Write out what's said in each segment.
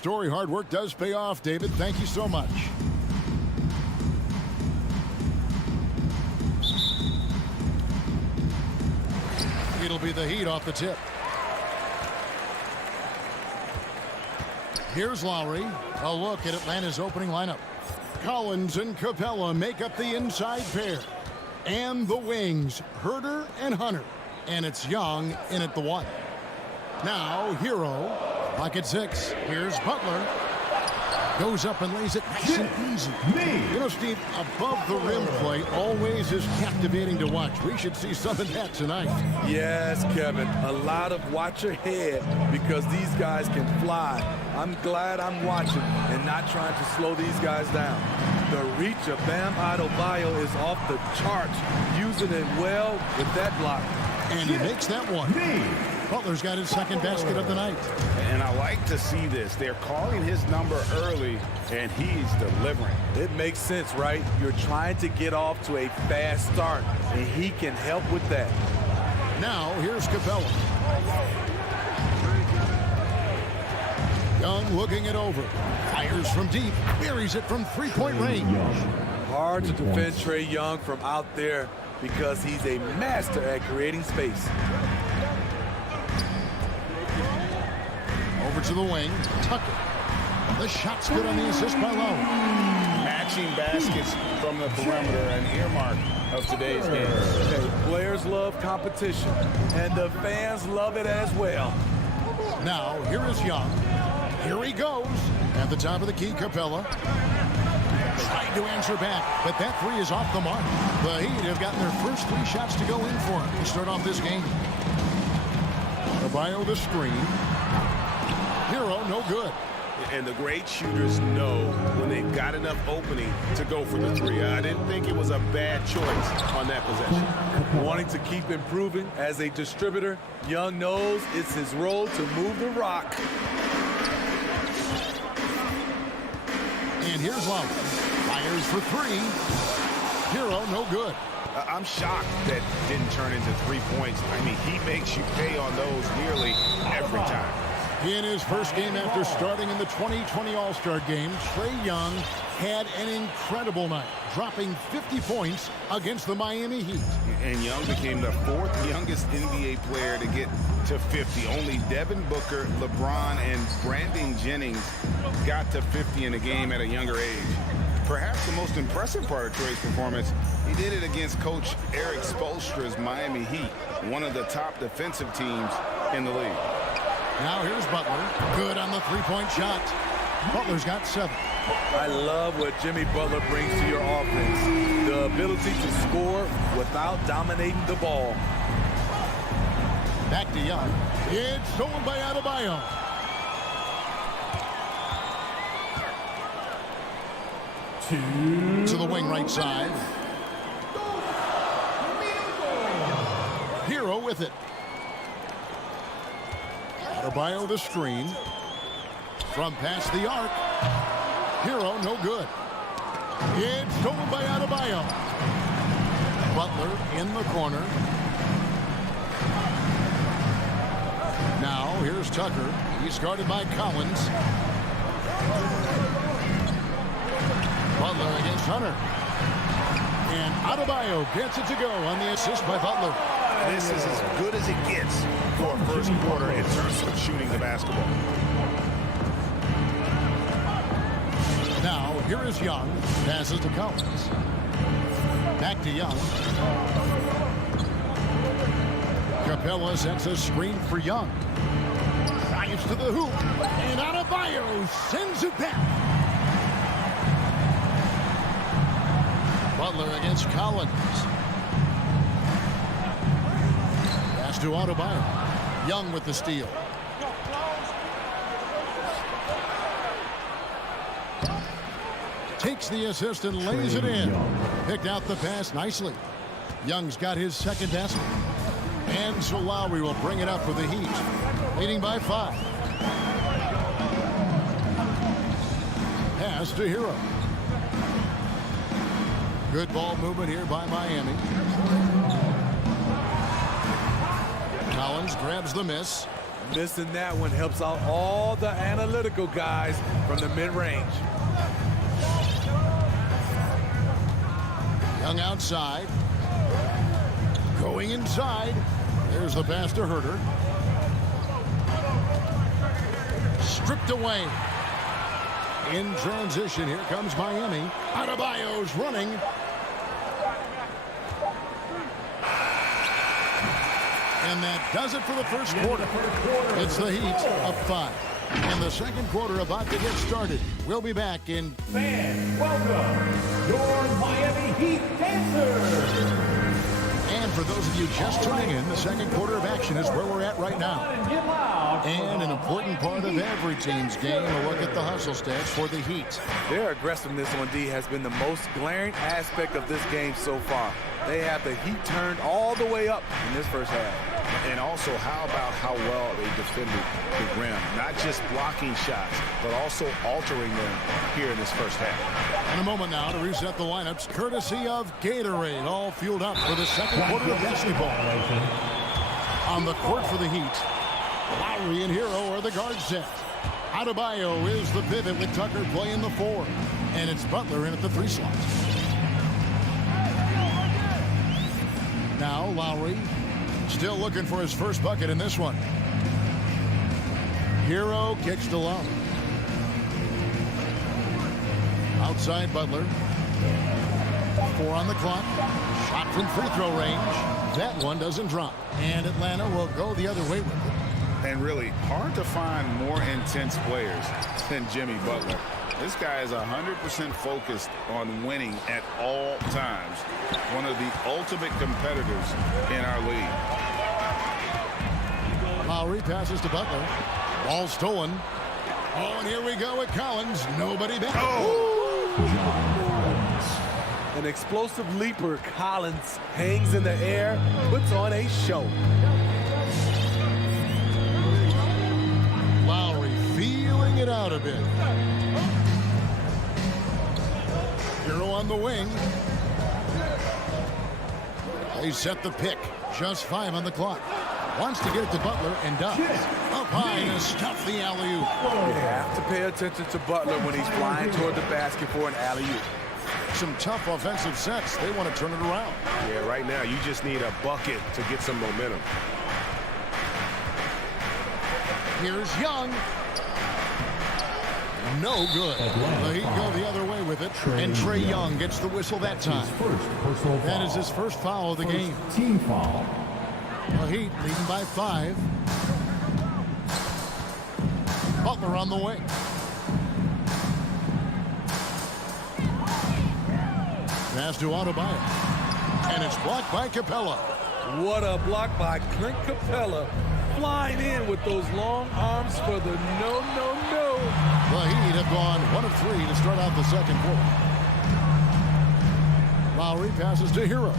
story. Hard work does pay off, David. Thank you so much. It'll be the Heat off the tip. Here's Lowry. A look at Atlanta's opening lineup. Collins and Capella make up the inside pair. And the wings, Herter and Hunter. And it's Young in at the 1. Now, Hero. Pocket 6. Here's Butler. Goes up and lays it nice and easy. You know, Steve, above the rim play always is captivating to watch. We should see some of that tonight. Yes, Kevin. A lot of watch your head because these guys can fly. I'm glad I'm watching and not trying to slow these guys down. The reach of Bam Adebayo is off the charts, using it well with that block. And he makes that one. Butler's got his second basket of the night. And I like to see this. They're calling his number early, and he's delivering. It makes sense, right? You're trying to get off to a fast start, and he can help with that. Now, here's Capella. Young looking it over. Fires from deep. Buries it from three-point range. Hard to defend Trae Young from out there because he's a master at creating space. Over to the wing. Tucker. The shot's good on the assist by Lowry. Matching baskets from the perimeter, an earmark of today's game. Hey, players love competition, and the fans love it as well. Now, here is Young. Here he goes. At the top of the key, Capella. Trying to answer back, but that three is off the mark. The Heat have gotten their first 3 shots to go in for him to start off this game. Adebayo the screen. Hero, no good. And the great shooters know when they've got enough opening to go for the 3. I didn't think it was a bad choice on that possession. Wanting to keep improving as a distributor, Young knows it's his role to move the rock. And here's Lowry. Fires for 3. Hero, no good. I'm shocked that didn't turn into 3 points. I mean, he makes you pay on those nearly every time. In his first game after starting in the 2020 All-Star Game, Trae Young had an incredible night, dropping 50 points against the Miami Heat. And Young became the 4th youngest NBA player to get to 50. Only Devin Booker, LeBron, and Brandon Jennings got to 50 in a game at a younger age. Perhaps the most impressive part of Trae's performance, he did it against Coach Eric Spoelstra's Miami Heat, one of the top defensive teams in the league. Now here's Butler. Good on the three-point shot. Butler's got 7. I love what Jimmy Butler brings to your offense. The ability to score without dominating the ball. Back to Young. It's stolen by Adebayo. To the wing right side. Hero with it. Adebayo the screen. From past the arc. Hero, no good. It's stolen by Adebayo. Butler in the corner. Now, here's Tucker. He's guarded by Collins. Butler against Hunter. And Adebayo gets it to go on the assist by Butler. This is as good as it gets for a first quarter in terms of shooting the basketball. Now, here is Young. Passes to Collins. Back to Young. Capella sets a screen for Young. Drives to the hoop. And Adebayo sends it back. Butler against Collins. Pass to Adebayo. Young with the steal. Takes the assist and lays it in. Picked out the pass nicely. Young's got his second basket. And so Lowry will bring it up for the Heat. Leading by 5. Pass to Hero. Good ball movement here by Miami. Collins grabs the miss. Missing that one helps out all the analytical guys from the mid-range. Young outside. Going inside. There's the pass to Herder. Stripped away. In transition, here comes Miami. Adebayo's running. And that does it for the first quarter. It's the Heat of 5. And the second quarter about to get started. We'll be back in... Fans, welcome your Miami Heat dancers. And for those of you just tuning in, the second quarter of action is where we're at right now. And an important part of every team's game, a look at the hustle stats for the Heat. Their aggressiveness on D has been the most glaring aspect of this game so far. They have the Heat turned all the way up in this first half. And also, how about how well they defended the rim? Not just blocking shots, but also altering them here in this first half. In a moment now to reset the lineups, courtesy of Gatorade, all fueled up for the second quarter of basketball. On the court for the Heat, Lowry and Hero are the guard set. Adebayo is the pivot with Tucker playing the 4. And it's Butler in at the 3 slot. Now Lowry still looking for his first bucket in this one. Hero kicks to Lowry. Outside Butler. 4 on the clock. Shot from free throw range. That one doesn't drop. And Atlanta will go the other way with it. And really hard to find more intense players than Jimmy Butler. This guy is 100% focused on winning at all times. One of the ultimate competitors in our league. Lowry passes to Butler. Ball stolen. Oh, and here we go with Collins. Nobody back. An explosive leaper, Collins hangs in the air, puts on a show. Lowry feeling it out a bit. Hero on the wing. They set the pick. Just 5 on the clock. Wants to get it to Butler and does. Up high to stuff the alley-oop. You have to pay attention to Butler when he's flying toward the basket for an alley-oop. Some tough offensive sets. They want to turn it around. Yeah, right now you just need a bucket to get some momentum. Here's Young. No good. The Heat go the other way with it. And Trae Young gets the whistle that time. That is his first foul of the game. Team foul. The Heat leading by 5. Butler on the wing. Pass to Adebayo. And it's blocked by Capella. What a block by Clint Capella. Flying in with those long arms for the no. The Heat have gone 1 of 3 to start out the second quarter. Lowry passes to Hero.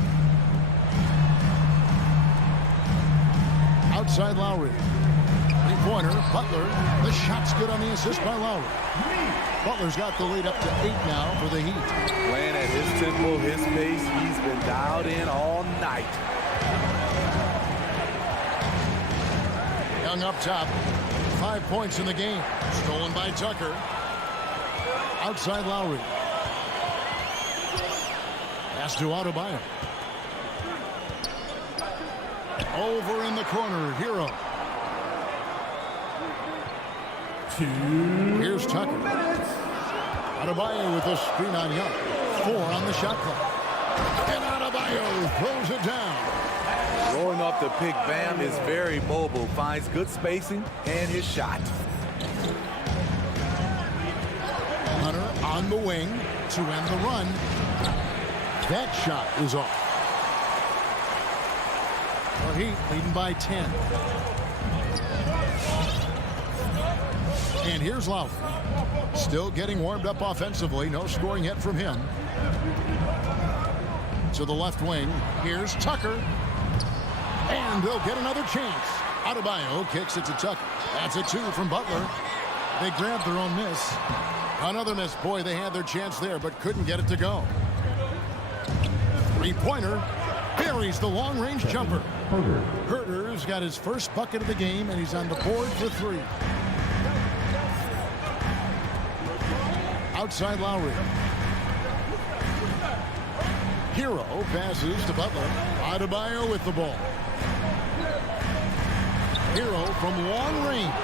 Outside Lowry. 3-pointer, Butler. The shot's good on the assist by Lowry. Butler's got the lead up to 8 now for the Heat. Playing at his tempo, his pace, he's been dialed in all night. Young up top. 5 points in the game. Stolen by Tucker. Outside Lowry. Pass to Adebayo. Over in the corner, Hero. 2 Here's Tucker. Adebayo with a screen on Young. 4 on the shot clock. And Adebayo throws it down. Rolling off the pick, Bam is very mobile, finds good spacing and his shot. Hunter on the wing to end the run. That shot is off. The Heat leading by 10. And here's Lowry. Still getting warmed up offensively. No scoring yet from him. To the left wing. Here's Tucker. And they'll get another chance. Adebayo kicks it to Tucker. That's a 2 from Butler. They grabbed their own miss. Another miss. Boy, they had their chance there, but couldn't get it to go. 3-pointer. buries the long-range jumper. Herder. Herder's got his first bucket of the game, and he's on the board for 3. Outside Lowry. Hero passes to Butler. Adebayo with the ball. Hero from long range.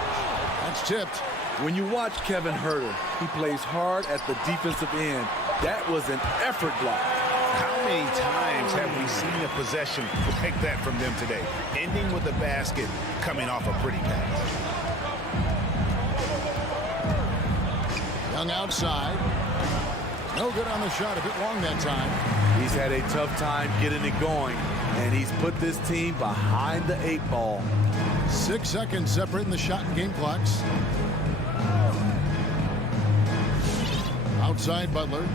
That's tipped. When you watch Kevin Herter, he plays hard at the defensive end. That was an effort block. How many times have we seen a possession like that from them today? Ending with a basket, coming off a pretty pass. Young outside. No good on the shot. A bit long that time. He's had a tough time getting it going, and he's put this team behind the 8 ball. 6 seconds separating the shot and game clocks. Outside Butler.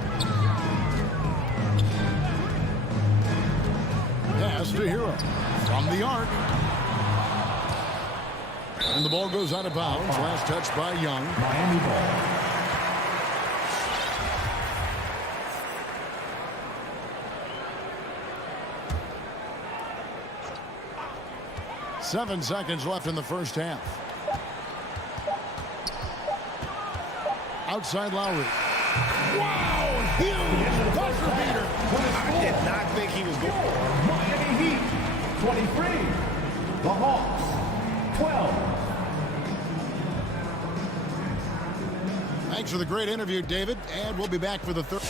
Pass to Hero. From the arc. And the ball goes out of bounds. Last touch by Young. Miami ball. Seven seconds left in the first half. Outside Lowry. Wow! Huge buzzer beater. I did not think he was going. Miami Heat, 23. The Hawks, 12. Thanks for the great interview, David. And we'll be back for the third.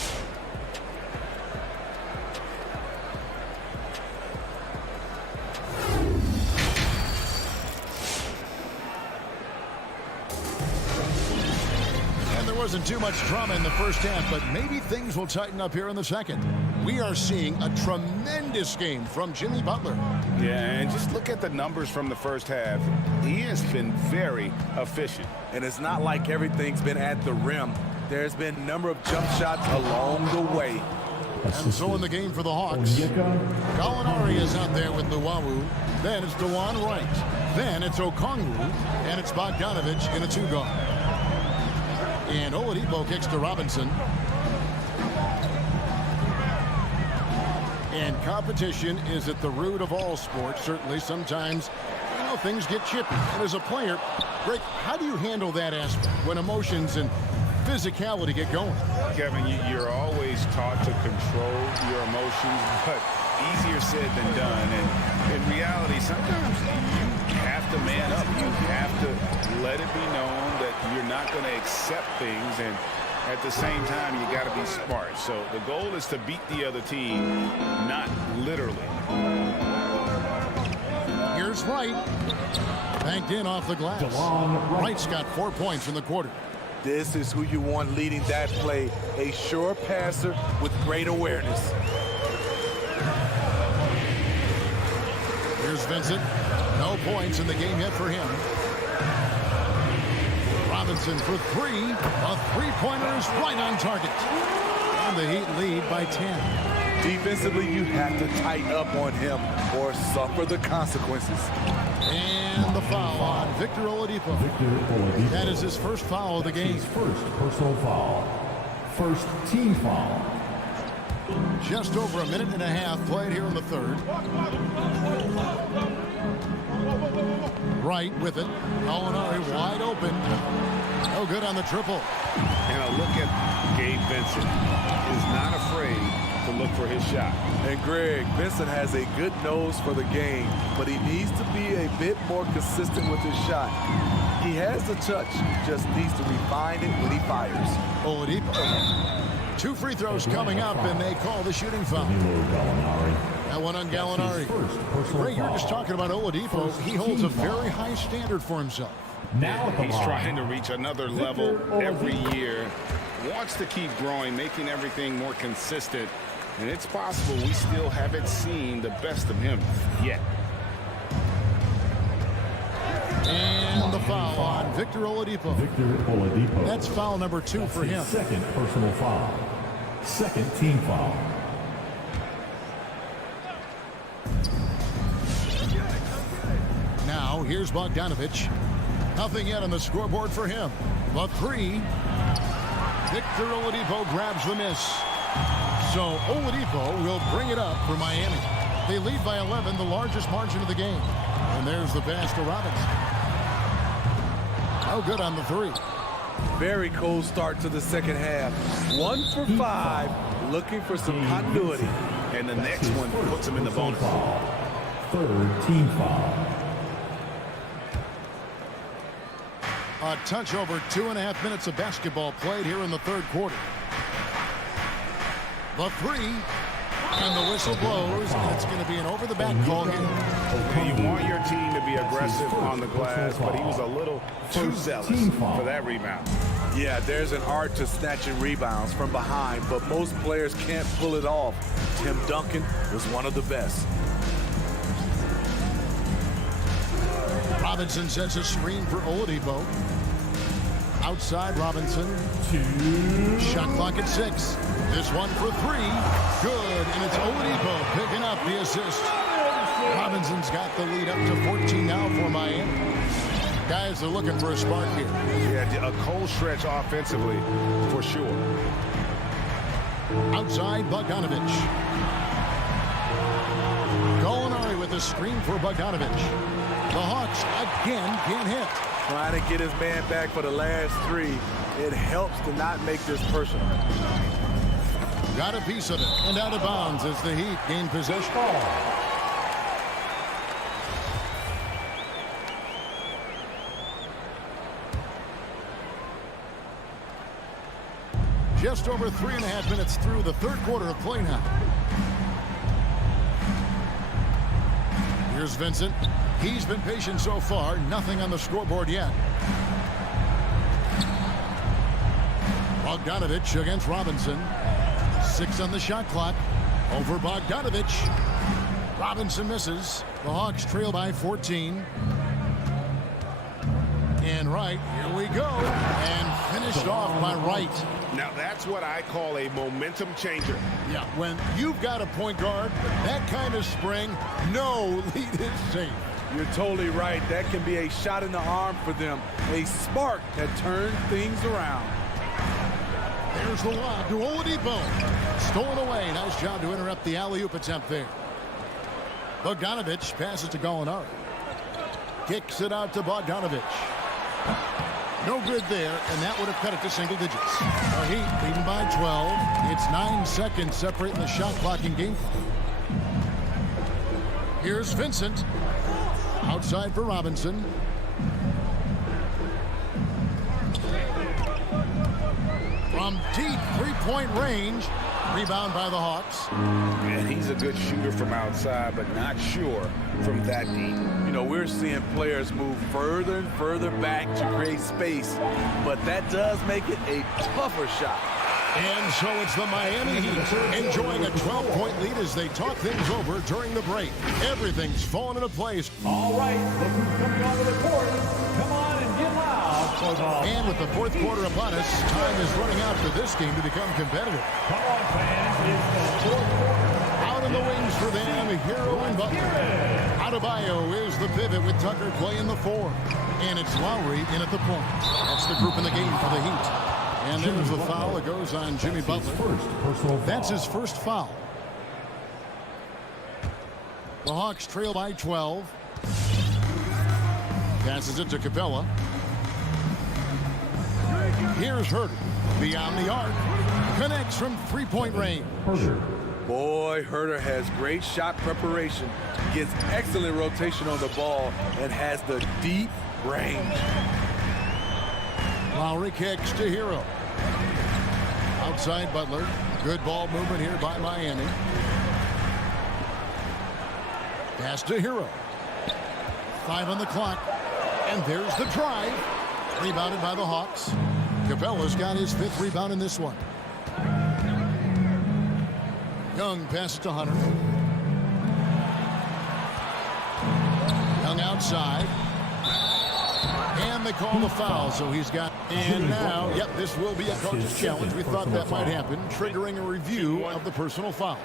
Wasn't too much drama in the first half, but maybe things will tighten up here in the second. We are seeing a tremendous game from Jimmy Butler. Yeah, and just look at the numbers from the first half. He has been very efficient. And it's not like everything's been at the rim. There's been a number of jump shots along the way. And so in the game for the Hawks, Gallinari is out there with Luwawu. Then it's DeJuan Wright. Then it's Okongwu. And it's Bogdanovich in a 2-guard. And Oladipo kicks to Robinson. And competition is at the root of all sports. Certainly, sometimes, things get chippy. And as a player, Greg, how do you handle that aspect when emotions and physicality get going? Kevin, you're always taught to control your emotions, but easier said than done. And in reality, sometimes you have to man up. You have to let it be known that you're not going to accept things, and at the same time, you got to be smart. So the goal is to beat the other team, not literally. Here's Wright. Banked in off the glass. Wright's got 4 points in the quarter. This is who you want leading that play. A sure passer with great awareness. Here's Vincent. No points in the game yet for him. Robinson for 3. A three-pointer is right on target. And the Heat lead by 10. Defensively, you have to tighten up on him or suffer the consequences. And the foul on Victor Oladipo. That is his first foul of the game. His first personal foul. First team foul. Just over a minute and a half played here in the third. Wright with it. Gallinari wide open. No good on the triple. And a look at Gabe Vincent. Is not afraid to look for his shot. And Greg, Vincent has a good nose for the game, but he needs to be a bit more consistent with his shot. He has the touch, just needs to refine it when he fires. Oladipo. 2 free throws coming up, and they call the shooting foul. That one on Gallinari. Ray, you're just talking about Oladipo. He holds a very high standard for himself. Now he's trying to reach another level every year. Wants to keep growing, making everything more consistent. And it's possible we still haven't seen the best of him yet. And the foul on Victor Oladipo. That's foul number 2 for him. Second personal foul. Second team foul. Now here's Bogdanovich. Nothing yet on the scoreboard for him. But 3. Victor Oladipo grabs the miss. So Oladipo will bring it up for Miami. They lead by 11, the largest margin of the game. And there's the pass to Robinson. No good on the three. Very cold start to the second half. 1 for 5, looking for some continuity. And the next one puts him in the bonus. Third team foul. A touch over 2.5 minutes of basketball played here in the third quarter. The three, and the whistle blows, and it's going to be an over-the-back call here. And you want your team to be aggressive on the glass, but he was a little too zealous for that rebound. Yeah, there's an art to snatching rebounds from behind, but most players can't pull it off. Tim Duncan was one of the best. Robinson sets a screen for Oladipo. Outside Robinson. Shot clock at 6. This one for 3. Good, and it's Oladipo picking up the assist. Robinson's got the lead up to 14 now for Miami. Guys are looking for a spark here. Yeah, a cold stretch offensively for sure. Outside Bogdanovich. Gallinari with a screen for Bogdanovich. The Hawks again can't hit. Trying to get his man back for the last 3. It helps to not make this personal. Got a piece of it and out of bounds as the Heat gain possession. Just over 3.5 minutes through the third quarter of play now. Here's Vincent. He's been patient so far. Nothing on the scoreboard yet. Bogdanovich against Robinson. 6 on the shot clock. Over Bogdanovich. Robinson misses. The Hawks trail by 14. And Wright, here we go. And finished off by Wright. Now that's what I call a momentum changer. Yeah, when you've got a point guard, that kind of spring, no lead is safe. You're totally right. That can be a shot in the arm for them. A spark that turns things around. There's the lob to Oladipo. Stolen away. Nice job to interrupt the alley-oop attempt there. Bogdanovich passes to Gallinari. Kicks it out to Bogdanovich. No good there, and that would have cut it to single digits. The Heat leading by 12. It's 9 seconds separating the shot clock and game clock. Here's Vincent. Outside for Robinson. From deep three-point range. Rebound by the Hawks. And he's a good shooter from outside, but not sure from that deep. You know, we're seeing players move further and further back to create space, but that does make it a tougher shot. And so it's the Miami Heat enjoying a 12-point lead as they talk things over during the break. Everything's falling into place. All right, look who's coming onto the court. Come on and get loud for the... And with the fourth quarter upon us, time is running out for this game to become competitive. Come on, fans, it's the fourth quarter. Out in the wings for them, Hero and Butler. Adebayo is the pivot with Tucker playing the 4. And it's Lowry in at the point. That's the group in the game for the Heat. And there's the foul that goes on Jimmy Butler. That's his first foul. The Hawks trail by 12. Passes it to Capella. Here's Herter. Beyond the arc. Connects from three-point range. Boy, Herter has great shot preparation, gets excellent rotation on the ball, and has the deep range. Lowry kicks to Hero. Outside Butler. Good ball movement here by Miami. Pass to Hero. 5 on the clock. And there's the drive. Rebounded by the Hawks. Capella's got his 5th rebound in this one. Young passes to Hunter. Young outside. And they call the foul, so he's got... And now, yep, this will be a coach's challenge. We thought that might happen, triggering a review of the personal foul.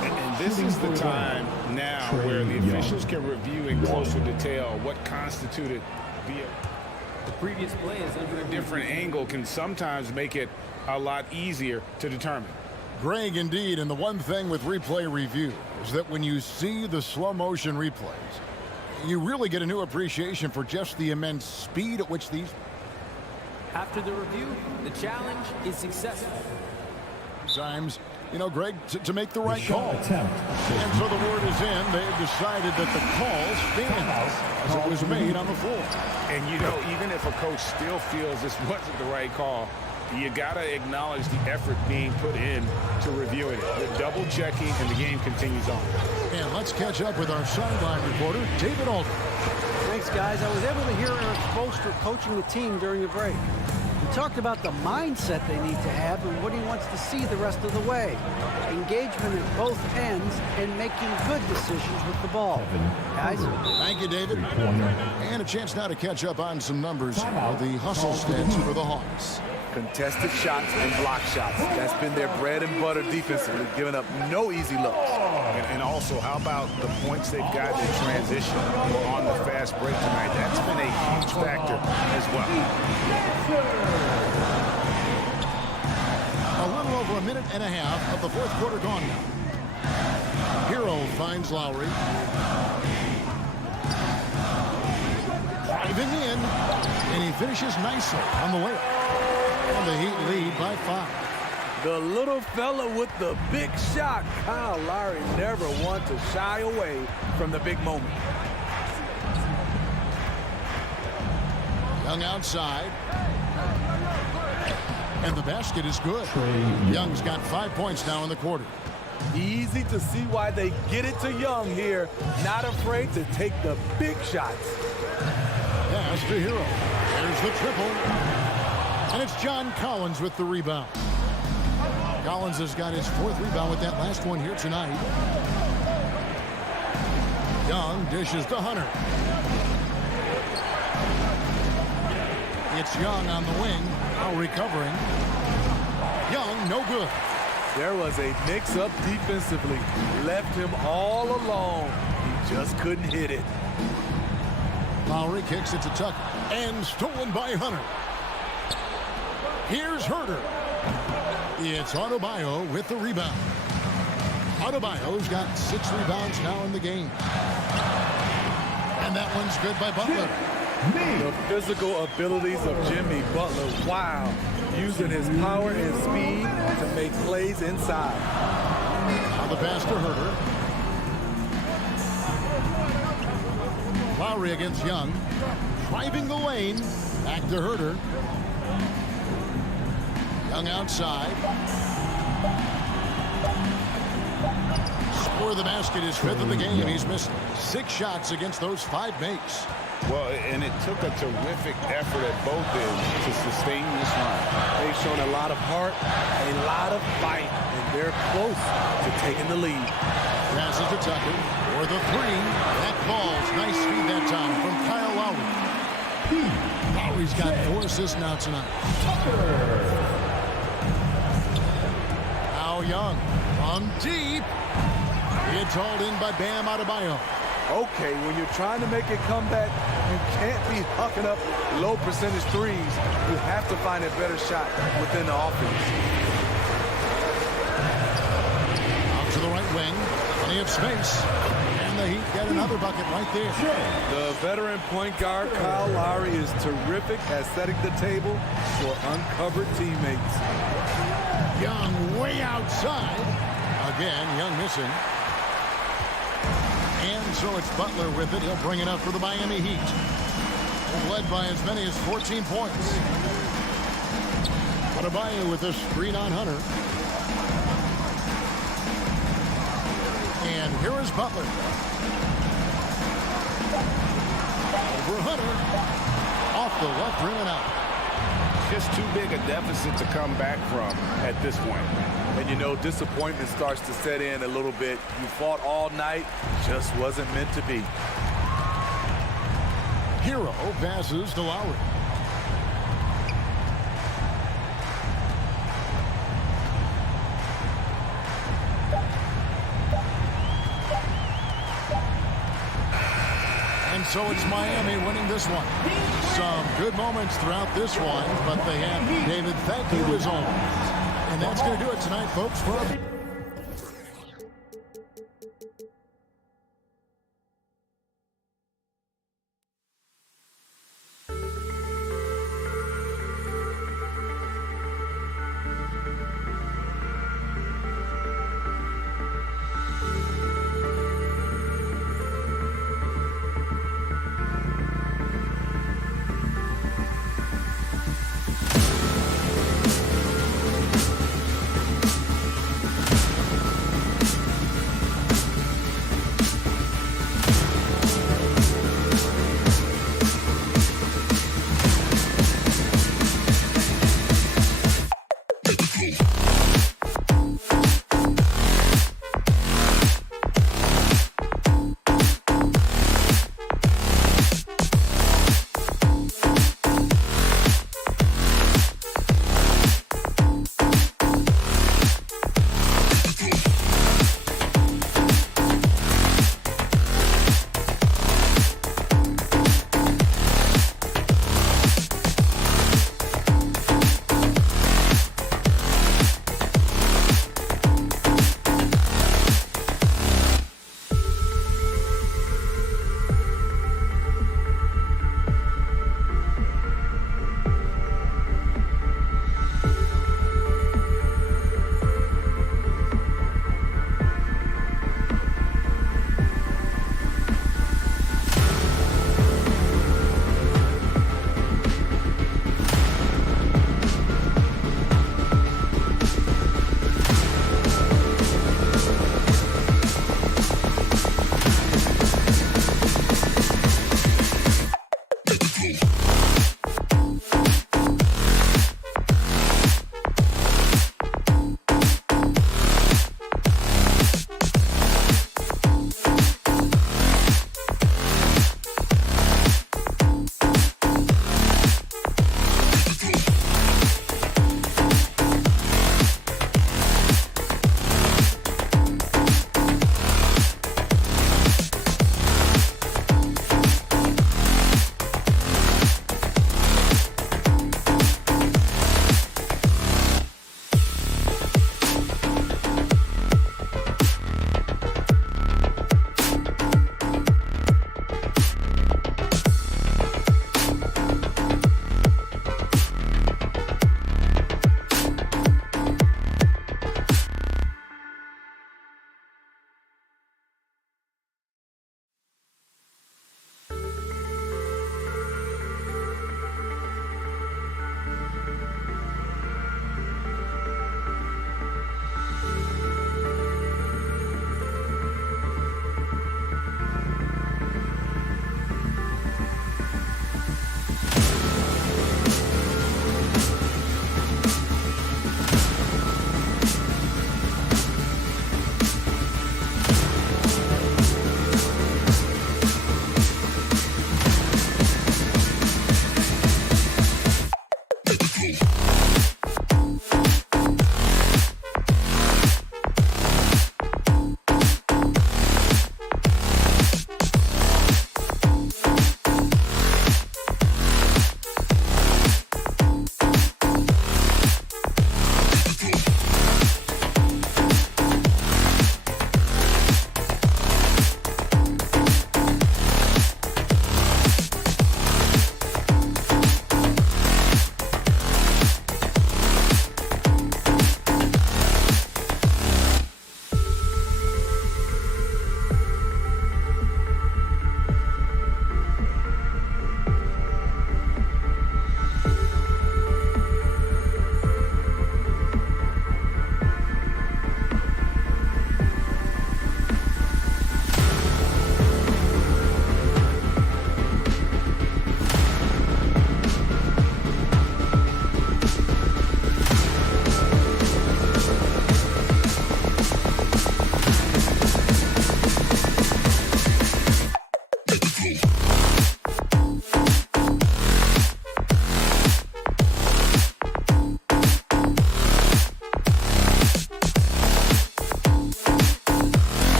And this is the time now where the officials can review in closer detail what constituted the previous play is under a different angle can sometimes make it a lot easier to determine. Greg, indeed, and the one thing with replay review is that when you see the slow motion replays, you really get a new appreciation for just the immense speed at which these... After the review, the challenge is successful. Times, you know, Greg, to make the right call. Attempt. And so the word is in. They've decided that the call stands as it was made on the floor. And, you know, even if a coach still feels this wasn't the right call, you got to acknowledge the effort being put in to reviewing it. They're double checking, and the game continues on. And let's catch up with our sideline reporter, David Alden. Thanks, guys. I was able to hear Eric Spoelstra coaching the team during the break. He talked about the mindset they need to have and what he wants to see the rest of the way. Engagement at both ends and making good decisions with the ball. Guys? Thank you, David. And a chance now to catch up on some numbers of the hustle stats for the Hawks. Contested shots and block shots. That's been their bread and butter defensively, giving up no easy looks. And also, how about the points they've gotten in transition or on the fast break tonight? That's been a huge factor as well. A little over a minute and a half of the fourth quarter gone now. Hero finds Lowry. Driving in, and he finishes nicely on the layup. And the Heat lead by 5. The little fella with the big shot. Kyle Lowry never wants to shy away from the big moment. Young outside. And the basket is good. Young's got 5 points now in the quarter. Easy to see why they get it to Young here. Not afraid to take the big shots. Pass to Hero. There's the triple. And it's John Collins with the rebound. Collins has got his 4th rebound with that last one here tonight. Young dishes to Hunter. It's Young on the wing, now recovering. Young, no good. There was a mix-up defensively. Left him all alone. He just couldn't hit it. Lowry kicks it to Tucker. And stolen by Hunter. Here's Herter. It's Adebayo with the rebound. Adebayo's got 6 rebounds now in the game. And that one's good by Butler. The physical abilities of Jimmy Butler, wow. Using his power and speed to make plays inside. Now the pass to Herter. Lowry against Young. Driving the lane. Back to Herter. Young outside. Score the basket, his 5th of the game. He's missed 6 shots against those 5 makes. Well, and it took a terrific effort at both ends to sustain this run. They've shown a lot of heart, a lot of fight, and they're close to taking the lead. Passes to Tucker for the 3. That falls. Nice feed that time from Kyle Lowry. Lowry's got 4 assists now tonight. Young on deep. It's hauled in by Bam Adebayo. Okay, when you're trying to make a comeback, you can't be hucking up low percentage threes. You have to find a better shot within the offense. Out to the right wing. Plenty of space. And the Heat get another bucket right there. The veteran point guard, Kyle Lowry, is terrific at setting the table for uncovered teammates. Young way outside. Again, Young missing. And so it's Butler with it. He'll bring it up for the Miami Heat. Led by as many as 14 points. Adebayo with a screen on Hunter. And here is Butler. Over Hunter. Off the left rim and out. Just too big a deficit to come back from at this point. And you know, disappointment starts to set in a little bit. You fought all night, just wasn't meant to be. Hero passes to Lowry. And so it's Miami winning this one. Some good moments throughout this one, but they have David, thank you as always. An And that's going to do it tonight, folks.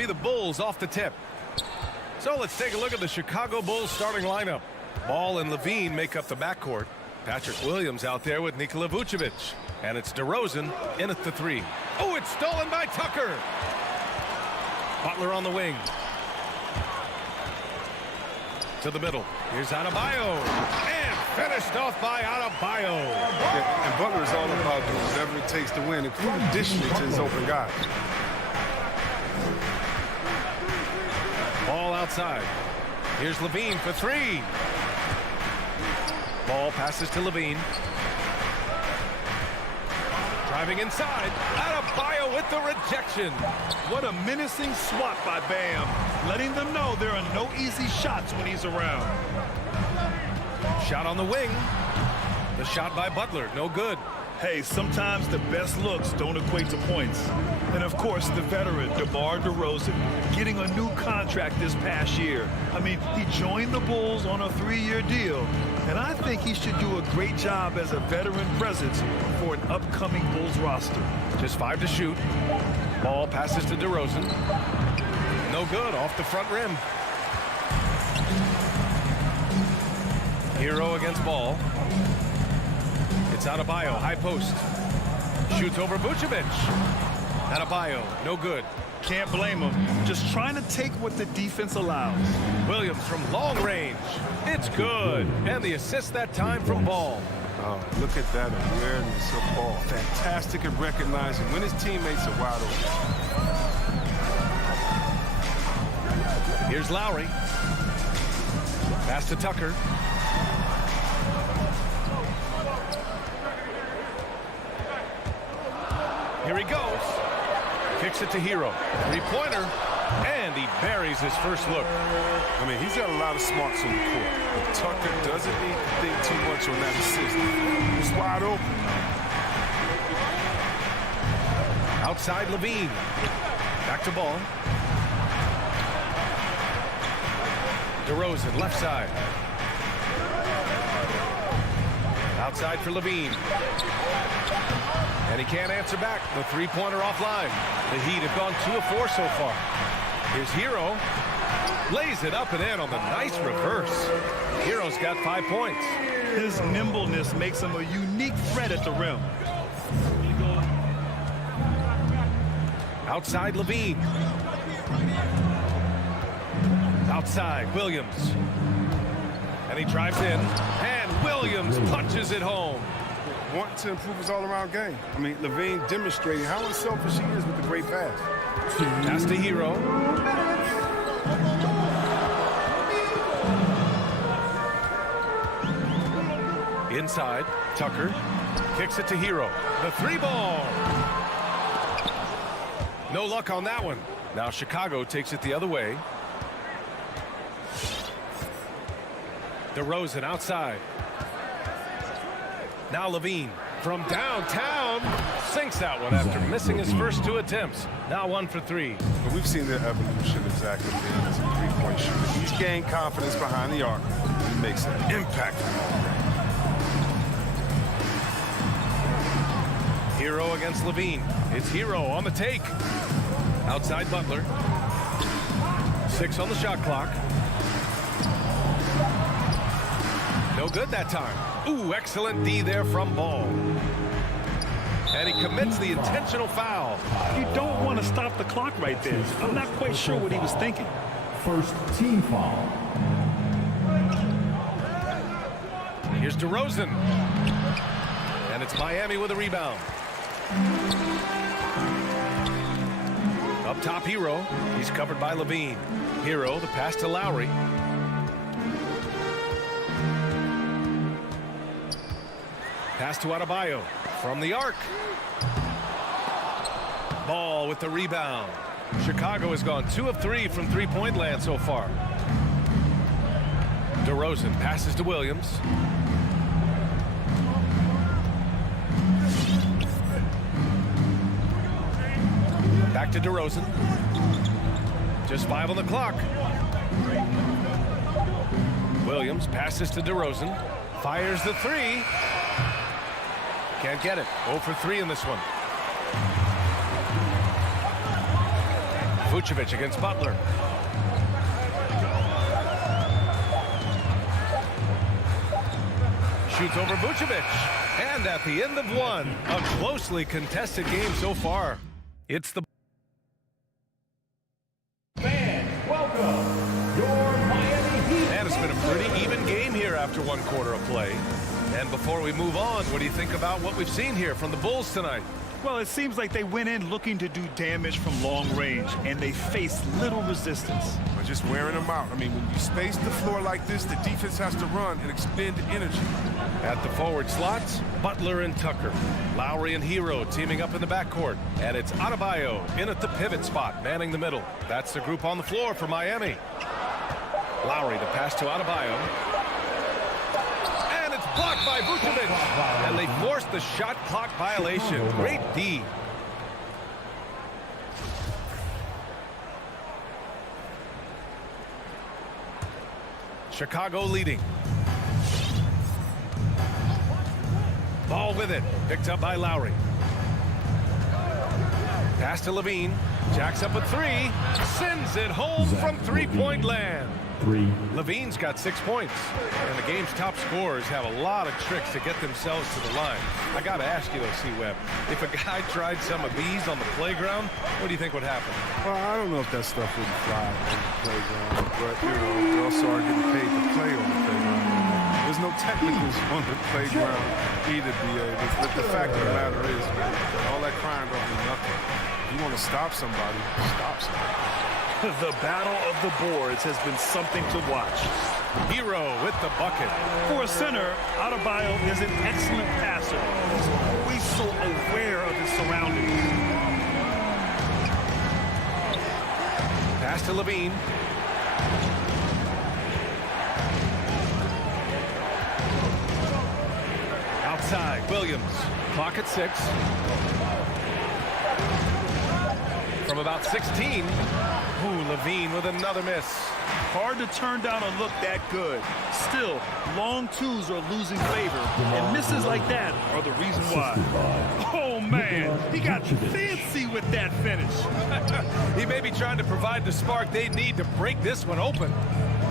be the Bulls off the tip. So let's take a look at the Chicago Bulls starting lineup. Ball and Levine make up the backcourt. Patrick Williams out there with Nikola Vucevic. And it's DeRozan in at the 3. Oh, it's stolen by Tucker. Butler on the wing. To the middle. Here's Adebayo. And finished off by Adebayo. Yeah, and Butler is all about doing whatever it takes to win, including dishing it to his open guys. Ball outside. Here's Levine for 3. Ball passes to Levine. Driving inside. Adebayo with the rejection. What a menacing swat by Bam. Letting them know there are no easy shots when he's around. Shot on the wing. The shot by Butler. No good. Hey, sometimes the best looks don't equate to points. And of course, the veteran, Demar Derozan, getting a new contract this past year. I mean, he joined the Bulls on a 3-year deal. And I think he should do a great job as a veteran presence for an upcoming Bulls roster. Just 5 to shoot. Ball passes to DeRozan. No good, off the front rim. Hero against Ball. It's Adebayo, high post. Shoots over Vucevic. Adebayo, no good. Can't blame him. Just trying to take what the defense allows. Williams from long range. It's good. And the assist that time from Ball. Oh, look at that awareness of Ball. Fantastic at recognizing when his teammates are wide open. Here's Lowry. Pass to Tucker. Here he goes. Kicks it to Hero. 3-pointer. And he buries his first look. I mean, he's got a lot of smarts on the court. But Tucker doesn't need to think too much on that assist. He's wide open. Outside Levine. Back to Ball. DeRozan, left side. Outside for Levine. And he can't answer back. The 3-pointer offline. The Heat have gone 2 of 4 so far. Here's Hero. Lays it up and in on the nice reverse. Hero's got 5 points. His nimbleness makes him a unique threat at the rim. Outside Levine. Outside Williams. And he drives in. And Williams punches it home. Wanting to improve his all-around game. I mean, Levine demonstrated how unselfish he is with the great pass. Pass to Hero. Inside, Tucker kicks it to Hero. The 3-ball. No luck on that one. Now Chicago takes it the other way. DeRozan outside. Now Levine from downtown sinks that one after missing his first 2 attempts. Now 1 for 3. But we've seen the evolution of Zach Levine as a 3-point shooter. He's gained confidence behind the arc. He makes an impact from all range. Hero against Levine. It's Hero on the take. Outside Butler. 6 on the shot clock. No good that time. Ooh, excellent D there from Ball. And he commits the intentional foul. You don't want to stop the clock right there. I'm not quite sure what he was thinking. First team foul. Here's DeRozan. And it's Miami with a rebound. Up top, Hero. He's covered by Levine. Hero, the pass to Lowry. Pass to Adebayo from the arc. Ball with the rebound. Chicago has gone 2 of 3 from 3-point land so far. DeRozan passes to Williams. Back to DeRozan. Just 5 on the clock. Williams passes to DeRozan. Fires the 3. Can't get it. 0 for 3 in this one. Vucevic against Butler. Shoots over Vucevic. And at the end of one, a closely contested game so far. It's the Fans, welcome your Miami Heat. And it's been a pretty even game here after one quarter of play. And before we move on, what do you think about what we've seen here from the Bulls tonight? Well, it seems like they went in looking to do damage from long range, and they faced little resistance. But just wearing them out. I mean, when you space the floor like this, the defense has to run and expend energy. At the forward slots, Butler and Tucker. Lowry and Hero teaming up in the backcourt. And it's Adebayo in at the pivot spot, manning the middle. That's the group on the floor for Miami. Lowry, the pass to Adebayo. And it's blocked by Vucevic. And they forced the shot clock violation. Great D. Chicago leading. Ball with it. Picked up by Lowry. Pass to Levine. Jacks up a three. Sends it home from three-point land. Levine's got 6 points. And the game's top scorers have a lot of tricks to get themselves to the line. I got to ask you, though, C-Web, if a guy tried some of these on the playground, what do you think would happen? Well, I don't know if that stuff would fly on the playground, but, you know, they also are getting paid to play on the playground. There's no technicals on the playground either, BA. But the fact of the matter is, man, all that crying don't mean nothing. If you want to stop somebody, stop somebody. The battle of the boards has been something to watch. Hero with the bucket. For a center, Adebayo is an excellent passer. He's always so aware of his surroundings. Pass to Levine. Outside, Williams. Clock at 6. From about 16. Ooh, Levine with another miss. Hard to turn down a look that good. Still, long twos are losing favor, and misses like that are the reason why. Oh, man, he got fancy with that finish. He may be trying to provide the spark they need to break this one open.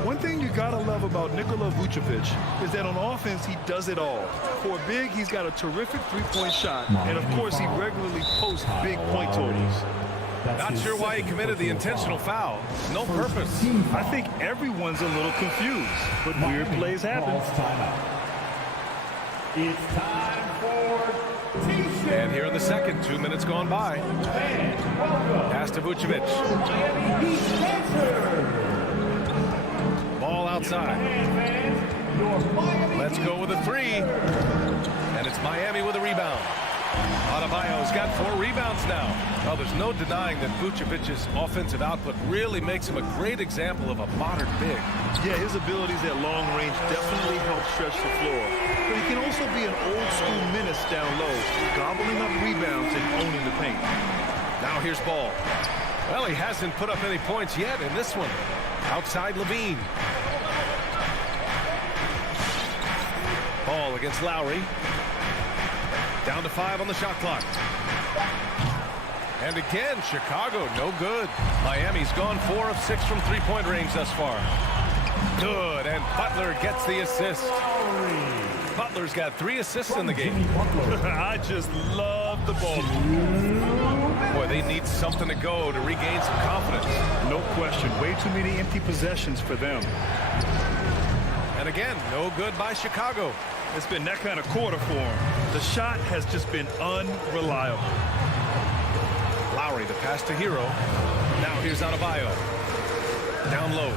One thing you gotta love about Nikola Vucevic is that on offense, he does it all. For a big, he's got a terrific three-point shot, and of course, he regularly posts big point totals. Not sure why he committed the intentional foul. No purpose. I think everyone's a little confused, but weird plays happen. It's time for T-shirt. And here in the second, 2 minutes gone by. Pass to Vucevic. Ball outside. Let's go with a three. And it's Miami with a rebound. Adebayo's got 4 rebounds now. Well, there's no denying that Vucevic's offensive output really makes him a great example of a modern big. Yeah, his abilities at long range definitely help stretch the floor. But he can also be an old-school menace down low, gobbling up rebounds and owning the paint. Now here's Ball. Well, he hasn't put up any points yet in this one. Outside Levine. Ball against Lowry. Down to 5 on the shot clock. And again, Chicago, no good. Miami's gone 4 of 6 from three-point range thus far. Good, and Butler gets the assist. Butler's got 3 assists in the game. I just love the ball. Boy, they need something to go to regain some confidence. No question. Way too many empty possessions for them. And again, no good by Chicago. It's been that kind of quarter for him. The shot has just been unreliable. Lowry, the pass to Hero. Now here's Adebayo. Down low.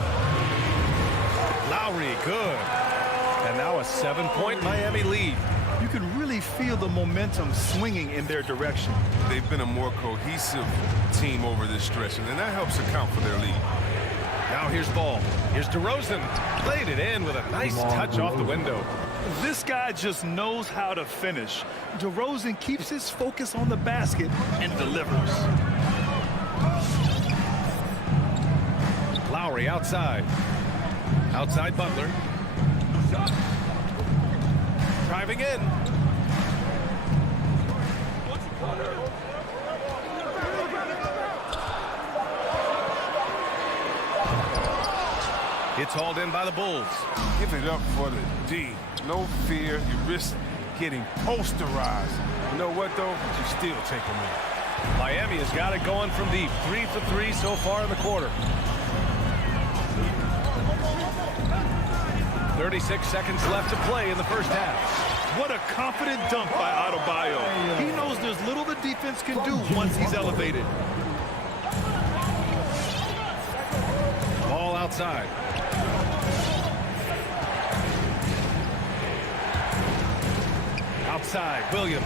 Lowry, good. And now a 7-point Miami lead. You can really feel the momentum swinging in their direction. They've been a more cohesive team over this stretch, and that helps account for their lead. Now here's Ball. Here's Derozan. Laid it in with a nice touch off the window. This guy just knows how to finish. Derozan keeps his focus on the basket and delivers. Lowry outside. Outside Butler. Driving in. It's hauled in by the Bulls. Give it up for the D. No fear. You risk getting posterized. You know what, though? You still take them in. Miami has got it going from deep. 3 for 3 so far in the quarter. 36 seconds left to play in the first half. What a confident dunk by Adebayo. He knows there's little the defense can do once he's elevated. Ball outside. Outside, Williams.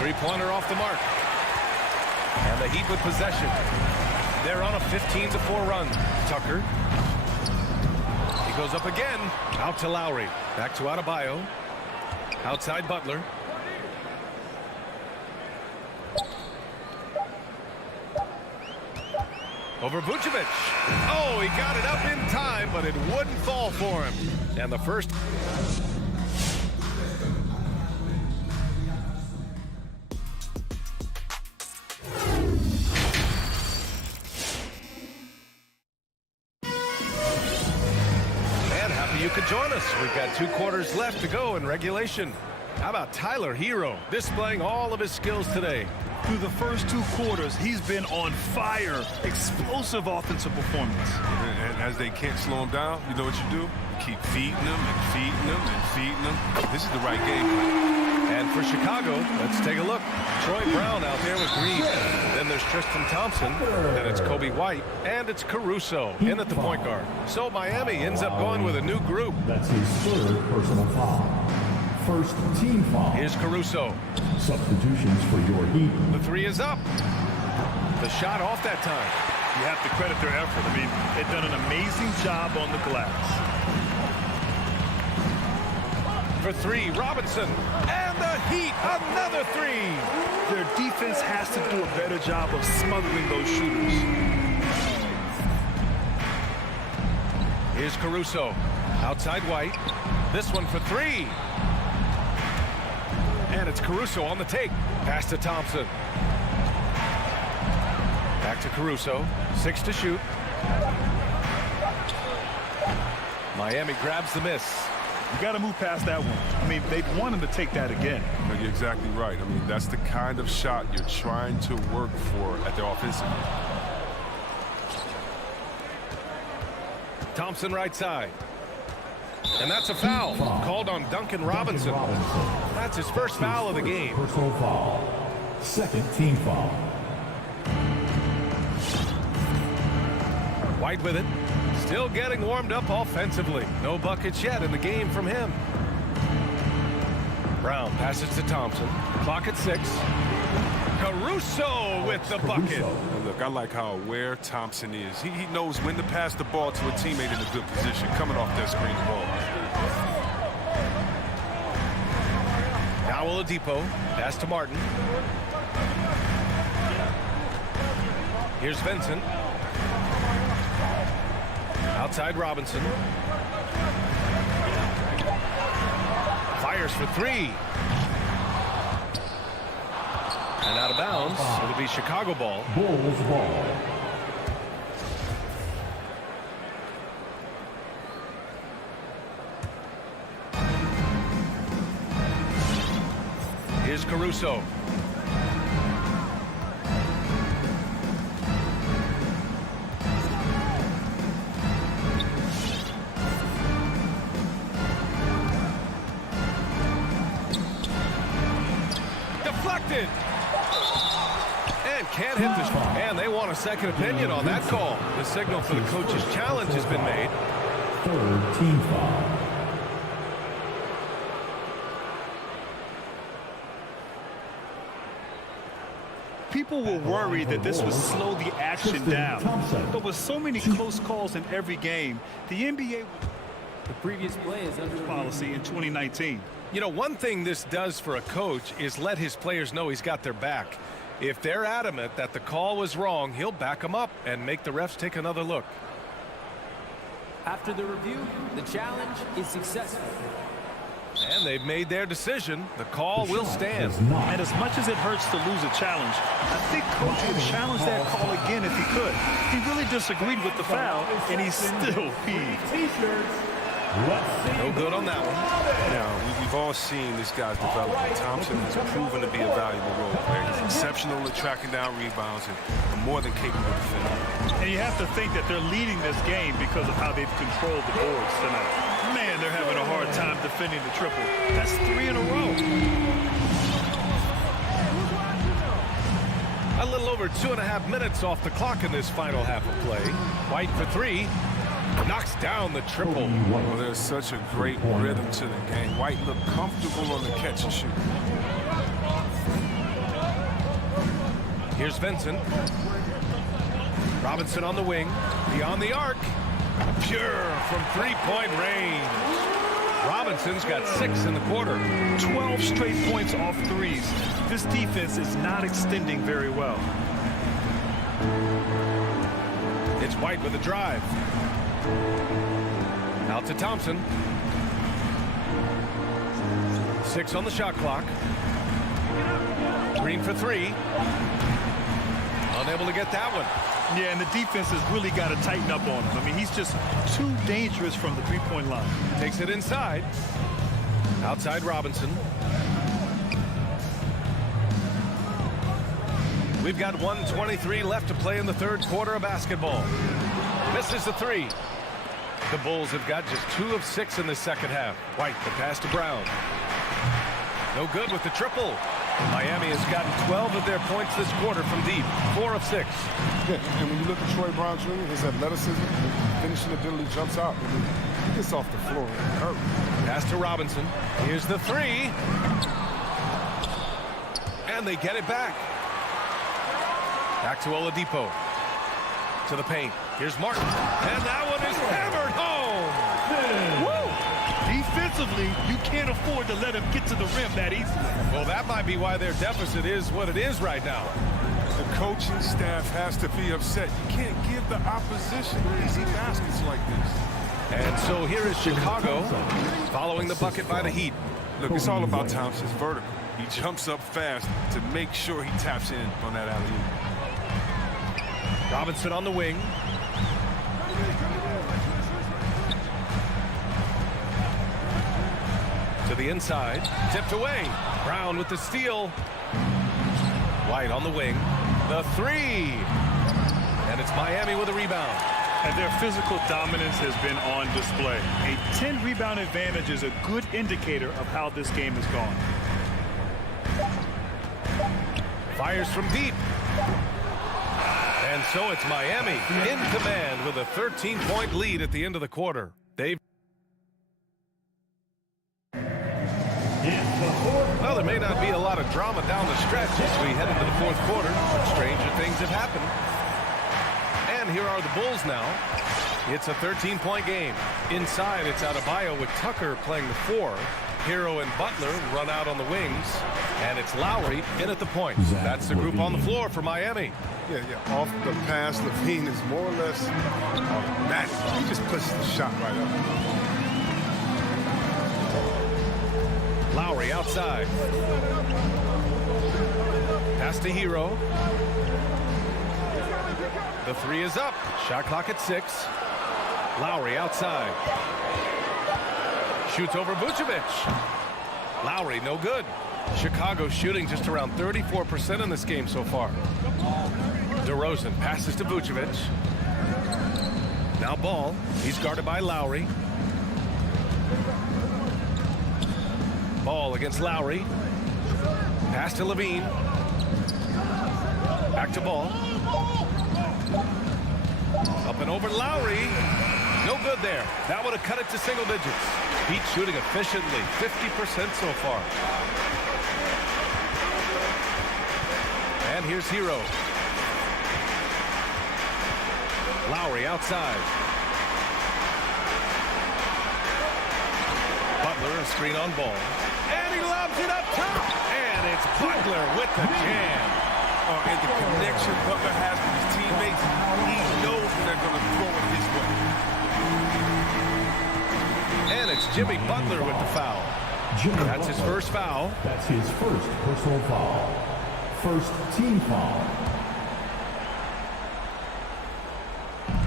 Three-pointer off the mark. And the Heat with possession. They're on a 15-4 run. Tucker. He goes up again. Out to Lowry. Back to Adebayo. Outside Butler. Over Vucevic. Oh, he got it up in time, but it wouldn't fall for him. And the first... You could join us. We've got 2 quarters left to go in regulation. How about Tyler Hero displaying all of his skills today? Through the first 2 quarters, he's been on fire. Explosive offensive performance. And as they can't slow him down, you know what you do? Keep feeding them and feeding them and feeding them. This is the right game plan. And for Chicago, let's take a look. Troy Brown out there with Green. Then there's Tristan Thompson. Then it's Kobe White. And it's Caruso in at the point guard. So Miami ends up going with a new group. That's his 3rd personal foul. First team foul. Here's Caruso. Substitutions for your Heat. The 3 is up. The shot off that time. You have to credit their effort. I mean, they've done an amazing job on the glass. For 3, Robinson. And the Heat, another 3. Their defense has to do a better job of smothering those shooters. Here's Caruso. Outside White. This one for 3. And it's Caruso on the take. Pass to Thompson. Back to Caruso. 6 to shoot. Miami grabs the miss. You got to move past that one. I mean, they'd want him to take that again. No, you're exactly right. I mean, that's the kind of shot you're trying to work for at the offensive end. Thompson right side. And that's a foul called on Duncan Robinson. That's his first foul of the game. Personal foul. 2nd team foul. White with it. Still getting warmed up offensively. No buckets yet in the game from him. Brown passes to Thompson. Clock at 6. Caruso with the bucket. And look, I like how aware Thompson is. He knows when to pass the ball to a teammate in a good position, coming off that screen ball. Now Oladipo. Pass to Martin. Here's Vincent. Outside Robinson. Fires for 3. And out of bounds. It'll be Chicago ball. Bulls ball. Here's Caruso. Deflected. And can't hit this. And they want a second opinion on that call. The signal for the coach's challenge has been made. 3rd team foul. People were worried that this would slow the action down. But with so many close calls in every game, the NBA The previous play is under policy in 2019. You know, one thing this does for a coach is let his players know he's got their back. If they're adamant that the call was wrong, he'll back them up and make the refs take another look. After the review, the challenge is successful. And they've made their decision. The call will stand. And as much as it hurts to lose a challenge, I think Coach would challenge that call again if he could. He really disagreed with the foul, and he still peeved. No good on that one. Now, we've all seen this guy's development. Thompson has proven to be a valuable role player. He's exceptional at tracking down rebounds and more than capable of defending. And you have to think that they're leading this game because of how they've controlled the boards tonight. Man, they're having a hard time defending the triple. That's 3 in a row. A little over 2.5 minutes off the clock in this final half of play. White for 3. Knocks down the triple. Well, there's such a great rhythm to the game. White looked comfortable on the catch and shoot. Here's Vincent. Robinson on the wing. Beyond the arc. Pure from three-point range. Robinson's got 6 in the quarter. 12 straight points off threes. This defense is not extending very well. It's White with a drive. Out to Thompson. 6 on the shot clock. Green for 3. Unable to get that one. Yeah, and the defense has really got to tighten up on him. I mean, he's just too dangerous from the three-point line. Takes it inside. Outside Robinson. We've got 1:23 left to play in the third quarter of basketball. Misses the 3. The Bulls have got just 2 of 6 in the second half. White, the pass to Brown. No good with the triple. Miami has gotten 12 of their points this quarter from deep. 4 of 6. Yeah, and when you look at Troy Brown Jr., his athleticism, his finishing ability jumps out. I mean, he gets off the floor. It hurts. Pass to Robinson. Here's the 3. And they get it back. Back to Oladipo. To the paint. Here's Martin. And that one is hammered home. Woo! Defensively, you can't afford to let him get to the rim that easily. Well, that might be why their deficit is what it is right now. The coaching staff has to be upset. You can't give the opposition easy baskets like this. And so here is Chicago following the bucket by the Heat. Look, it's all about Thompson's vertical. He jumps up fast to make sure he taps in on that alley-oop. Robinson on the wing. To the inside. Tipped away. Brown with the steal. White on the wing. The 3. And it's Miami with a rebound. And their physical dominance has been on display. A 10-rebound advantage is a good indicator of how this game has gone. Fires from deep. And so it's Miami in command with a 13-point lead at the end of the quarter. Well, there may not be a lot of drama down the stretch as we head into the fourth quarter, but stranger things have happened. And here are the Bulls now. It's a 13-point game. Inside, it's Adebayo with Tucker playing the 4. Hero and Butler run out on the wings. And it's Lowry in at the point. That's the group on the floor for Miami. Yeah. Off the pass, Levine is more or less automatic. He just pushes the shot right up. Lowry outside. Pass to Hero. The 3 is up. Shot clock at 6. Lowry outside. Shoots over Vucevic. Lowry no good. Chicago shooting just around 34% in this game so far. Derozan passes to Vucevic. Now Ball. He's guarded by Lowry. Ball against Lowry. Pass to Levine. Back to Ball. Up and over Lowry. No good there. That would have cut it to single digits. Heat shooting efficiently. 50% so far. And here's Hero. Lowry outside. Butler a screen on Ball. And he lobs it up top. And it's Butler with the jam. And the connection Butler has with his teammates, he knows when they're going to throw it his way. And it's Jimmy Butler with the foul. That's his first foul. That's his first personal foul. First team foul.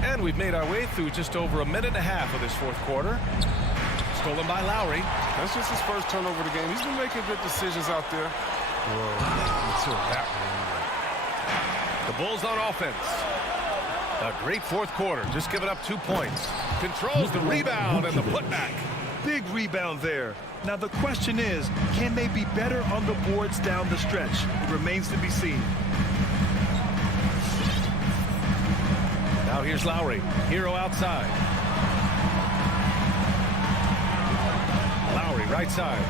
And we've made our way through just over a minute and a half of this fourth quarter. Stolen by Lowry. That's just his first turnover of the game. He's been making good decisions out there. Well, until that one. The Bulls on offense. A great fourth quarter. Just giving up 2 points. Controls the rebound and the putback. Big rebound there. Now the question is, can they be better on the boards down the stretch? It remains to be seen. Now here's Lowry. Hero outside. Lowry right side.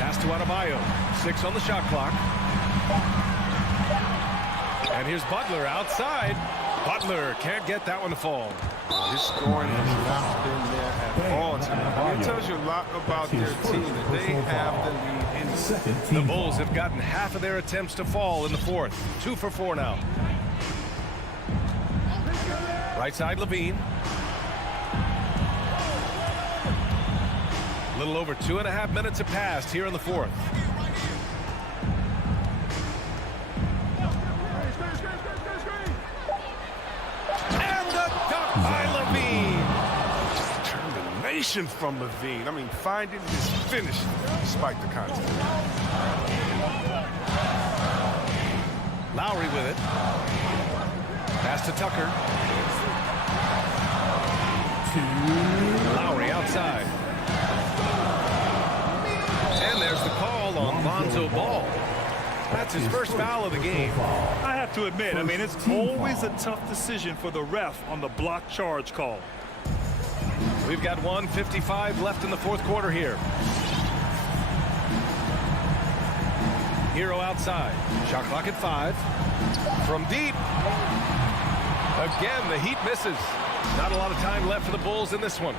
Pass to Adebayo. 6 on the shot clock. And here's Butler outside. Butler can't get that one to fall. His scoring has not been there at all tonight. It tells you a lot about their team that they have the lead in the second. The Bulls have gotten half of their attempts to fall in the fourth. 2 for 4 now. Right side, Levine. A little over 2.5 minutes have passed here in the fourth. And the dunk by Levine. Determination from Levine. I mean, finding his finish despite the contest. Lowry with it. Pass to Tucker. Lowry outside. And there's the call on Lonzo Ball. That's his first foul of the game. I have to admit, I mean, it's always a tough decision for the ref on the block charge call. We've got 1:55 left in the fourth quarter here. Hero outside. Shot clock at 5. From deep. Again, the Heat misses. Not a lot of time left for the Bulls in this one.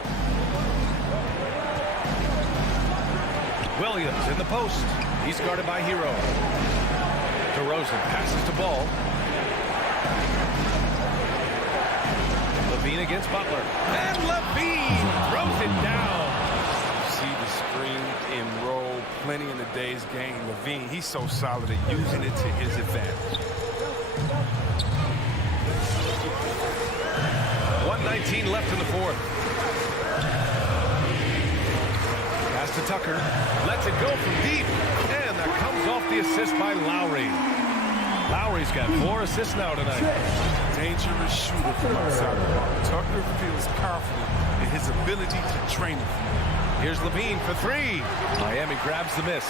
Williams in the post. He's guarded by Hero. Derozan passes to Ball. Levine against Butler. And Levine throws it down. You see the screen and roll plenty in the day's game. Levine, he's so solid at using it to his advantage. 1:19 left in the fourth. Pass to Tucker. Lets it go from deep. And that comes off the assist by Lowry. Lowry's got 4 assists now tonight. Dangerous shooter from outside the ball. Tucker feels confident in his ability to train it. Here's Levine for 3. Miami grabs the miss.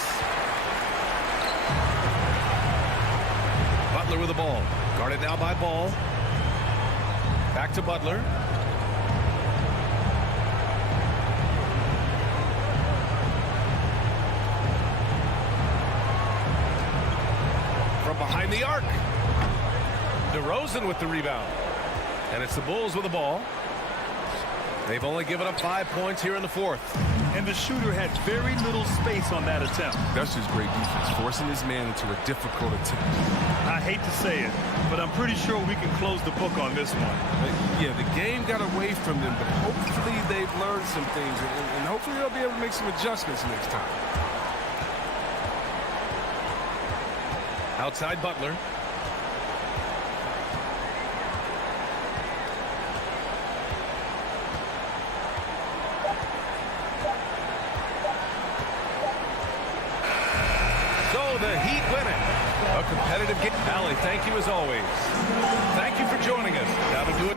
Butler with the ball. Guarded now by Ball. Back to Butler. From behind the arc. Derozan with the rebound. And it's the Bulls with the ball. They've only given up 5 points here in the fourth. And the shooter had very little space on that attempt. That's just great defense, forcing his man into a difficult attempt. I hate to say it, but I'm pretty sure we can close the book on this one. Yeah, the game got away from them, but hopefully they've learned some things, and hopefully they'll be able to make some adjustments next time. Outside Butler. So the Heat win it. A competitive game. Allie, thank you as always. Thank you for joining us. That'll do it.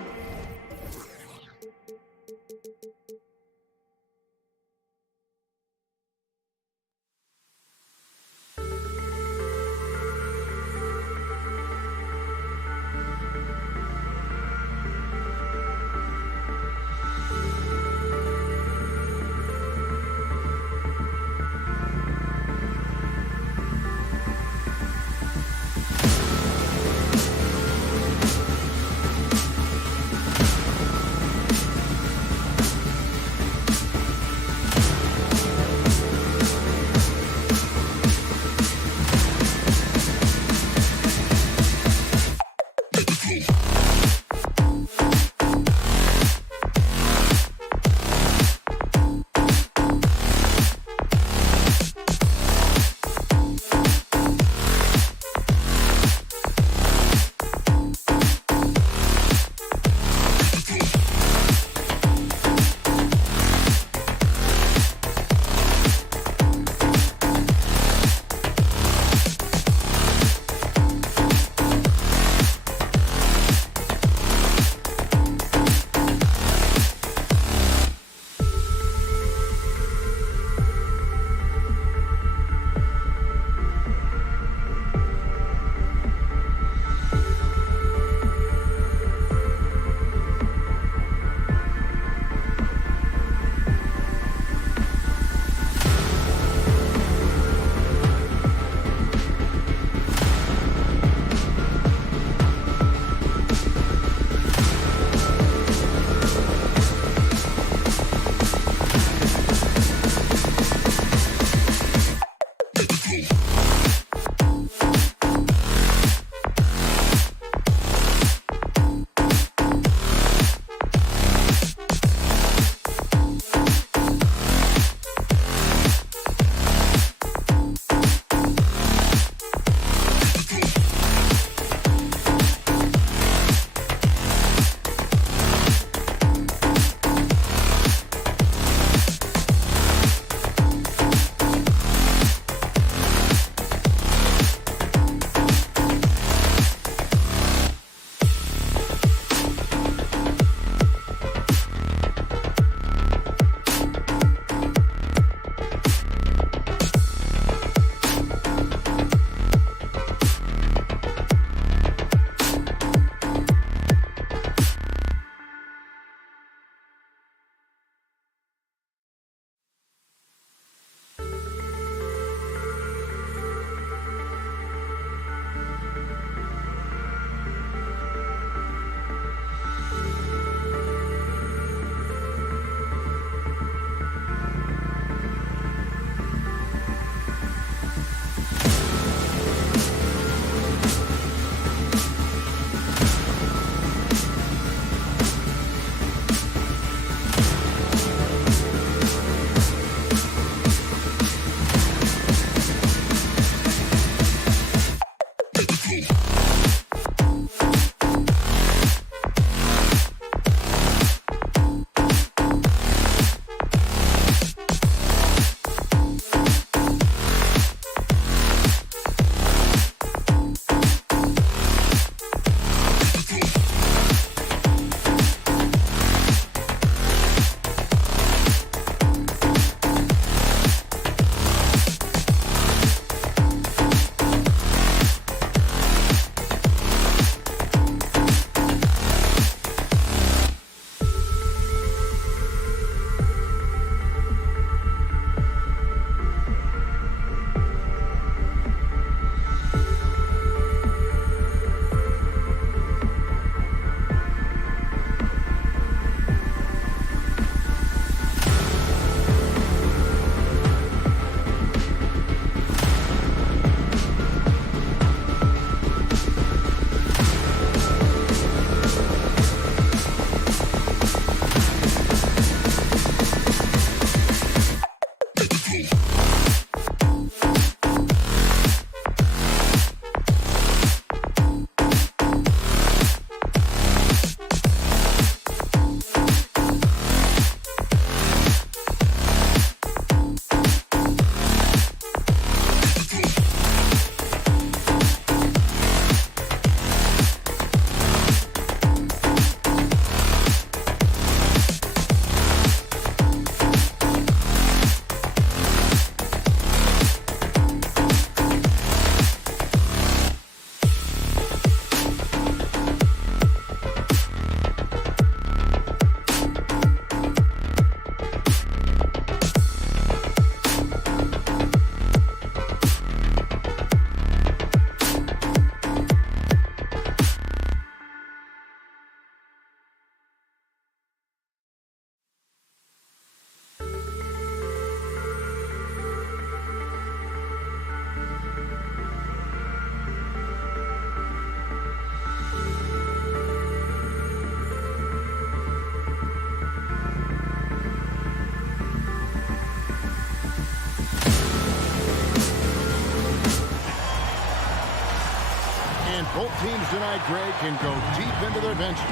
teams tonight, Greg, can go deep into their benches.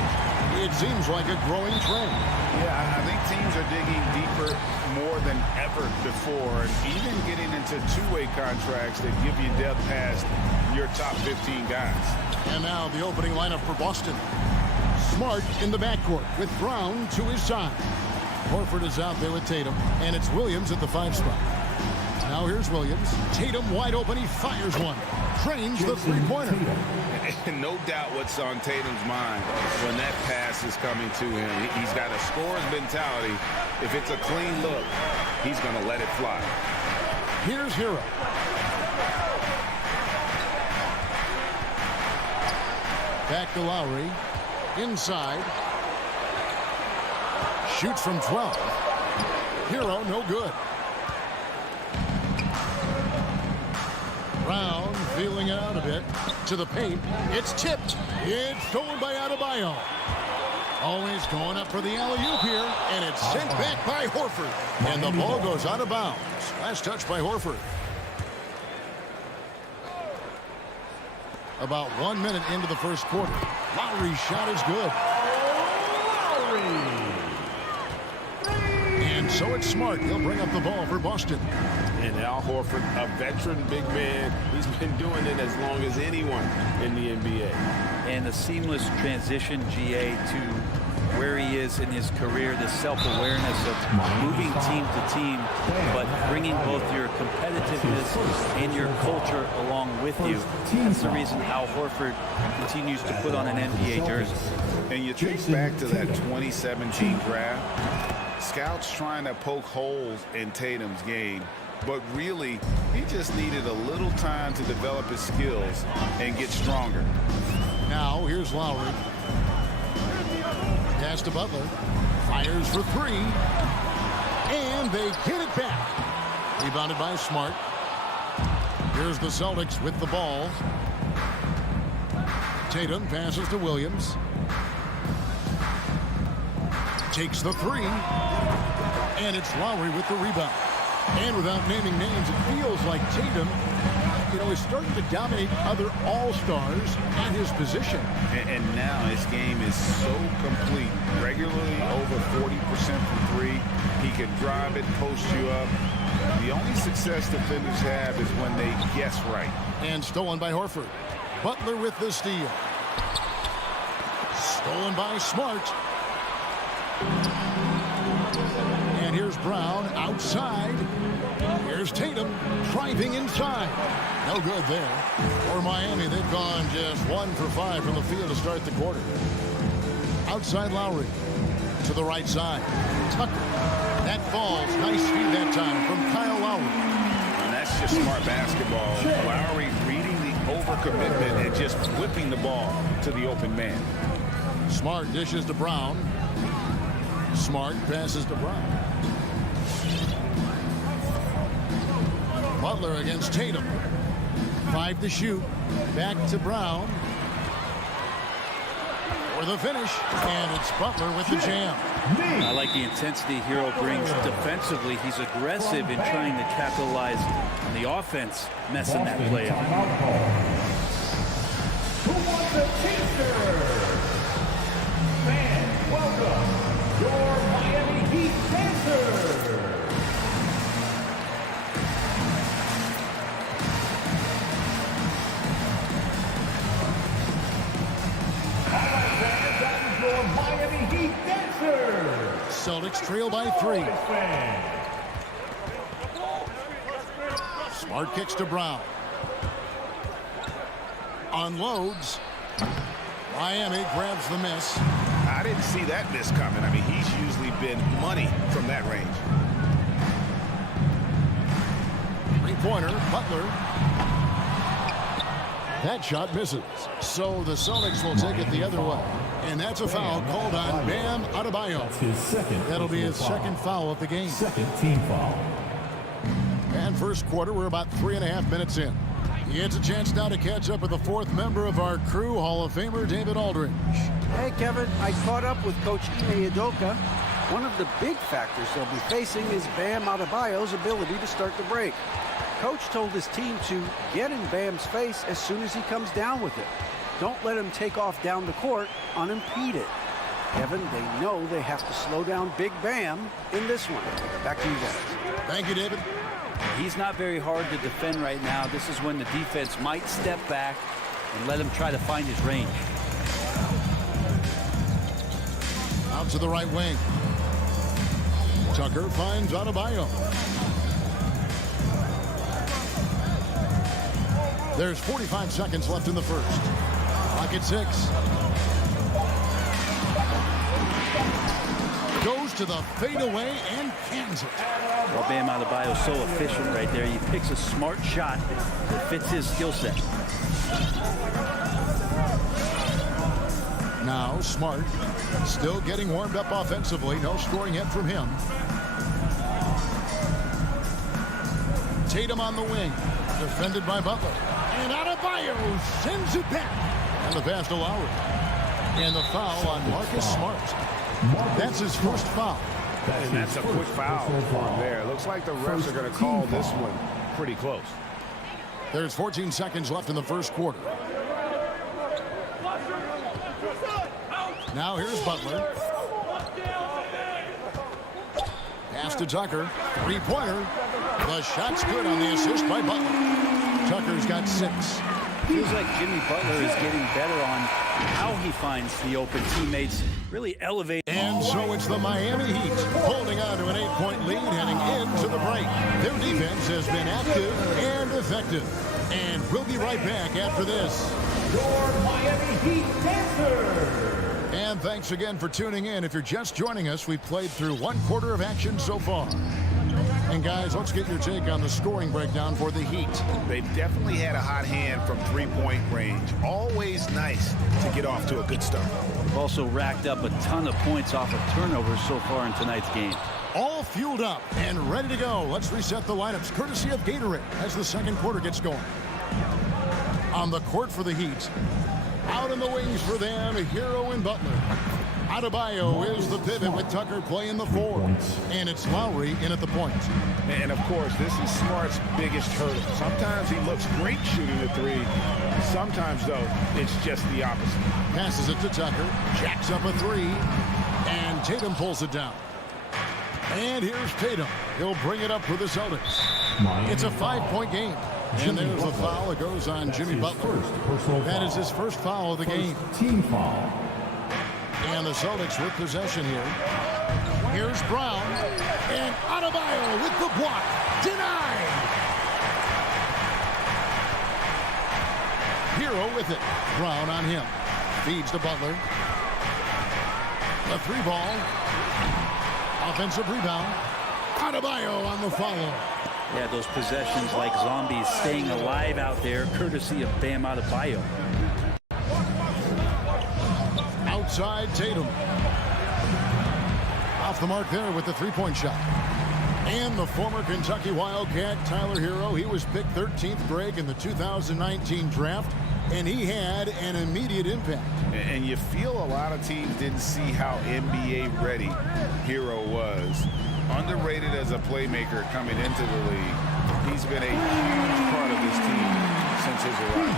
It seems like a growing trend. Yeah, I think teams are digging deeper more than ever before, and even getting into two-way contracts that give you depth past your top 15 guys. And now the opening lineup for Boston. Smart in the backcourt with Brown to his side. Horford is out there with Tatum, and it's Williams at the 5 spot. Now here's Williams. Tatum wide open. He fires one. Trains the three-pointer. No doubt what's on Tatum's mind when that pass is coming to him. He's got a scorer's mentality. If it's a clean look, he's going to let it fly. Here's Hero. Back to Lowry. Inside. Shoots from 12. Hero, no good. Brown feeling it out a bit. To the paint. It's tipped. It's stolen by Adebayo. Always going up for the alley-oop here. And it's sent back by Horford. And the ball goes out of bounds. Last touch by Horford. About 1 minute into the first quarter. Lowry's shot is good. And so it's Smart. He'll bring up the ball for Boston. And Al Horford, a veteran big man. He's been doing it as long as anyone in the NBA. And a seamless transition, GA, to where he is in his career, the self-awareness of moving team to team, but bringing both your competitiveness and your culture along with you. That's the reason Al Horford continues to put on an NBA jersey. And you think back to that 2017 draft, scouts trying to poke holes in Tatum's game, but really, he just needed a little time to develop his skills and get stronger. Now, here's Lowry. Pass to Butler. Fires for 3. And they get it back. Rebounded by Smart. Here's the Celtics with the ball. Tatum passes to Williams. Takes the 3. And it's Lowry with the rebound. And without naming names, it feels like Tatum, is starting to dominate other all-stars at his position. And now his game is so complete. Regularly over 40% from 3. He can drive it, post you up. The only success defenders have is when they guess right. And stolen by Horford. Butler with the steal. Stolen by Smart. And here's Brown outside. Here's Tatum driving inside. No good there. For Miami, they've gone just 1 for 5 from the field to start the quarter. Outside Lowry. To the right side. Tucker. That falls. Nice feed that time from Kyle Lowry. And that's just smart basketball. Lowry reading the overcommitment and just whipping the ball to the open man. Smart dishes to Brown. Smart passes to Brown. Butler against Tatum. 5 to shoot. Back to Brown. For the finish. And it's Butler with the jam. I like the intensity Hero brings defensively. He's aggressive in trying to capitalize on the offense, messing that play up. Who wants a taster? Fans, welcome your Miami Heat Panthers. Miami Heat dancers. Celtics trail by 3. Smart kicks to Brown. Unloads. Miami grabs the miss. I didn't see that miss coming. I mean, he's usually been money from that range. 3-pointer, Butler. That shot misses. So the Celtics will take it the other way. And that's a foul called on Bam Adebayo. That'll be his second foul of the game. Second team foul. And first quarter, we're about 3.5 minutes in. He gets a chance now to catch up with the 4th member of our crew, Hall of Famer David Aldridge. Hey, Kevin, I caught up with Coach Ime Udoka. One of the big factors they'll be facing is Bam Adebayo's ability to start the break. Coach told his team to get in Bam's face as soon as he comes down with it. Don't let him take off down the court unimpeded. Kevin, they know they have to slow down Big Bam in this one. Back to you guys. Thank you, David. He's not very hard to defend right now. This is when the defense might step back and let him try to find his range. Out to the right wing. Tucker finds Adebayo. There's 45 seconds left in the first. Clock at 6. Goes to the fadeaway and cans it. Well, Bam Adebayo is so efficient right there. He picks a smart shot that fits his skill set. Now Smart still getting warmed up offensively. No scoring yet from him. Tatum on the wing. Defended by Butler. And Adebayo sends it back. And the pass to Lowry. And the foul on Marcus Smart. That's his first foul. And that's a quick foul for him there. Looks like the refs are going to call this one pretty close. There's 14 seconds left in the first quarter. Now here's Butler. Pass to Tucker. Three-pointer. The shot's good on the assist by Butler. Tucker's got 6. Feels like Jimmy Butler is getting better on how he finds the open teammates, really elevate. And so it's the Miami Heat holding on to an 8-point lead heading into the break. Their defense has been active and effective. And we'll be right back after this. Your Miami Heat dancers. And thanks again for tuning in. If you're just joining us, we've played through one quarter of action so far. And guys, let's get your take on the scoring breakdown for the Heat. They've definitely had a hot hand from three-point range. Always nice to get off to a good start. They've also racked up a ton of points off of turnovers so far in tonight's game. All fueled up and ready to go. Let's reset the lineups, courtesy of Gatorade, as the second quarter gets going. On the court for the Heat. Out in the wings for them, Hero and Butler. Adebayo is the pivot with Tucker playing the 4. And it's Lowry in at the point. And, of course, this is Smart's biggest hurdle. Sometimes he looks great shooting the 3. Sometimes, though, it's just the opposite. Passes it to Tucker. Jacks up a 3. And Tatum pulls it down. And here's Tatum. He'll bring it up for the Celtics. It's a 5-point game. And there's a foul that goes on Jimmy Butler. That is his first foul of the game. Team foul. And the Celtics with possession here. Here's Brown. And Adebayo with the block. Denied. Hero with it. Brown on him. Feeds to Butler. The 3-ball. Offensive rebound. Adebayo on the follow. Yeah, those possessions like zombies staying alive out there, courtesy of Bam Adebayo. Outside Tatum. Off the mark there with the 3-point shot. And the former Kentucky Wildcat, Tyler Hero, he was picked 13th grade in the 2019 draft, and he had an immediate impact. And you feel a lot of teams didn't see how NBA ready Hero was. Underrated as a playmaker coming into the league. He's been a huge part of this team since his arrival.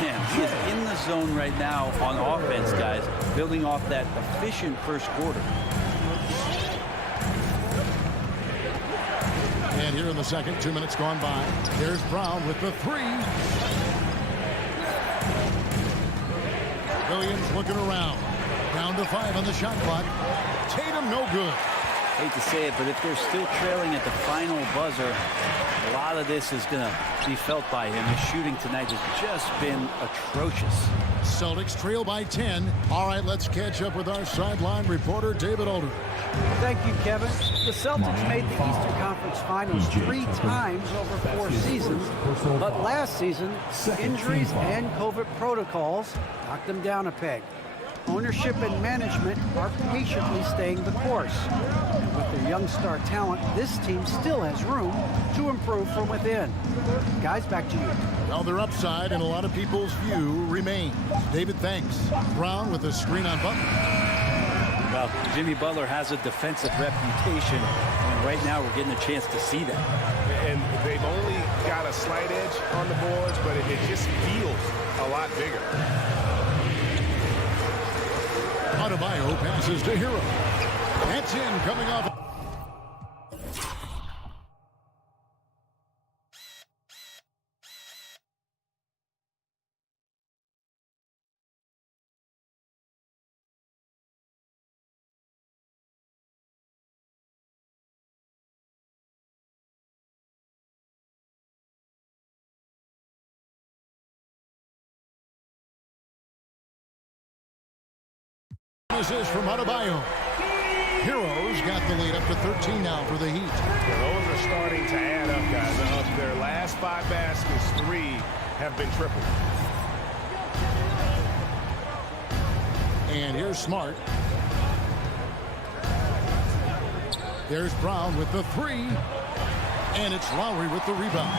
Yeah, he is in the zone right now on offense, guys, building off that efficient first quarter. And here in the second, 2 minutes gone by. There's Brown with the 3. Williams looking around. Down to 5 on the shot clock. Tatum no good. Hate to say it, but if they're still trailing at the final buzzer, a lot of this is going to be felt by him. His shooting tonight has just been atrocious. Celtics trail by 10. All right, let's catch up with our sideline reporter, David Aldridge. Thank you, Kevin. The Celtics made the Eastern Conference Finals 3 times over 4 seasons, but last season, injuries and COVID protocols knocked them down a peg. Ownership and management are patiently staying the course. With their young star talent, this team still has room to improve from within. Guys, back to you. Well, their upside in a lot of people's view remains. David, thanks. Brown with a screen on Butler. Well, Jimmy Butler has a defensive reputation, and right now we're getting a chance to see that. And they've only got a slight edge on the boards, but it just feels a lot bigger. Adebayo passes to Hero. That's in, coming off. This is from Adebayo. Heroes got the lead up to 13 now for the Heat. Those are starting to add up, guys. Of their last 5 baskets, 3 have been triple. And here's Smart. There's Brown with the 3. And it's Lowry with the rebound.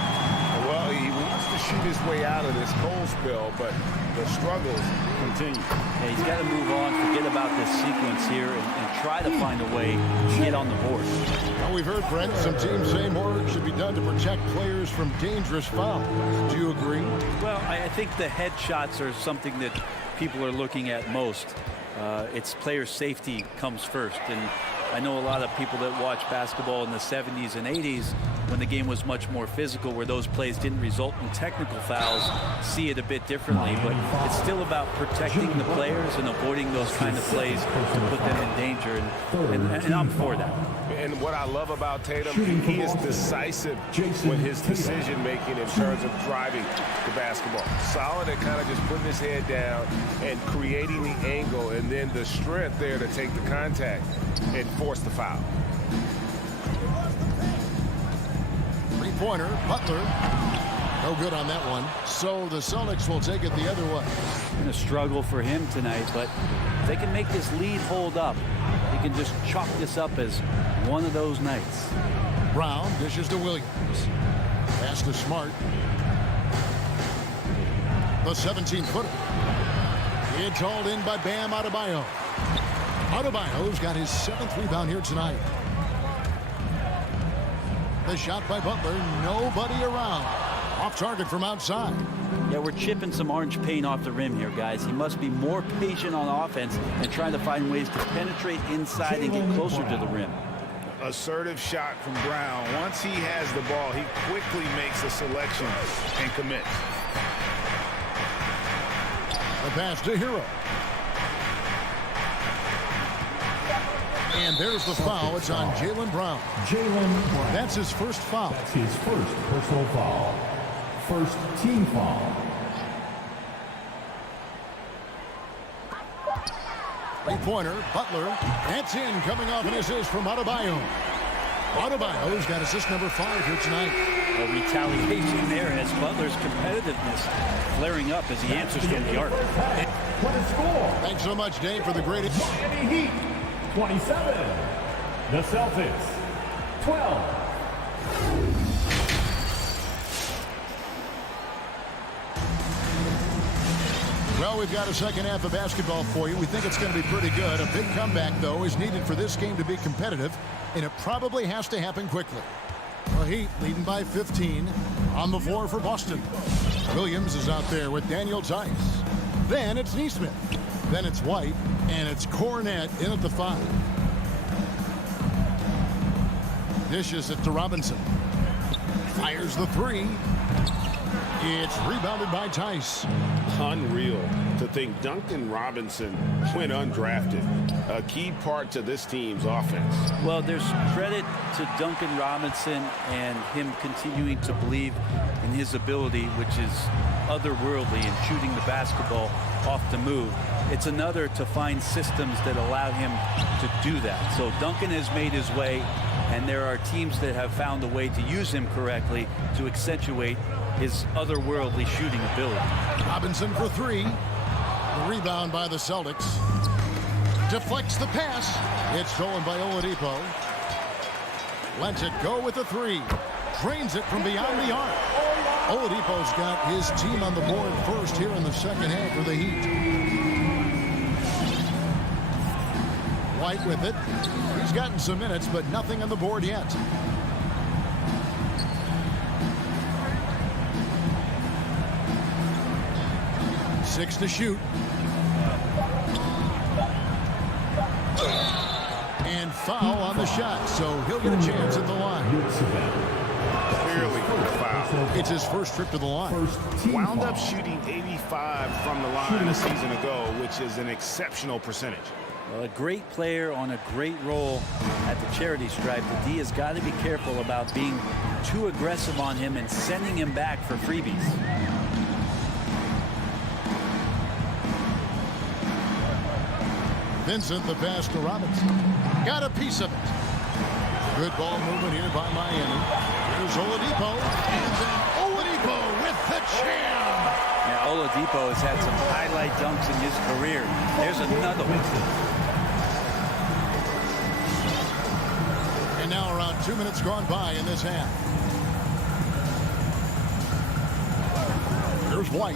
Well, he wants to shoot his way out of this cold spell, but the struggles continue. Yeah, he's got to move on, forget about this sequence here, and try to find a way to get on the board. Well, we've heard, Brent, some teams say more should be done to protect players from dangerous fouls. Do you agree? Well, I think the head shots are something that people are looking at most. It's player safety comes first, and I know a lot of people that watch basketball in the 70s and 80s when the game was much more physical, where those plays didn't result in technical fouls, see it a bit differently. But it's still about protecting the players and avoiding those kind of plays to put them in danger, and I'm for that. And what I love about Tatum, he is decisive with his decision-making in terms of driving the basketball. Solid at kind of just putting his head down and creating the angle, and then the strength there to take the contact and force the foul. Three-pointer, Butler. No good on that one. So the Celtics will take it the other way. Going to struggle for him tonight, but if they can make this lead hold up, they can just chalk this up as one of those nights. Brown dishes to Williams. Pass to Smart. The 17-footer. It's hauled in by Bam Adebayo. Adebayo's got his 7th rebound here tonight. The shot by Butler, nobody around. Off target from outside. Yeah, we're chipping some orange paint off the rim here, guys. He must be more patient on offense and trying to find ways to penetrate inside and get closer to the rim. Assertive shot from Brown. Once he has the ball, he quickly makes a selection and commits. A pass to Hero. And there's the foul. It's on Jaylen Brown. That's his first foul. That's his first personal foul. First team foul. Three-pointer, Butler. That's in, coming off an assist from Adebayo. Adebayo's got assist number 5 here tonight. A retaliation there as Butler's competitiveness flaring up as he answers from the arc. What a score! Thanks so much, Dave, for the great... Miami Heat, 27. The Celtics, 12. Well, we've got a second half of basketball for you. We think it's going to be pretty good. A big comeback, though, is needed for this game to be competitive, and it probably has to happen quickly. The Heat leading by 15 on the floor for Boston. Williams is out there with Daniel Tice. Then it's Neesmith. Then it's White, and it's Cornette in at the 5. Dishes it to Robinson. Fires the 3. It's rebounded by Tice. Unreal to think Duncan Robinson went undrafted. A key part to this team's offense. Well, there's credit to Duncan Robinson and him continuing to believe in his ability, which is otherworldly in shooting the basketball off the move. It's another to find systems that allow him to do that. So Duncan has made his way, and there are teams that have found a way to use him correctly to accentuate his otherworldly shooting ability. Robinson for 3. The rebound by the Celtics. Deflects the pass. It's stolen by Oladipo. Lets it go with the 3. Drains it from beyond the arc. Oladipo's got his team on the board first here in the second half for the Heat. White with it. He's gotten some minutes, but nothing on the board yet. Six to shoot. And foul on the shot, so he'll get a chance at the line. Clearly a foul. It's his first trip to the line. Wound up shooting 85 from the line a season ago, which is an exceptional percentage. Well, a great player on a great role at the charity stripe. The D has got to be careful about being too aggressive on him and sending him back for freebies. Vincent, the pass to Robinson. Got a piece of it. Good ball movement here by Miami. Here's Oladipo. And then Oladipo with the jam. Yeah, Oladipo has had some highlight dunks in his career. There's another one. And now around 2 minutes gone by in this half. Here's White.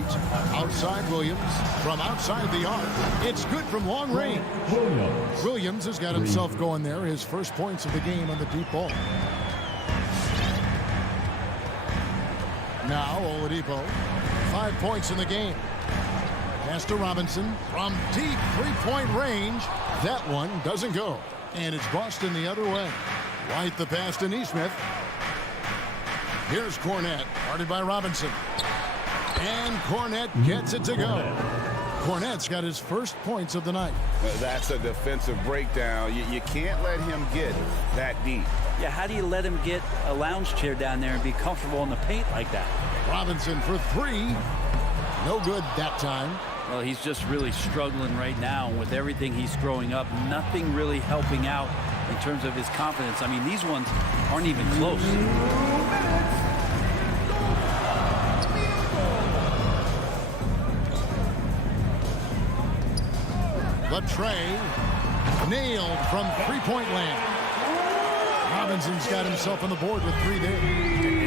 Outside Williams. From outside the arc. It's good from long range. Williams has got himself going there. His first points of the game on the deep ball. Now Oladipo. 5 points in the game. Pass to Robinson. From deep three-point range. That one doesn't go. And it's Boston the other way. White the pass to Nesmith. Here's Cornette. Guarded by Robinson. And Cornette gets it to go. Cornette's got his first points of the night. That's a defensive breakdown. You can't let him get that deep. Yeah, how do you let him get a lounge chair down there and be comfortable in the paint like that? Robinson for three. No good that time. Well, he's just really struggling right now. With everything he's throwing up, nothing really helping out in terms of his confidence. I mean, these ones aren't even close. The tray nailed from three-point land. Robinson's got himself on the board with three there.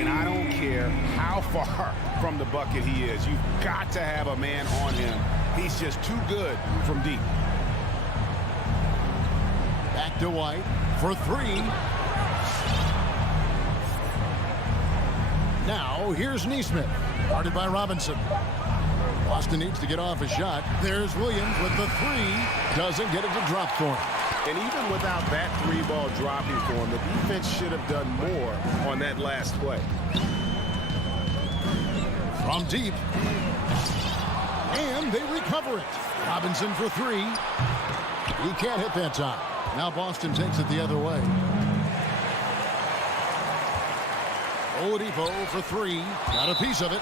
And I don't care how far from the bucket he is. You've got to have a man on him. He's just too good from deep. Back to White for three. Now here's Nesmith. Guarded by Robinson. Boston needs to get off a shot. There's Williams with the three. Doesn't get it to drop for him. And even without that three ball dropping for him, the defense should have done more on that last play. From deep. And they recover it. Robinson for three. He can't hit that time. Now Boston takes it the other way. Oladipo for three. Got a piece of it.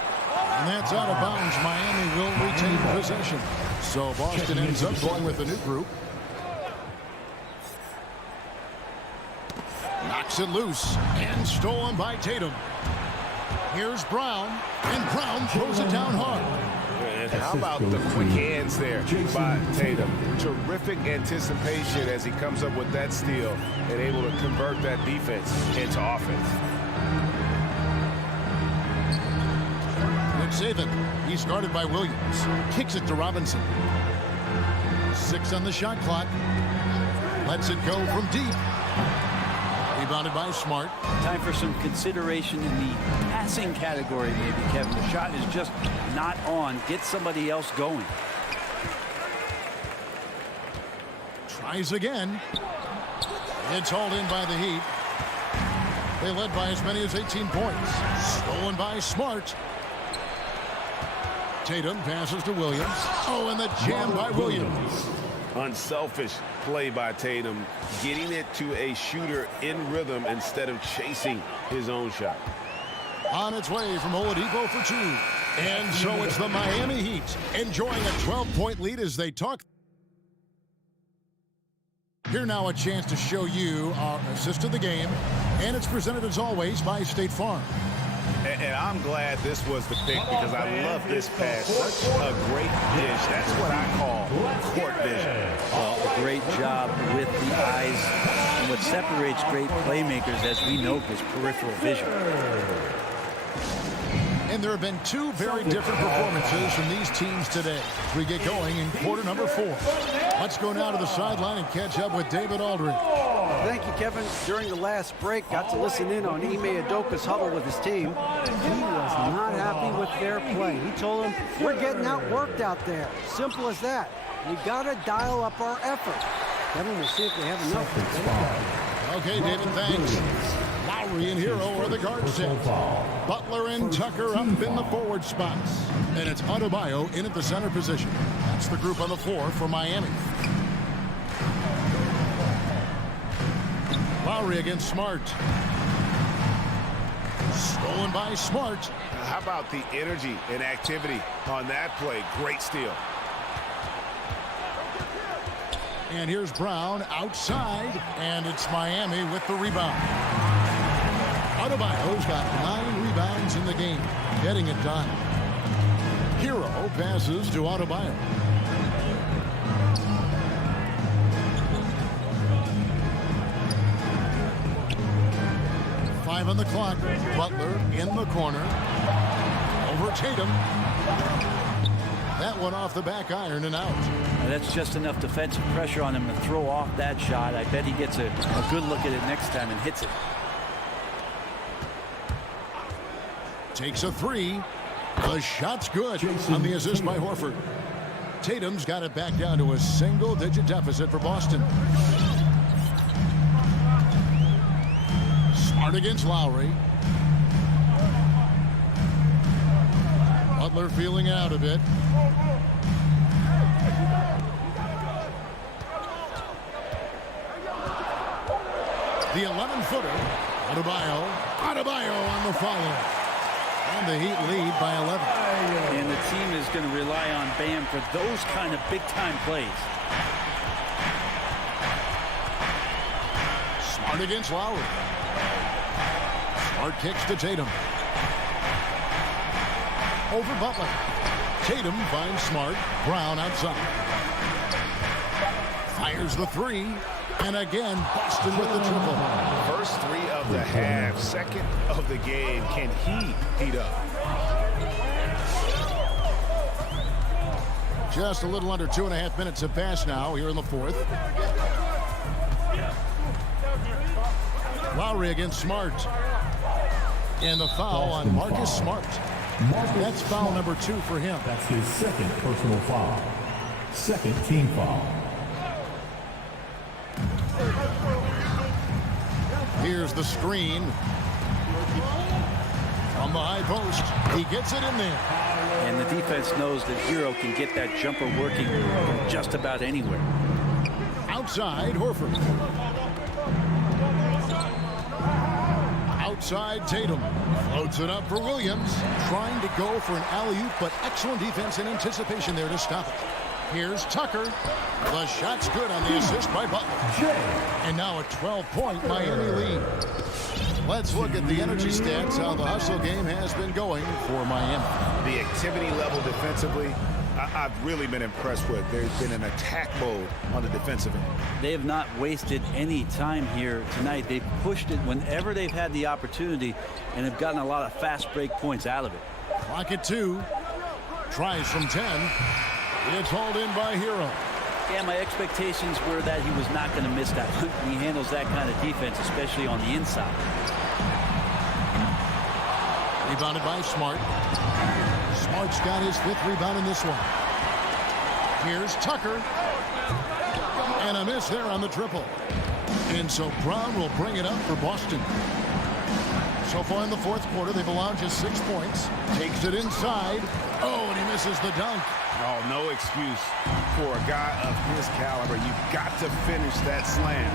And that's out of bounds. Miami will retain possession. So Boston ends up going with a new group. Knocks it loose. And stolen by Tatum. Here's Brown. And Brown throws it down hard. And how about the quick hands there by Tatum? Terrific anticipation as he comes up with that steal and able to convert that defense into offense. Saban. He's guarded by Williams. Kicks it to Robinson. 6 on the shot clock. Lets it go from deep. Rebounded by Smart. Time for some consideration in the passing category, maybe, Kevin. The shot is just not on. Get somebody else going. Tries again. It's hauled in by the Heat. They led by as many as 18 points. Stolen by Smart. Tatum passes to Williams. Oh, and the jam by Williams. Unselfish play by Tatum, getting it to a shooter in rhythm instead of chasing his own shot. On its way from Oladipo for two. And so it's the Miami Heat enjoying a 12-point lead as they talk. Here now a chance to show you our assist of the game. And it's presented as always by State Farm. And I'm glad this was the pick because I love this pass. Such a great dish. That's what I call court vision. Well, a great job with the eyes. And what separates great playmakers, as we know, is peripheral vision. And there have been two very different performances from these teams today. We get going in quarter number 4. Let's go now to the sideline and catch up with David Aldridge. Thank you, Kevin. During the last break, got to listen in on Ime Udoka's huddle with his team. He was not happy with their play. He told them, we're getting outworked out there. Simple as that. We got to dial up our effort. Kevin, we'll see if they have enough. Okay, David, thanks. Lowry and Hero are the guard set. Butler and Tucker up in the forward spots. And it's Adebayo in at the center position. That's the group on the floor for Miami. Lowry against Smart. Stolen by Smart. How about the energy and activity on that play? Great steal. And here's Brown outside, and it's Miami with the rebound. Adebayo's got 9 rebounds in the game, getting it done. Hero passes to Adebayo. Five on the clock. Butler in the corner. Over Tatum. That one off the back iron and out. And that's just enough defensive pressure on him to throw off that shot. I bet he gets a good look at it next time and hits it. Takes a 3. The shot's good on the assist by Horford. Tatum's got it back down to a single-digit deficit for Boston. Smart against Lowry. Butler feeling out a bit. The 11-footer. Adebayo on the follow. And the Heat lead by 11. And the team is going to rely on Bam for those kind of big-time plays. Smart against Lowry. Smart kicks to Tatum. Over Butler. Tatum finds Smart. Brown outside. Fires the 3. And again, Boston with the triple. First 3 of the half, second of the game. Can he heat up? Just a little under 2.5 minutes have passed now here in the fourth. Lowry against Smart. And the foul on Marcus Smart. That's foul number 2 for him. That's his second personal foul. Second team foul. Here's the screen. From the high post. He gets it in there. And the defense knows that Hero can get that jumper working from just about anywhere. Outside, Horford. Outside, Tatum. Floats it up for Williams. Trying to go for an alley-oop, but excellent defense and anticipation there to stop it. Here's Tucker. The shot's good on the assist by Butler. And now a 12-point Miami lead. Let's look at the energy stats, how the hustle game has been going for Miami. The activity level defensively, I've really been impressed with. There's been an attack mode on the defensive end. They have not wasted any time here tonight. They've pushed it whenever they've had the opportunity and have gotten a lot of fast break points out of it. Clock at 2. Tries from 10. It's hauled in by Hero. Yeah, my expectations were that he was not going to miss that one. He handles that kind of defense, especially on the inside. Rebounded by Smart. Smart's got his 5th rebound in this one. Here's Tucker. And a miss there on the triple. And so Brown will bring it up for Boston. So far in the fourth quarter, they've allowed just 6 points. Takes it inside. Oh, and he misses the dunk. Oh, no excuse for a guy of his caliber. You've got to finish that slam.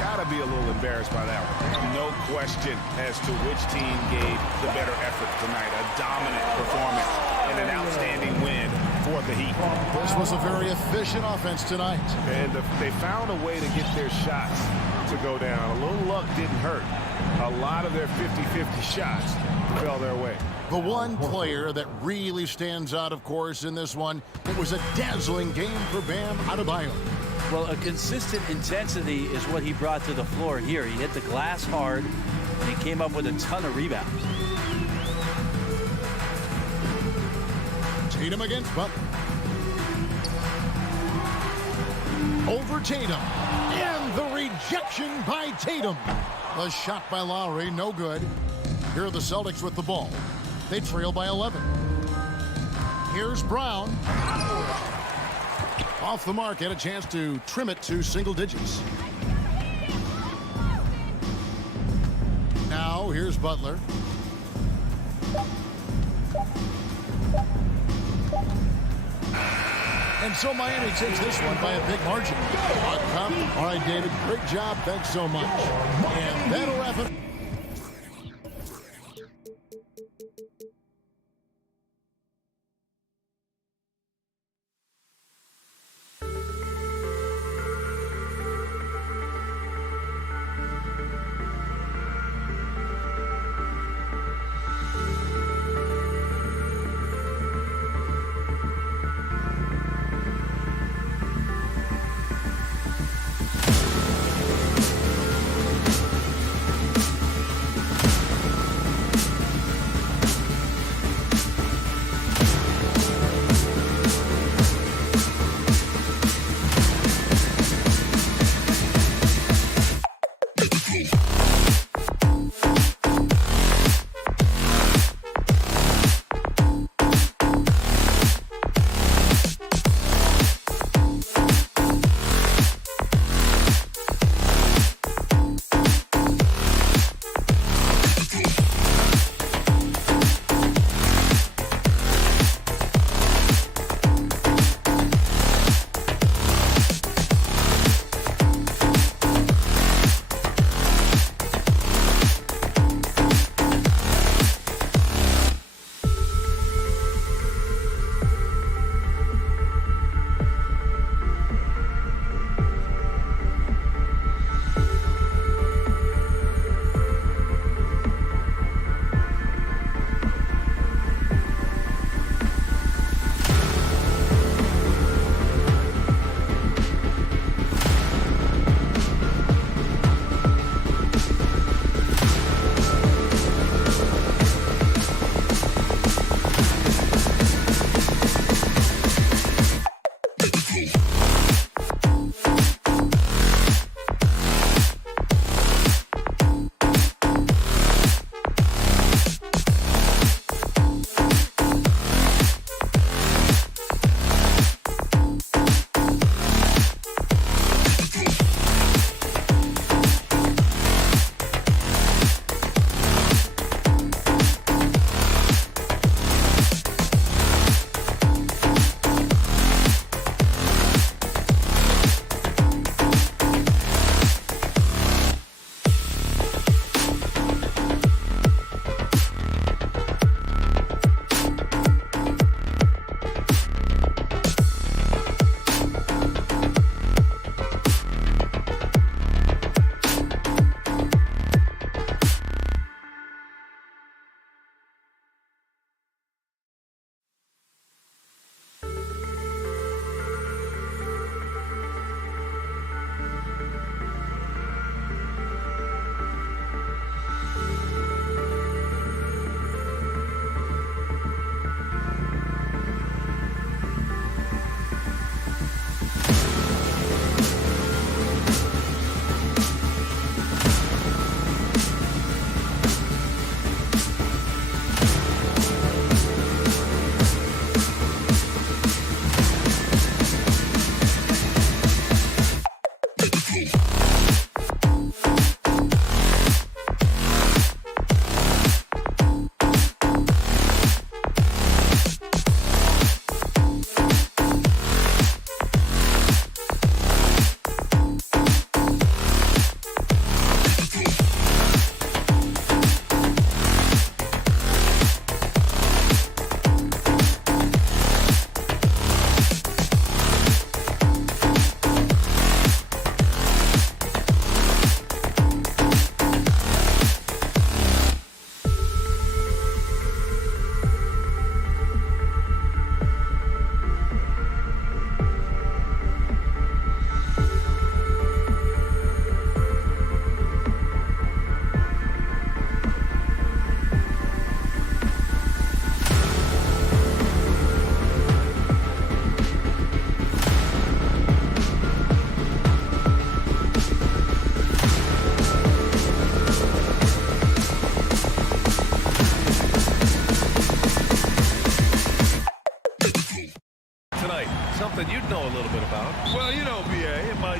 Got to be a little embarrassed by that one. No question as to which team gave the better effort tonight. A dominant performance and an outstanding win for the Heat. This was a very efficient offense tonight. And they found a way to get their shots to go down. A little luck didn't hurt. A lot of their 50-50 shots fell their way. The one player that really stands out, of course, in this one, it was a dazzling game for Bam Adebayo. Well, a consistent intensity is what he brought to the floor here. He hit the glass hard, and he came up with a ton of rebounds. Tatum against Butler. Over Tatum. And the rejection by Tatum. The shot by Lowry, no good. Here are the Celtics with the ball. They trail by 11. Here's Brown. Off the mark, had a chance to trim it to single digits. Now, here's Butler. And so Miami takes this one by a big margin. All right, David, great job. Thanks so much. And that'll wrap it.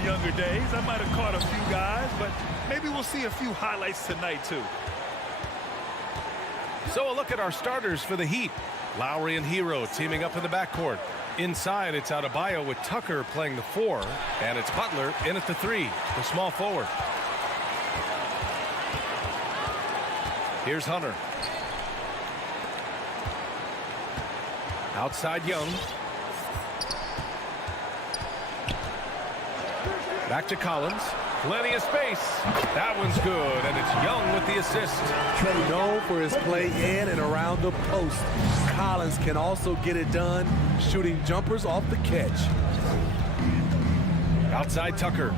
younger days. I might have caught a few guys, but maybe we'll see a few highlights tonight, too. So a look at our starters for the Heat. Lowry and Hero teaming up in the backcourt. Inside, it's Adebayo with Tucker playing the 4, and it's Butler in at the 3, the small forward. Here's Hunter. Outside Young. Back to Collins. Plenty of space. That one's good, and it's Young with the assist. Known for his play in and around the post, Collins can also get it done shooting jumpers off the catch. Outside Tucker.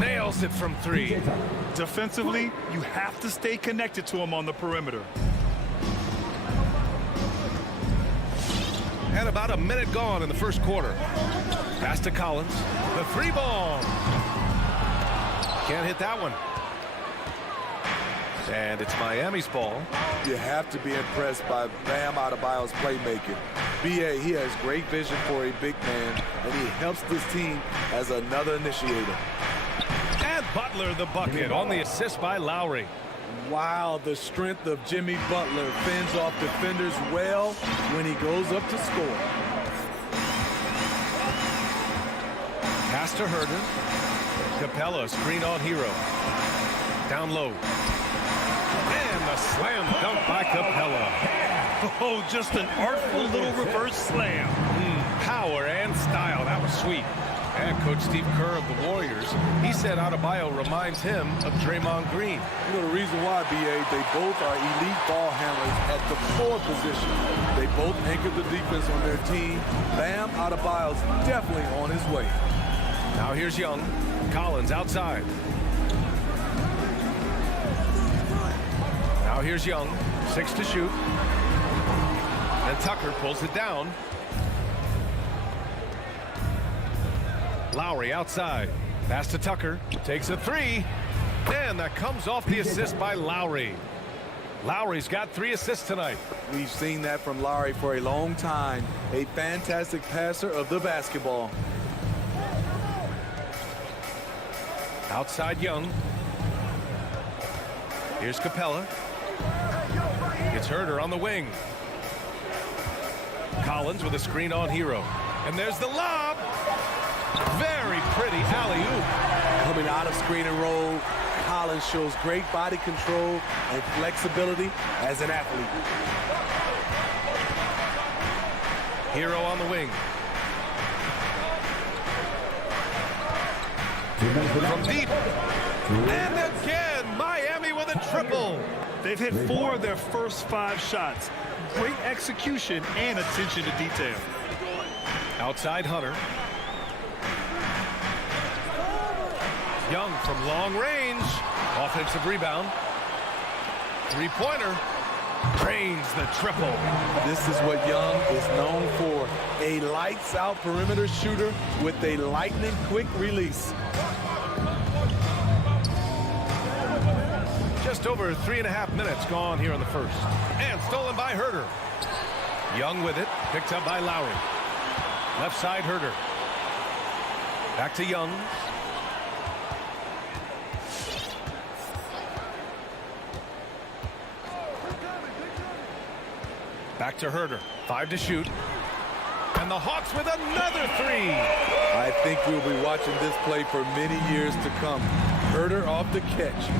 Nails it from 3. Defensively, you have to stay connected to him on the perimeter. And about a minute gone in the first quarter. Pass to Collins. The 3 ball. Can't hit that one. And it's Miami's ball. You have to be impressed by Bam Adebayo's playmaking. B.A., he has great vision for a big man, and he helps this team as another initiator. And Butler the bucket on the assist by Lowry. Wow, the strength of Jimmy Butler fends off defenders well when he goes up to score. Pass to Herder. Capella screen on Hero. Down low. And a slam dunk by Capella. Oh, just an artful little reverse slam. Power and style. That was sweet. And Coach Steve Kerr of the Warriors, he said Adebayo reminds him of Draymond Green. You know the reason why, B.A., they both are elite ball handlers at the 4 position. They both anchor the defense on their team. Bam Adebayo's definitely on his way. Now here's Young. Collins outside. Now here's Young. 6 to shoot. And Tucker pulls it down. Lowry outside. Pass to Tucker. Takes a 3. And that comes off the assist by Lowry. Lowry's got 3 assists tonight. We've seen that from Lowry for a long time. A fantastic passer of the basketball. Outside Young. Here's Capella. It's Herder on the wing. Collins with a screen on Hero. And there's the lob. Very pretty alley-oop. Coming out of screen and roll, Collins shows great body control and flexibility as an athlete. Hero on the wing. From deep. And again, Miami with a triple. They've hit 4 of their first 5 shots. Great execution and attention to detail. Outside Hunter. Young from long range. Offensive rebound. 3-pointer. Drains the triple. This is what Young is known for. A lights-out perimeter shooter with a lightning-quick release. Just over 3.5 minutes gone here in the first. And stolen by Herder. Young with it. Picked up by Lowry. Left side Herder. Back to Young. Back to Herder. 5 to shoot. And the Hawks with another 3. I think we'll be watching this play for many years to come. Herder off the catch.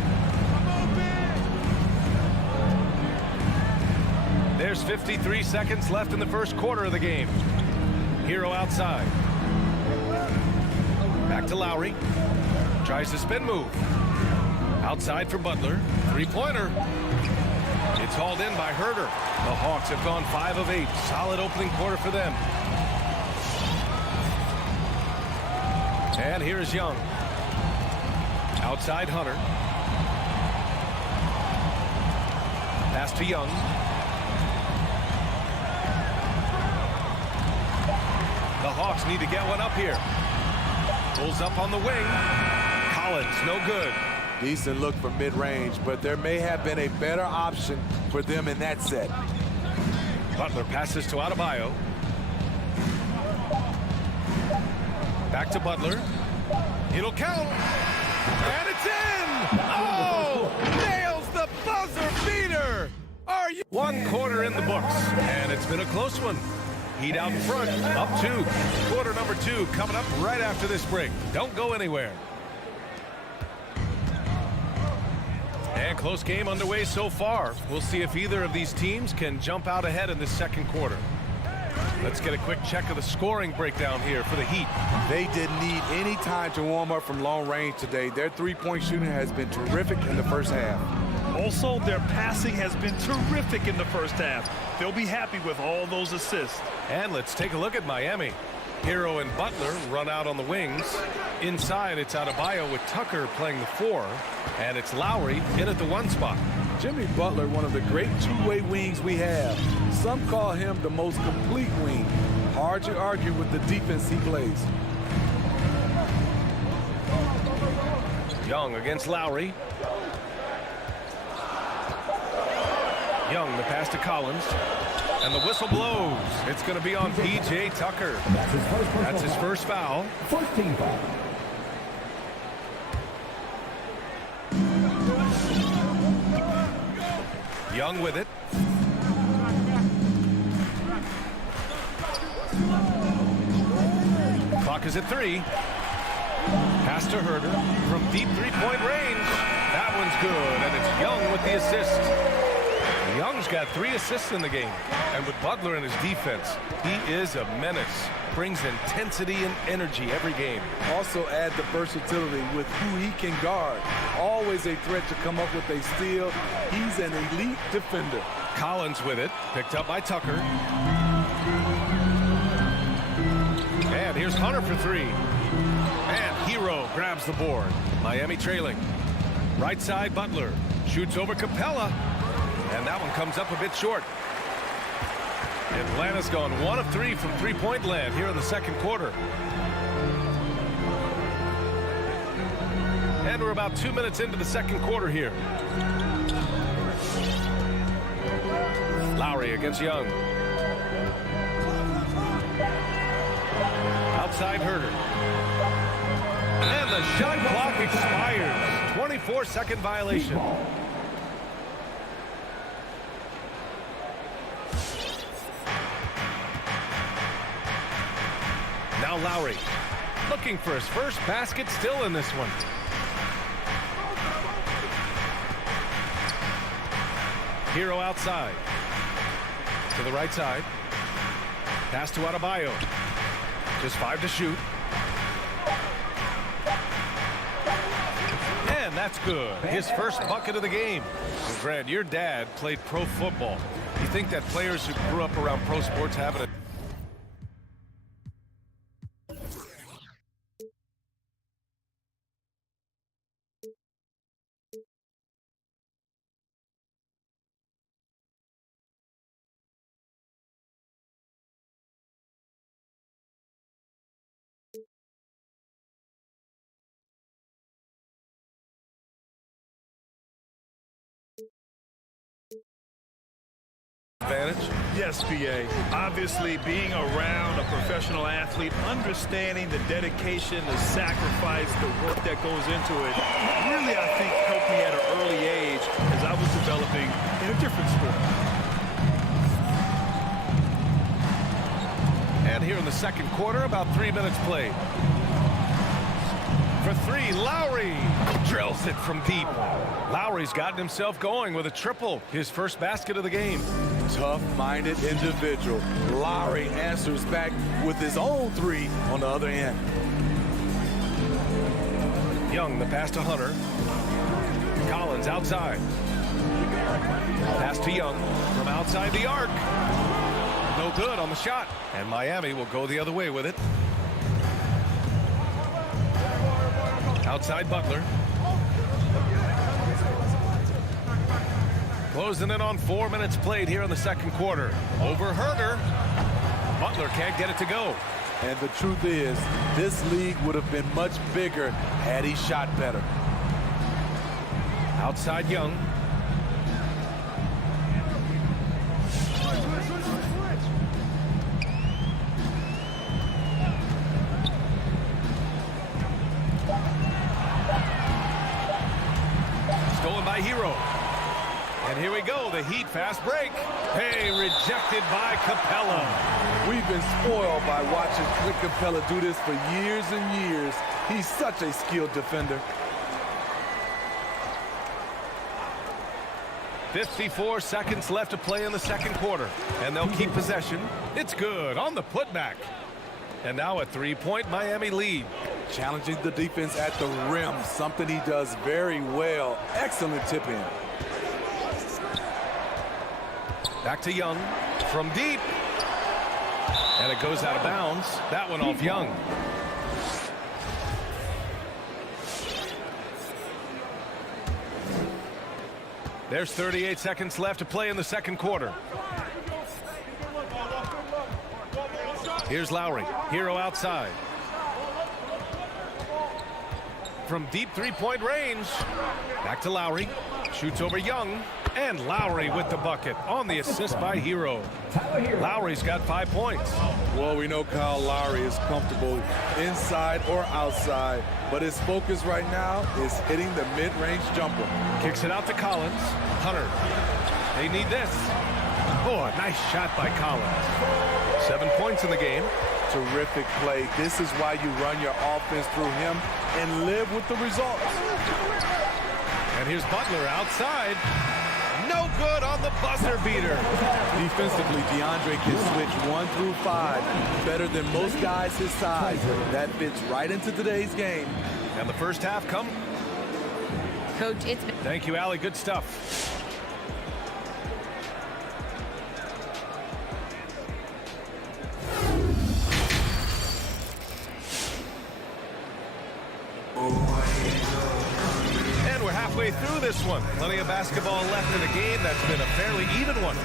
There's 53 seconds left in the first quarter of the game. Hero outside. Back to Lowry. Tries the spin move. Outside for Butler. 3-pointer. It's hauled in by Herder. The Hawks have gone 5 of 8. Solid opening quarter for them. And here's Young. Outside Hunter. Pass to Young. The Hawks need to get one up here. Pulls up on the wing. Collins, no good. Decent look from mid-range, but there may have been a better option for them in that set. Butler passes to Adebayo. Back to Butler. It'll count. And it's in! Oh! Nails the buzzer beater! Are you? 1 quarter in the books, and it's been a close one. Heat out in front, up 2. Quarter number 2 coming up right after this break. Don't go anywhere. And close game underway so far. We'll see if either of these teams can jump out ahead in this second quarter. Let's get a quick check of the scoring breakdown here for the Heat. They didn't need any time to warm up from long range today. Their three-point shooting has been terrific in the first half. Also, their passing has been terrific in the first half. They'll be happy with all those assists. And let's take a look at Miami. Hero and Butler run out on the wings. Inside, it's Adebayo with Tucker playing the 4. And it's Lowry in at the 1 spot. Jimmy Butler, one of the great two-way wings we have. Some call him the most complete wing. Hard to argue with the defense he plays. Young against Lowry. Young, the pass to Collins. And the whistle blows. It's going to be on P.J. Tucker. That's his first foul. First team foul. Young with it. Clock is at 3. Pass to Herder from deep three-point range. That one's good, and it's Young with the assist. Young's got 3 assists in the game, and with Butler in his defense, he is a menace. Brings intensity and energy every game. Also add the versatility with who he can guard. Always a threat to come up with a steal. He's an elite defender. Collins with it, picked up by Tucker. And here's Hunter for 3. And Hero grabs the board. Miami trailing. Right side, Butler. Shoots over Capella. And that one comes up a bit short. Atlanta's gone 1 of 3 from three-point land here in the second quarter. And we're about 2 minutes into the second quarter here. Lowry against Young. Outside Herder. And the shot clock expires. 24-second violation. Now Lowry looking for his first basket, still in this one. Hero outside. To the right side. Pass to Adebayo. Just 5 to shoot. And that's good. His first bucket of the game. And Grant, your dad played pro football. You think that players who grew up around pro sports have it? Advantage? Yes, B.A. Obviously, being around a professional athlete, understanding the dedication, the sacrifice, the work that goes into it, really, I think, helped me at an early age as I was developing in a different sport. And here in the second quarter, about 3 minutes played. For 3, Lowry drills it from deep. Lowry's gotten himself going with a triple, his first basket of the game. Tough-minded individual. Lowry answers back with his own 3 on the other end. Young, the pass to Hunter. Collins outside. Pass to Young from outside the arc. No good on the shot. And Miami will go the other way with it. Outside Butler. Closing in on 4 minutes played here in the second quarter. Over Herder. Butler can't get it to go. And the truth is, this league would have been much bigger had he shot better. Outside Young. stolen by Hero. And here we go, the Heat fast break. Hey, rejected by Capella. We've been spoiled by watching Clint Capella do this for years and years. He's such a skilled defender. 54 seconds left to play in the second quarter. And they'll keep possession. It's good on the putback. And now a three-point Miami lead. Challenging the defense at the rim, something he does very well. Excellent tip in. Back to Young from deep. And it goes out of bounds. That one off Young. There's 38 seconds left to play in the second quarter. Here's Lowry. Hero outside. From deep three-point range. Back to Lowry. Shoots over Young. And Lowry with the bucket on the assist by Hero. Lowry's got 5 points. Well, we know Kyle Lowry is comfortable inside or outside, but his focus right now is hitting the mid-range jumper. Kicks it out to Collins. Hunter. They need this. Oh, a nice shot by Collins. 7 points in the game. Terrific play. This is why you run your offense through him and live with the results. And here's Butler outside. No good on the buzzer beater. Defensively, DeAndre can switch 1 through 5 better than most guys his size. That fits right into today's game. And the first half come. Coach, it's... Thank you, Allie. Good stuff. Halfway through this one. Plenty of basketball left in a game that's been a fairly even one.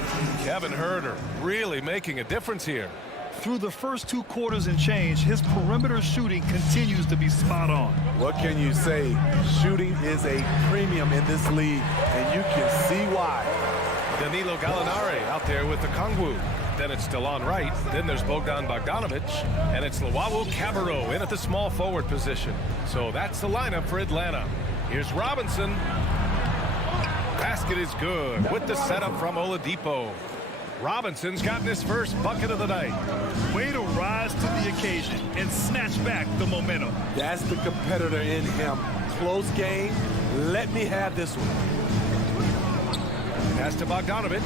Kevin Huerter really making a difference here. Through the first 2 quarters and change, his perimeter shooting continues to be spot on. What can you say? Shooting is a premium in this league, and you can see why. Danilo Gallinari out there with the Kongwu. Then it's Delon Wright. Then there's Bogdan Bogdanovic. And it's Luwawu Cabarrot in at the small forward position. So that's the lineup for Atlanta. Here's Robinson. Basket is good with the setup from Oladipo. Robinson's gotten his first bucket of the night. Way to rise to the occasion and snatch back the momentum. That's the competitor in him. Close game. Let me have this one. Pass to Bogdanovic.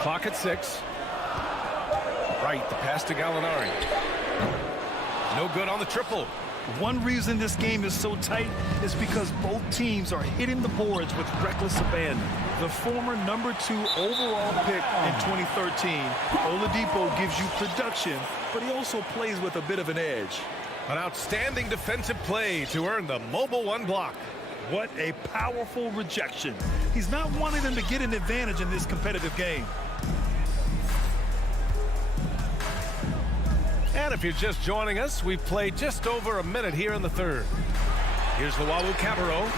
Clock at 6. Right, the pass to Gallinari. No good on the triple. One reason this game is so tight is because both teams are hitting the boards with reckless abandon. The former #2 overall pick in 2013, Oladipo gives you production, but he also plays with a bit of an edge. An outstanding defensive play to earn the mobile 1 block. What a powerful rejection. He's not wanting them to get an advantage in this competitive game. And if you're just joining us, we've played just over a minute here in the third. Here's Luwawu Cabarrot.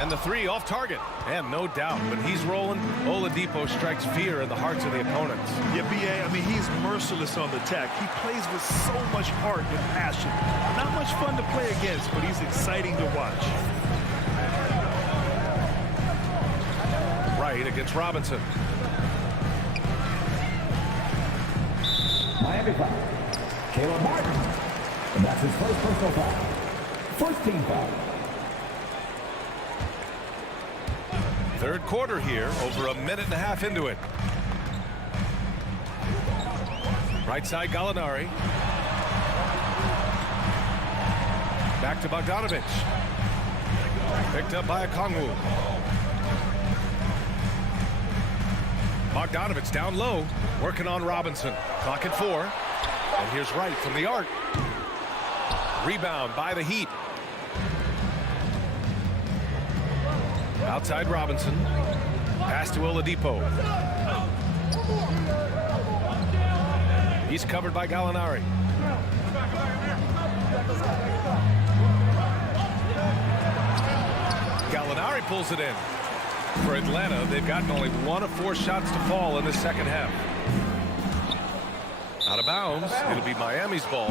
And the 3 off target. And no doubt, when he's rolling, Oladipo strikes fear in the hearts of the opponents. Yeah, B.A., I mean, he's merciless on the attack. He plays with so much heart and passion. Not much fun to play against, but he's exciting to watch. Right against Robinson. Miami foul. Caleb Martin. And that's his first personal foul. First team foul. Third quarter here, over a minute and a half into it. Right side Gallinari. Back to Bogdanovic. Picked up by Okongwu. Bogdanovic down low, working on Robinson. Clock at 4. And here's Wright from the arc. Rebound by the Heat. Outside Robinson. Pass to Oladipo. He's covered by Gallinari. Gallinari pulls it in. For Atlanta, they've gotten only 1 of 4 shots to fall in the second half. Out of bounds. It'll be Miami's ball.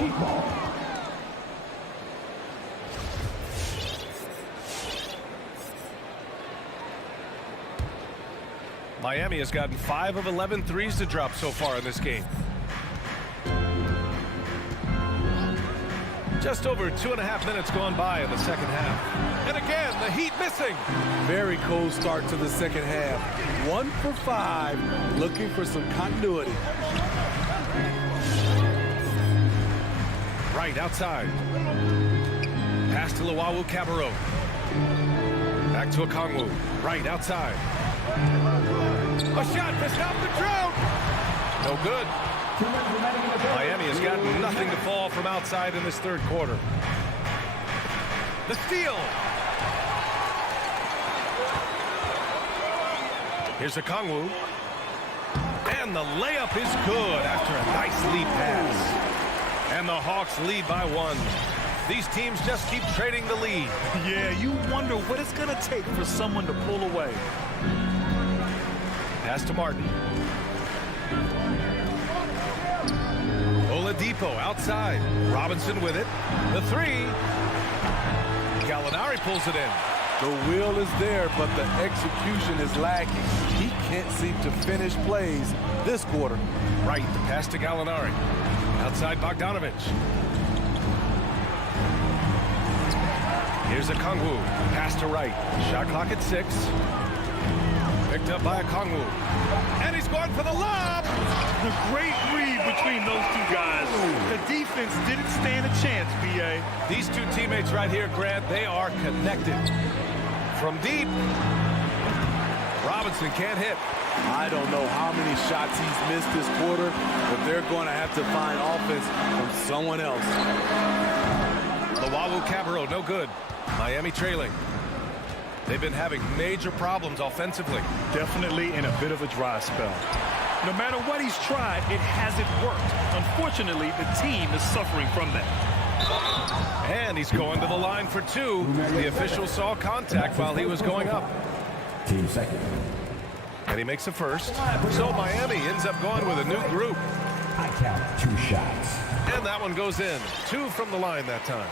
Miami has gotten 5 of 11 threes to drop so far in this game. Just over 2.5 minutes gone by in the second half. And again, the Heat missing. Very cold start to the second half. 1 for 5, looking for some continuity. Right outside. Pass to Luwawu-Cabarrot. Back to Okongwu. Right outside. A shot to stop the drought. No good. Miami has gotten nothing to fall from outside in this third quarter. The steal. Here's Okongwu. And the layup is good after a nice lead pass. And the Hawks lead by 1. These teams just keep trading the lead. Yeah, you wonder what it's going to take for someone to pull away. Pass to Martin. Oladipo outside. Robinson with it. The 3. Gallinari pulls it in. The will is there, but the execution is lacking. He can't seem to finish plays this quarter. Right, the pass to Gallinari. Outside Bogdanovic. Here's Okongwu. Pass to right. Shot clock at 6. Picked up by Okongwu. And he's going for the lob. The great read between those two guys. The defense didn't stand a chance, B.A. These two teammates right here, Grant, they are connected. From deep. Robinson can't hit. I don't know how many shots he's missed this quarter, but they're going to have to find offense from someone else. Luwawu-Cabarrot, no good. Miami trailing. They've been having major problems offensively. Definitely in a bit of a dry spell. No matter what he's tried, it hasn't worked. Unfortunately, the team is suffering from that. And he's going to the line for 2. The official saw contact while he was going up. Team second. And he makes a first. So Miami ends up going with a new group. I count 2 shots. And that one goes in. 2 from the line that time.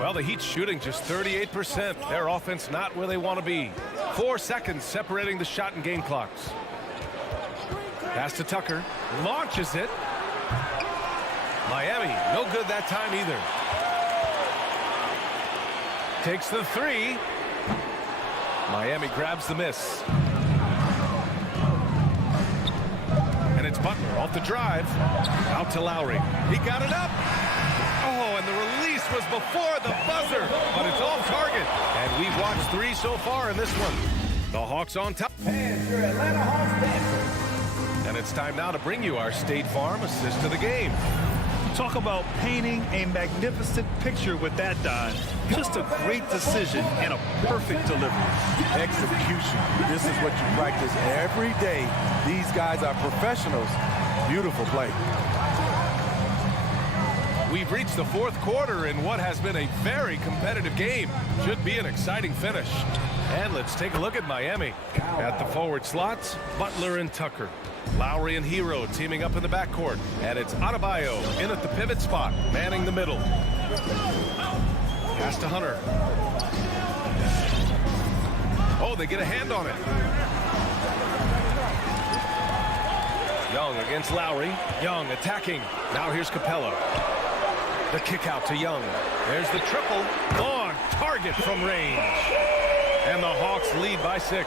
Well, the Heat's shooting just 38%. Their offense not where they want to be. 4 seconds separating the shot and game clocks. Pass to Tucker. Launches it. Miami, no good that time either. Takes the 3. Miami grabs the miss. And it's Butler off the drive. Out to Lowry. He got it up. Oh, and the release was before the buzzer. But it's off target. And we've watched 3 so far in this one. The Hawks on top. And your Atlanta Hawks dancer. And it's time now to bring you our State Farm assist to the game. Talk about painting a magnificent picture with that dive. Just a great decision and a perfect delivery. Execution. This is what you practice every day. These guys are professionals. Beautiful play. We've reached the 4th quarter in what has been a very competitive game. Should be an exciting finish. And let's take a look at Miami. At the forward slots, Butler and Tucker. Lowry and Hero teaming up in the backcourt. And it's Adebayo in at the pivot spot, manning the middle. Pass to Hunter. Oh, they get a hand on it. Young against Lowry. Young attacking. Now here's Capella. The kick out to Young. There's the triple. On target from range. And the Hawks lead by 6.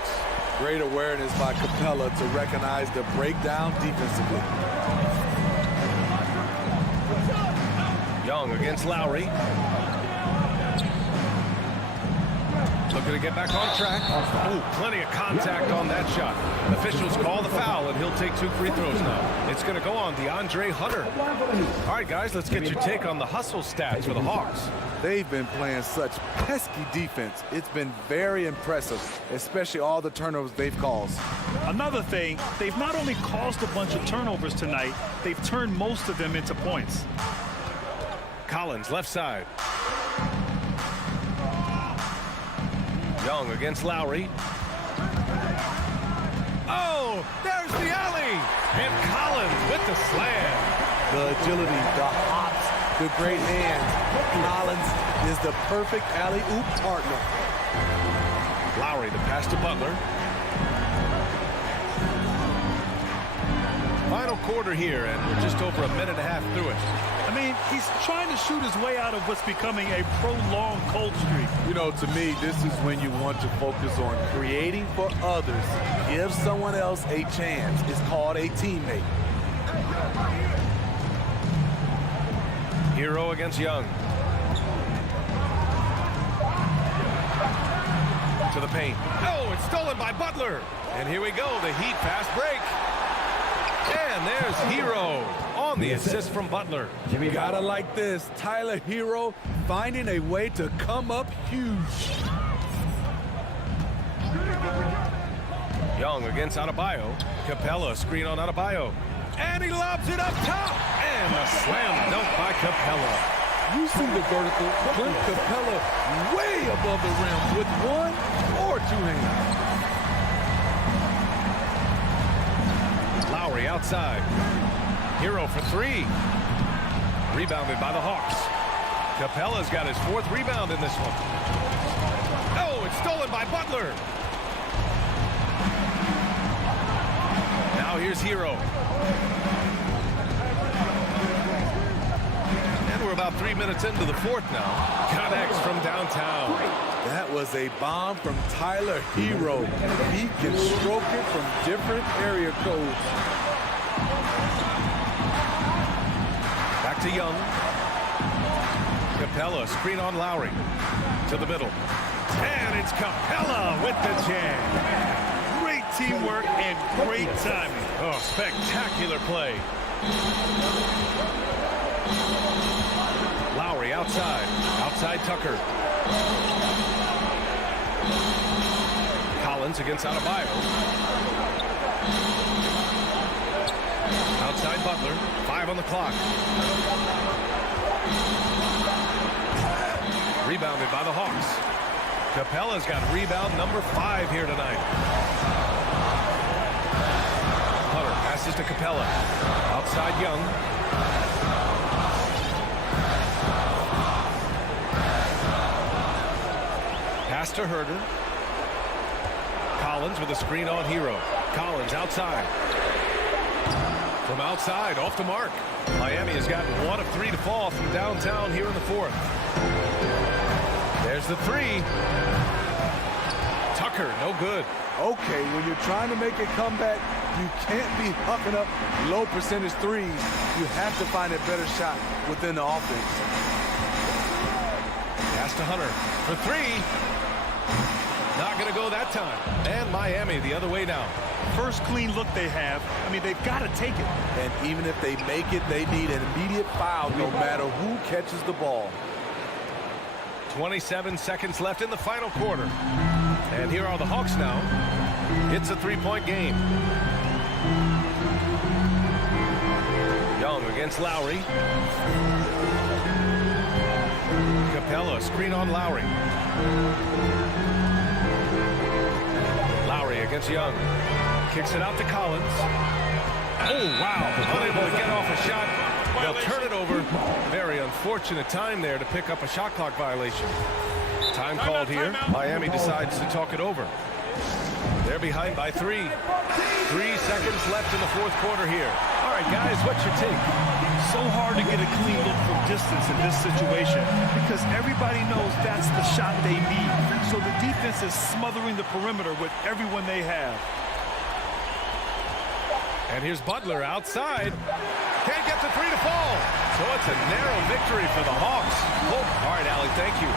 Great awareness by Capella to recognize the breakdown defensively. Young against Lowry. Looking to get back on track. Ooh, plenty of contact on that shot. Officials call the foul, and he'll take 2 free throws now. It's going to go on DeAndre Hunter. All right, guys, let's get your take on the hustle stats for the Hawks. They've been playing such pesky defense. It's been very impressive, especially all the turnovers they've caused. Another thing, they've not only caused a bunch of turnovers tonight, they've turned most of them into points. Collins, left side. Young against Lowry. Oh, there's the alley. And Collins with the slam. The agility, the hops, the great hands. Collins is the perfect alley-oop partner. Lowry, the pass to Butler. Final quarter here, and we're just over a minute and a half through it. I mean, he's trying to shoot his way out of what's becoming a prolonged cold streak. You know, to me, this is when you want to focus on creating for others. Give someone else a chance. It's called a teammate. Hero against Young. To the paint. Oh, it's stolen by Butler. And here we go, the Heat fast break. And there's Hero on the assist from Butler. You gotta like this. Tyler Hero finding a way to come up huge. Young against Adebayo. Capella screen on Adebayo. And he lobs it up top. And a slam dunk by Capella. You see the vertical. Clint Capella way above the rim with one or two hands. Lowry outside. Hero for three. Rebounded by the Hawks. Capella's got his fourth rebound in this one. Oh, it's stolen by Butler. Now here's Hero. And we're about 3 minutes into the fourth now. Connects from downtown. That was a bomb from Tyler Hero. He can stroke it from different area codes. Back to Young. Capella, screen on Lowry. To the middle. And it's Capella with the jam. Great teamwork and great timing. Oh, spectacular play. Lowry outside. Outside Tucker. Collins against Adebayo. Outside Butler. 5 on the clock. Rebounded by the Hawks. Capella's got rebound number 5 here tonight. Hunter passes to Capella. Outside Young. Pass to Herder. Collins with a screen on Hero. Collins outside. From outside, off the mark. Miami has gotten 1 of 3 to fall from downtown here in the fourth. There's the three. Tucker, no good. Okay, when you're trying to make a comeback, you can't be hucking up low percentage threes. You have to find a better shot within the offense. Pass to Hunter for 3. Not going to go that time. And Miami the other way now. First clean look they have. I mean, they've got to take it. And even if they make it, they need an immediate foul no matter who catches the ball. 27 seconds left in the final quarter. And here are the Hawks now. It's a 3-point game. Young against Lowry. Capella, screen on Lowry. Lowry against Young. Kicks it out to Collins. Oh, wow. Unable to get off a shot. They'll turn it over. Very unfortunate time there to pick up a shot clock violation. Time called here. Miami decides to talk it over. They're behind by 3. 3 seconds left in the fourth quarter here. All right, guys, what's your take? So hard to get a clean look from distance in this situation because everybody knows that's the shot they need. So the defense is smothering the perimeter with everyone they have. And here's Butler outside. Can't get the 3 to fall. So it's a narrow victory for the Hawks. Oh, all right, Allie, thank you.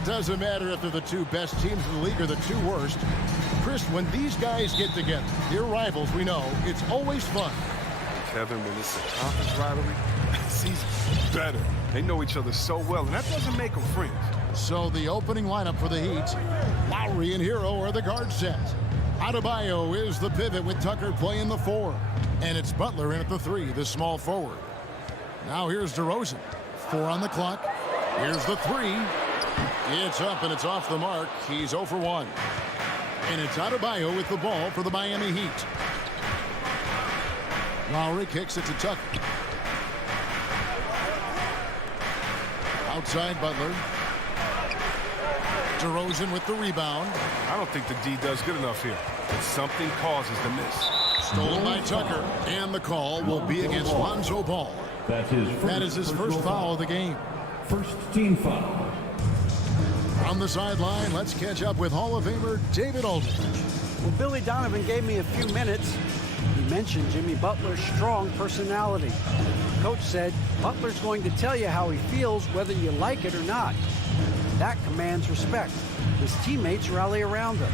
It doesn't matter if they're the two best teams in the league or the two worst. Chris, when these guys get together, their rivals, we know, it's always fun. Kevin, when it's a conference rivalry, it's better. They know each other so well, and that doesn't make them friends. So the opening lineup for the Heat, Lowry and Hero are the guard set. Adebayo is the pivot with Tucker playing the 4. And it's Butler in at the 3, the small forward. Now here's DeRozan. 4 on the clock. Here's the 3. It's up and it's off the mark. He's 0 for 1. And it's Adebayo with the ball for the Miami Heat. Lowry kicks it to Tucker. Outside Butler. DeRozan with the rebound. I don't think the D does good enough here, but something causes the miss. Stolen by Tucker, and the call will be against Lonzo Ball. That is his first foul of the game. First team foul. On the sideline, let's catch up with Hall of Famer David Aldridge. Well, Billy Donovan gave me a few minutes. He mentioned Jimmy Butler's strong personality. Coach said Butler's going to tell you how he feels whether you like it or not. That commands respect. His teammates rally around him.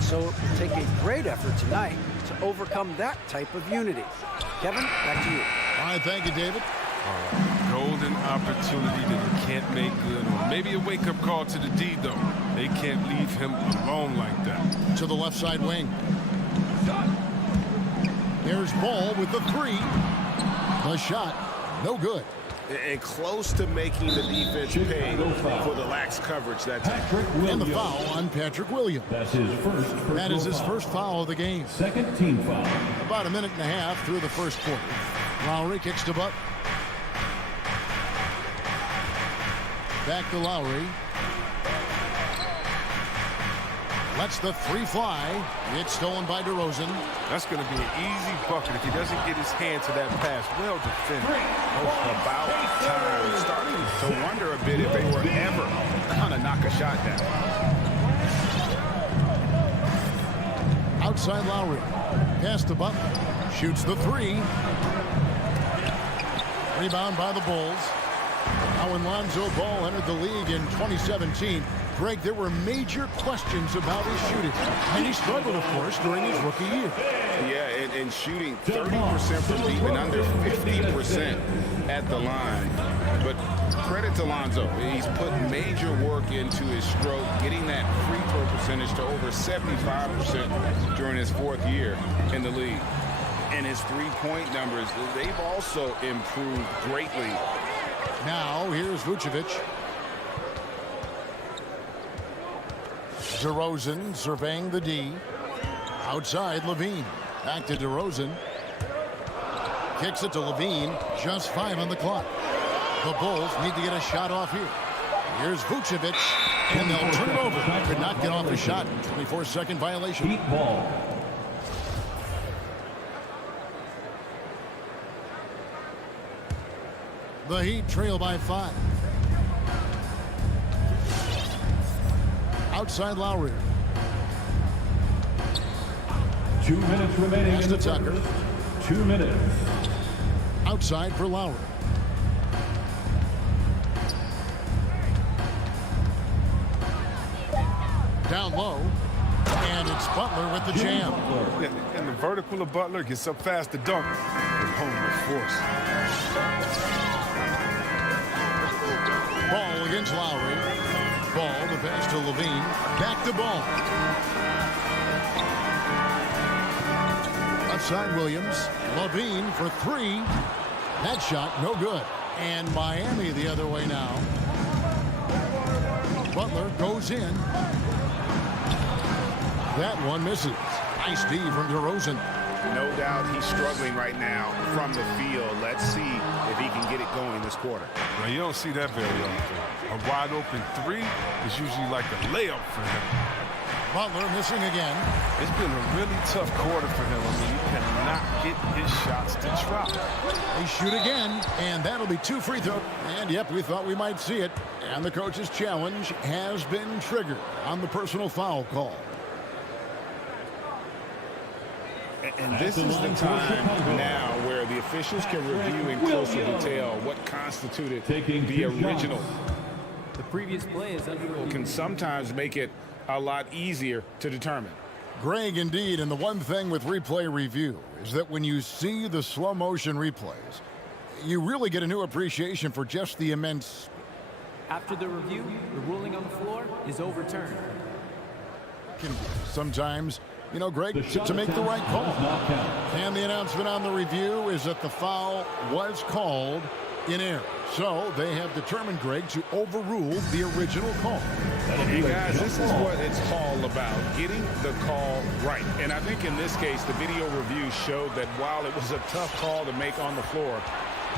So it will take a great effort tonight to overcome that type of unity. Kevin, back to you. All right, thank you, David. Golden opportunity that you can't make good on. Maybe a wake-up call to the D, though. They can't leave him alone like that. To the left side wing. There's Ball with the 3. The shot, no good. And close to making the defense pay for the lax coverage that time. And the foul on Patrick Williams. That is his first foul of the game. Second team foul. About a minute and a half through the first quarter. Lowry kicks to Butler. Back to Lowry. Lets the 3 fly. It's stolen by DeRozan. That's going to be an easy bucket if he doesn't get his hand to that pass. Well defended. About time. Starting to wonder a bit if they were ever going to knock a shot down. Outside Lowry. Pass to Butler. Shoots the 3. Rebound by the Bulls. Now when Lonzo Ball entered the league in 2017, Greg, there were major questions about his shooting. And he struggled, of course, during his rookie year. Yeah, and shooting 30% from deep and under 50% at the line. But credit to Lonzo. He's put major work into his stroke, getting that free throw percentage to over 75% during his 4th year in the league. And his three-point numbers, they've also improved greatly. Now, here's Vucevic. DeRozan surveying the D. Outside, Levine. Back to DeRozan. Kicks it to Levine. Just 5 on the clock. The Bulls need to get a shot off here. Here's Vucevic. And they'll turn it over. Could not get off the shot. 24-second violation. Heat ball. The Heat trail by 5. Outside Lowry. 2 minutes remaining in the Tucker. 2 minutes. Outside for Lowry. Down low. And it's Butler with the jam. And the vertical of Butler gets up fast to dunk with home with force. Ball against Lowry. Ball, the pass to Levine. Back to Ball. Left side Williams. Levine for 3. That shot, no good. And Miami the other way now. Butler goes in. That one misses. Nice D from DeRozan. No doubt he's struggling right now from the field. Let's see if he can get it going this quarter. Well, you don't see that very often. A wide open 3 is usually like a layup for him. Butler missing again. It's been a really tough quarter for him. I mean, he cannot get his shots to drop. They shoot again, and that'll be 2 free throws. And yep, we thought we might see it. And the coach's challenge has been triggered on the personal foul call. And this is the time now where the officials can review in closer detail what constituted the original. The previous play is under review. Can sometimes make it a lot easier to determine. Greg, indeed, and the one thing with replay review is that when you see the slow motion replays, you really get a new appreciation for just the immense. After the review, the ruling on the floor is overturned. Sometimes, you know, Greg, to make the right call. And the announcement on the review is that the foul was called in error. So they have determined, Greg, to overrule the original call. Hey guys, this is what it's all about, getting the call right. And I think in this case, the video review showed that while it was a tough call to make on the floor,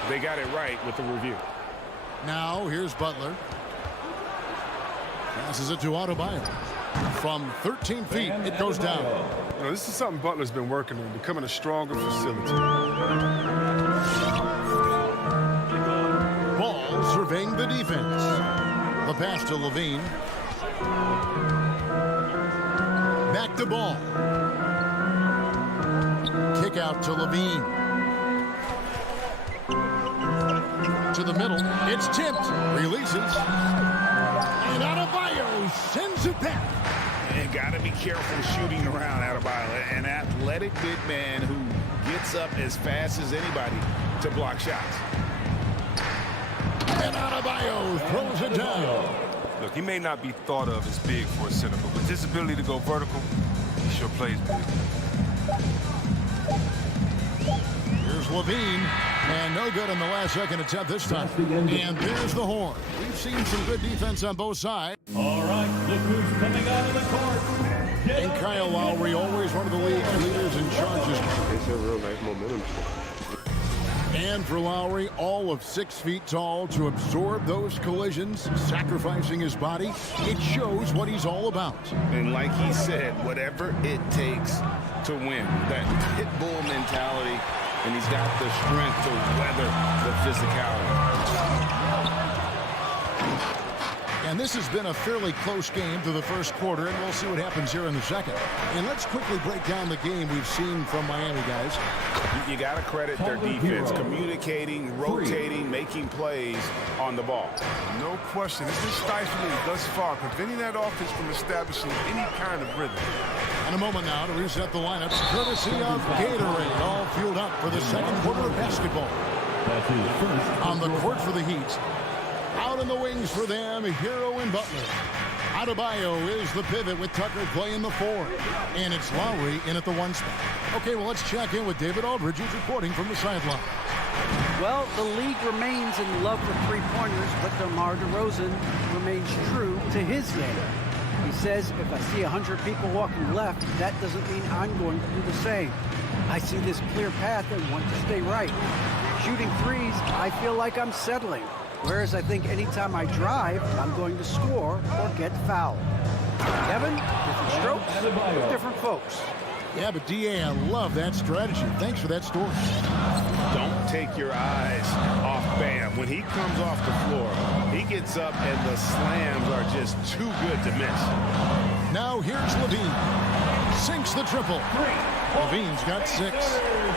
they got it right with the review. Now, here's Butler. Passes it to Adebayo. From 13 feet, it goes down. You know, this is something Butler's been working on, becoming a stronger facility. Ball surveying the defense. The pass to Levine. Back to Ball. Kick out to Levine. To the middle. It's tipped. Releases. And Adebayo sends it back. And got to be careful shooting around Adebayo. An athletic big man who gets up as fast as anybody to block shots. And Adebayo throws it down. Look, he may not be thought of as big for a center, but with his ability to go vertical, he sure plays big. Here's Levine. And no good on the last second attempt this time. And there's the horn. We've seen some good defense on both sides. All right, look who's coming out of the court. And Kyle Lowry, always one of the league's leaders in charges. It's a real nice momentum. And for Lowry, all of 6 feet tall to absorb those collisions, sacrificing his body, it shows what he's all about. And like he said, whatever it takes to win, that pit bull mentality, and he's got the strength to weather the physicality. And this has been a fairly close game through the first quarter, and we'll see what happens here in the second. And let's quickly break down the game we've seen from Miami, guys. You got to credit their defense, communicating, rotating, making plays on the ball. No question. It's been stifling thus far, preventing that offense from establishing any kind of rhythm. And a moment now to reset the lineups, courtesy of Gatorade, all fueled up for the second quarter of basketball. On the court for the Heat. Out in the wings for them, Hero and Butler. Adebayo is the pivot with Tucker playing the 4. And it's Lowry in at the 1 spot. Okay, well, let's check in with David Aldridge, who's reporting from the sideline. Well, the league remains in love with three-pointers, but Demar Derozan remains true to his game. He says, if I see 100 people walking left, that doesn't mean I'm going to do the same. I see this clear path and want to stay right. Shooting threes, I feel like I'm settling. Whereas I think anytime I drive, I'm going to score or get fouled. Kevin, different strokes, different folks. Yeah, but D.A., I love that strategy. Thanks for that story. Don't take your eyes off Bam. When he comes off the floor, he gets up and the slams are just too good to miss. Now here's Levine. Sinks the triple. Levine's got 6.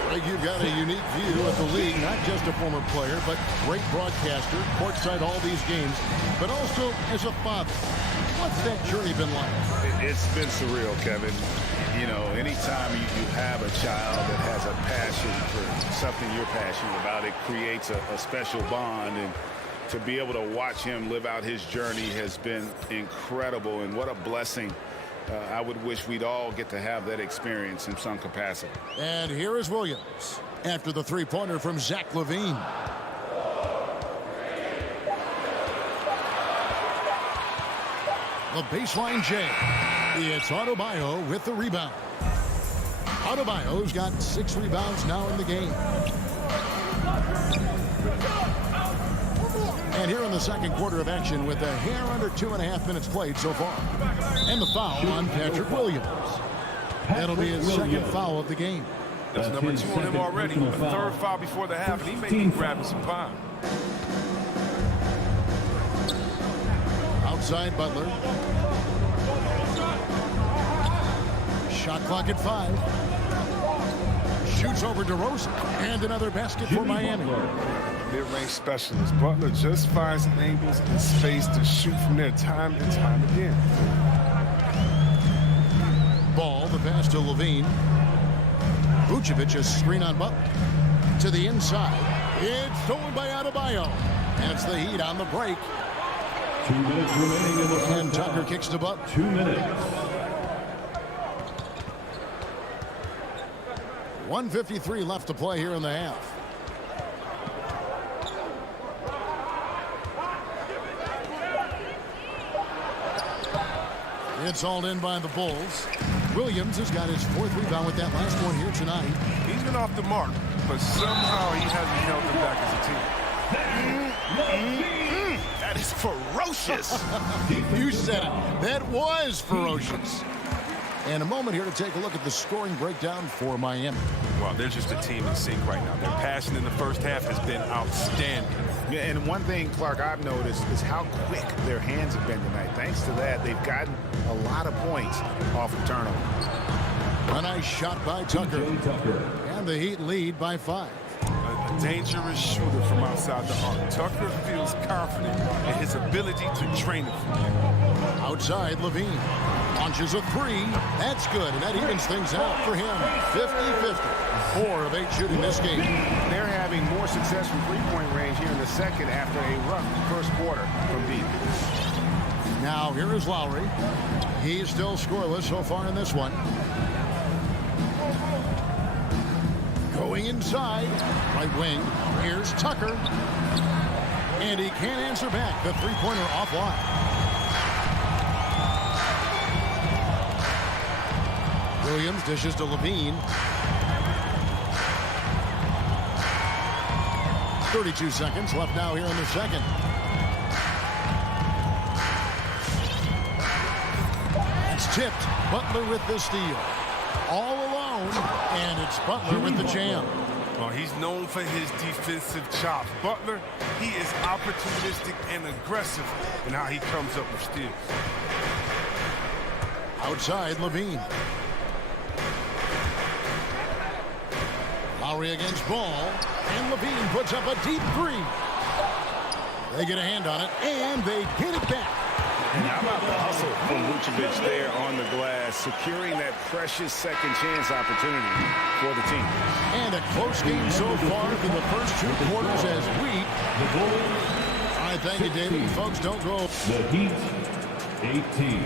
Greg, you've got a unique view of the league, not just a former player, but great broadcaster, courtside all these games, but also as a father. What's that journey been like? It's been surreal, Kevin. You know, anytime you have a child that has a passion for something you're passionate about, it creates a special bond. And to be able to watch him live out his journey has been incredible. And what a blessing. I would wish we'd all get to have that experience in some capacity. And here is Williams after the three-pointer from Zach LaVine. The baseline J. It's Adebayo with the rebound. Adebayo's got 6 rebounds now in the game. And here in the second quarter of action with a hair under 2.5 minutes played so far. And the foul on Patrick Williams. That'll be his second foul of the game. That's number 2 on him already. A third foul before the half, and he may be grabbing some pine. Outside Butler. Shot clock at 5. Shoots over DeRozan. And another basket for Miami. Mid-range specialist. Butler just finds angles and space to shoot from there time and time again. Ball, the pass to Levine. Vucevic is screen on Butler. To the inside. It's stolen by Adebayo. And it's the Heat on the break. 2 minutes remaining in the first And Tucker kicks to Butler. 2 minutes. 1:53 left to play here in the half. It's all in by the Bulls. Williams has got his 4th rebound with that last one here tonight. He's been off the mark, but somehow he hasn't held them back as a team. That is ferocious. You said it. That was ferocious. And a moment here to take a look at the scoring breakdown for Miami. Well, they're just a team in sync right now. Their passing in the first half has been outstanding. Yeah, and one thing, Clark, I've noticed is how quick their hands have been tonight. Thanks to that, they've gotten a lot of points off of turnover. A nice shot by Tucker. And the Heat lead by 5. A dangerous shooter from outside the arc. Tucker feels confident in his ability to drain it from there. Outside, Levine launches a 3. That's good, and that evens things out for him. 50-50. 4 of 8 shooting this game. They're having more success from three-point range here in the second after a rough first quarter from deep. Now here is Lowry. He's still scoreless so far in this one. Going inside, right wing. Here's Tucker. And he can't answer back. The three-pointer offline. Williams dishes to Levine. 32 seconds left now here in the second. It's tipped. Butler with the steal. All alone, and it's Butler with the jam. Well, he's known for his defensive chops. Butler, he is opportunistic and aggressive in how he comes up with steals. Outside, Levine. Lowry against Ball, and Levine puts up a deep 3. They get a hand on it, and they get it back. And how about the hustle from Vucevic there on the glass, securing that precious second chance opportunity for the team. And a close game so far through the first 2 quarters as we. All right, thank you, David. Folks, don't go. The Heat, 18.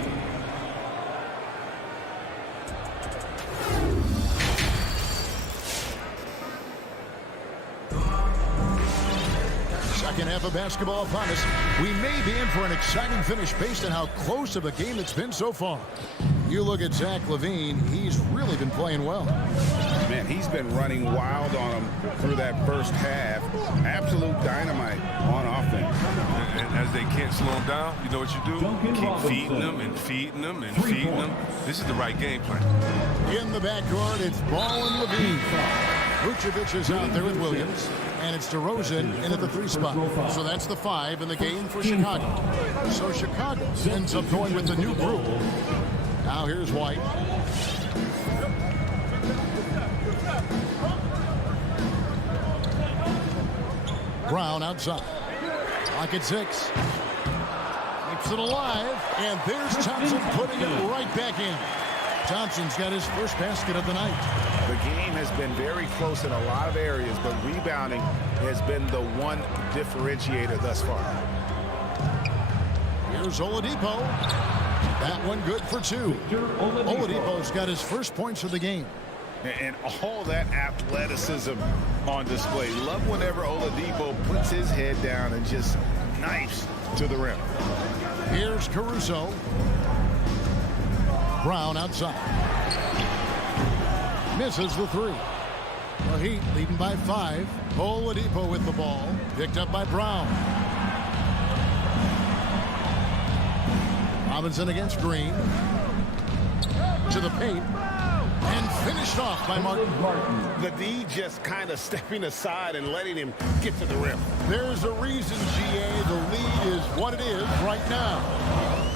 Second half of basketball upon us. We may be in for an exciting finish based on how close of a game it's been so far. You look at Zach LaVine, he's really been playing well. Man, he's been running wild on him through that first half. Absolute dynamite on offense. And as they can't slow him down, you know what you do? Keep feeding them and feeding them and feeding them. This is the right game plan. In the backcourt, it's Ball and LaVine. Vucevic is out there with Williams. And it's DeRozan in at the 3 spot. So that's the 5 in the game for Chicago. So Chicago ends up going with the new group. Now here's White. Brown outside. Clock at 6. Keeps it alive. And there's Thompson putting it right back in. Thompson's got his first basket of the night. The game has been very close in a lot of areas, but rebounding has been the one differentiator thus far. Here's Oladipo. That one good for 2. Oladipo's got his first points of the game. And all that athleticism on display. Love whenever Oladipo puts his head down and just knifes to the rim. Here's Caruso. Brown outside. Misses the 3. The Heat leading by 5. Oladipo with the ball. Picked up by Brown. Robinson against Green. To the paint. And finished off by Martin. The D just kind of stepping aside and letting him get to the rim. There's a reason, GA. The lead is what it is right now.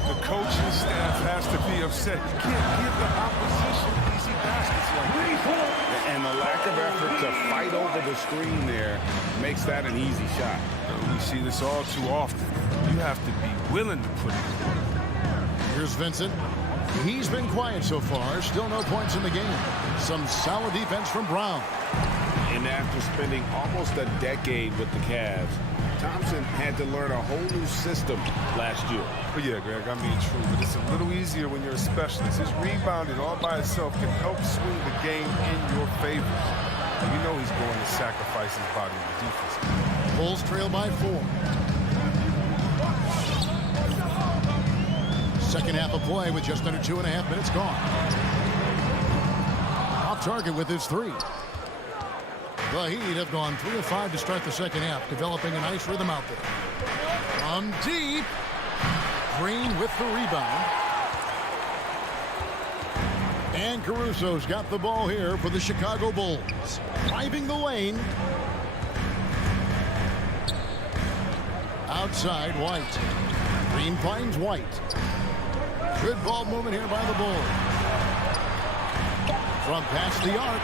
The coaching staff has to be upset. You can't give the opposition easy baskets And the lack of effort to fight over the screen there makes that an easy shot. We see this all too often. You have to be willing to put it in. Here's Vincent. He's been quiet so far. Still no points in the game. Some solid defense from Brown. And after spending almost a decade with the Cavs, Thompson had to learn a whole new system last year. But yeah, Greg, I mean, true. But it's a little easier when you're a specialist. His rebounding all by itself can help swing the game in your favor. And you know he's going to sacrifice his body in the defense. Bulls trail by 4. Second half of play with just under 2.5 minutes gone. Off target with his 3. The Heat have gone 3 of 5 to start the second half, developing a nice rhythm out there. From deep. Green with the rebound. And Caruso's got the ball here for the Chicago Bulls. Driving the lane. Outside, White. Green finds White. Good ball movement here by the Bulls. From past the arc.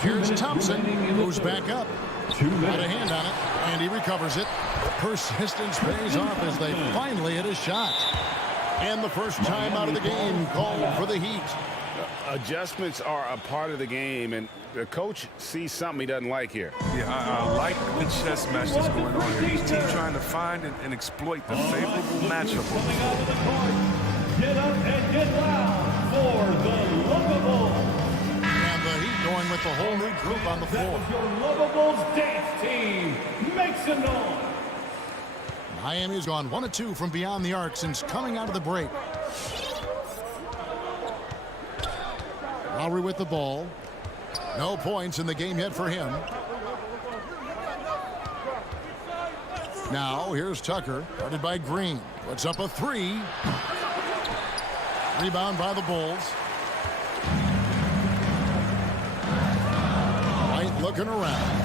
Here's Thompson, who's back up. Got a hand on it, and he recovers it. Persistence pays off as they finally hit a shot. And the first time out of the game called for the Heat. Adjustments are a part of the game, and the coach sees something he doesn't like here. Yeah, I like the chess match that's going on here. Each team trying to find and exploit the favorable matchup. Get up and get loud for the Lookables. And the Heat going with the whole new group on the floor. Your Lookables dance team. Make some noise. Miami's gone 1 of 2 from beyond the arc since coming out of the break. Lowry with the ball. No points in the game yet for him. Now here's Tucker, guarded by Green. Puts up a 3. Rebound by the Bulls. White looking around.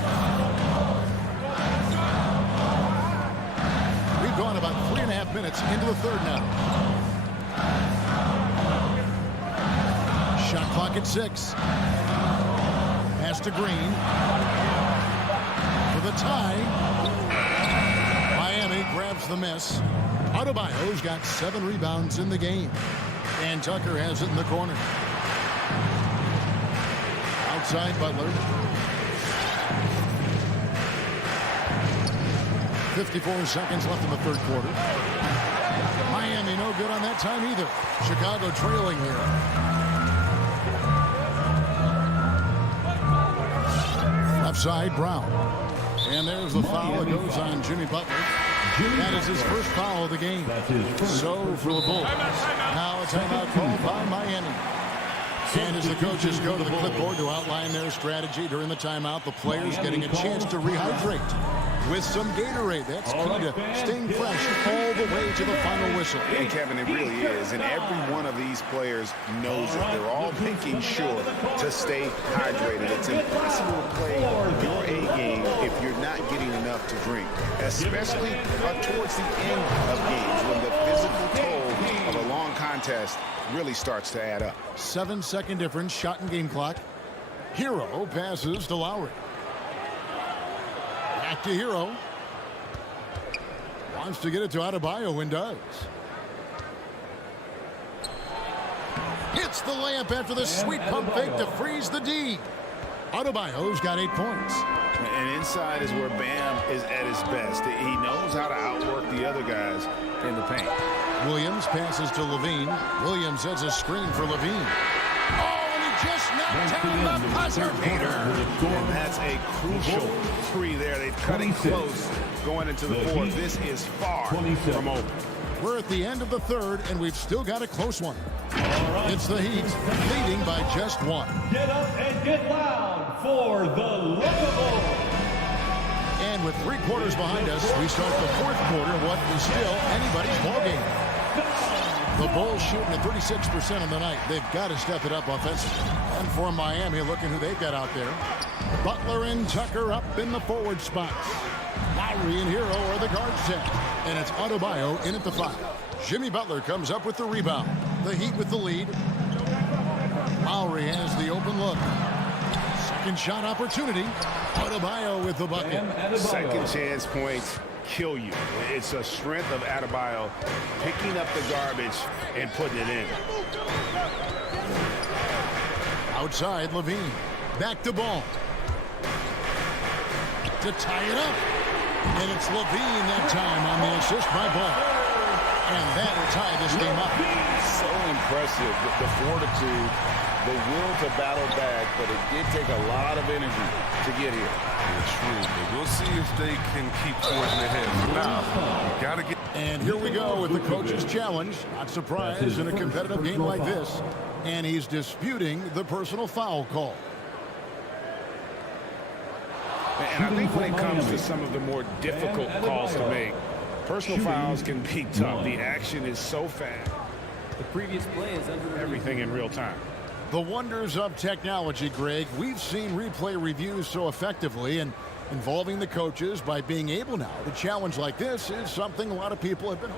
We've gone about 3.5 minutes into the third now. Shot clock at 6. Pass to Green. For the tie. Miami grabs the miss. Adebayo's got 7 rebounds in the game. And Tucker has it in the corner. Outside Butler. 54 seconds left in the third quarter. Miami no good on that time either. Chicago trailing here. Left side, Brown. And there's the foul that goes on Jimmy Butler. That is his first foul of the game. So for the Bulls. Now a timeout called by Miami. And as the coaches go to the clipboard to outline their strategy during the timeout, the players getting a chance to rehydrate with some Gatorade. That's key to staying fresh all the way to the final whistle. And Kevin, it really is. And every one of these players knows it. They're all making sure to stay hydrated. It's impossible to play your A game if you're not getting enough to drink, especially towards the end of games when the physical toll of a long contest really starts to add up. 7-second difference, shot and game clock. Hero passes to Lowry. Back to Hero. Wants to get it to Adebayo and does. Hits the layup after the sweet pump fake to freeze the D. Adebayo's got 8 points. And inside is where Bam is at his best. He knows how to outwork the other guys in the paint. Williams passes to Levine. Williams has a screen for Levine. Oh, and he just knocked down the buzzer beater. And that's a crucial 3 there. They've cut it close going into the fourth. This is far from over. We're at the end of the third, and we've still got a close one. It's the Heat leading by just 1. Get up and get loud for the Lookables. And with 3 quarters behind us, we start the fourth quarter of what is still anybody's ballgame. The Bulls shooting at 36% on the night. They've got to step it up offensively. And for Miami, look at who they've got out there. Butler and Tucker up in the forward spots. Lowry and Hero are the guard set. And it's Adebayo in at the 5. Jimmy Butler comes up with the rebound. The Heat with the lead. Lowry has the open look. Second shot opportunity. Adebayo with the bucket. Second chance points kill you. It's a strength of Adebayo picking up the garbage and putting it in. Outside, Levine. Back to Ball. To tie it up. And it's Levine that time on the assist by Ball. And that will tie this game up. So impressive, the fortitude, the will to battle back, but it did take a lot of energy to get here. It's true, but we'll see if they can keep forging ahead. Now, you got to get... And here we go with the coach's challenge. Not surprised in a competitive game like this. And he's disputing the personal foul call. And I think when it comes to some of the more difficult calls to make, personal fouls can be tough. The action is so fast. The previous play is under everything in real time. The wonders of technology, Greg. We've seen replay reviews so effectively, and involving the coaches by being able now to challenge like this is something a lot of people have been.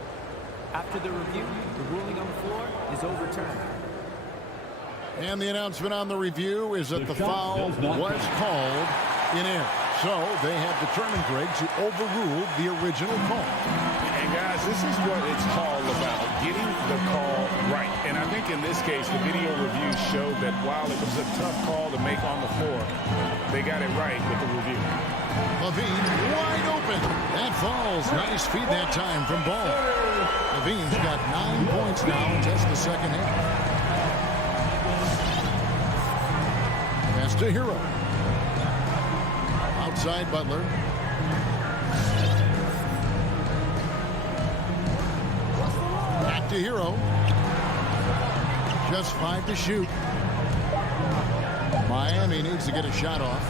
After the review, the ruling on the floor is overturned. And the announcement on the review is that the foul was called in error. So they have determined, Greg, to overrule the original call. And guys, this is what it's all about, getting the call right. And I think in this case, the video review showed that while it was a tough call to make on the floor, they got it right with the review. Levine wide open. That falls. Nice feed that time from Ball. Levine's got 9 points now in just the second half. Pass to Hero. Outside Butler. Back to Hero. Just 5 to shoot. Miami needs to get a shot off.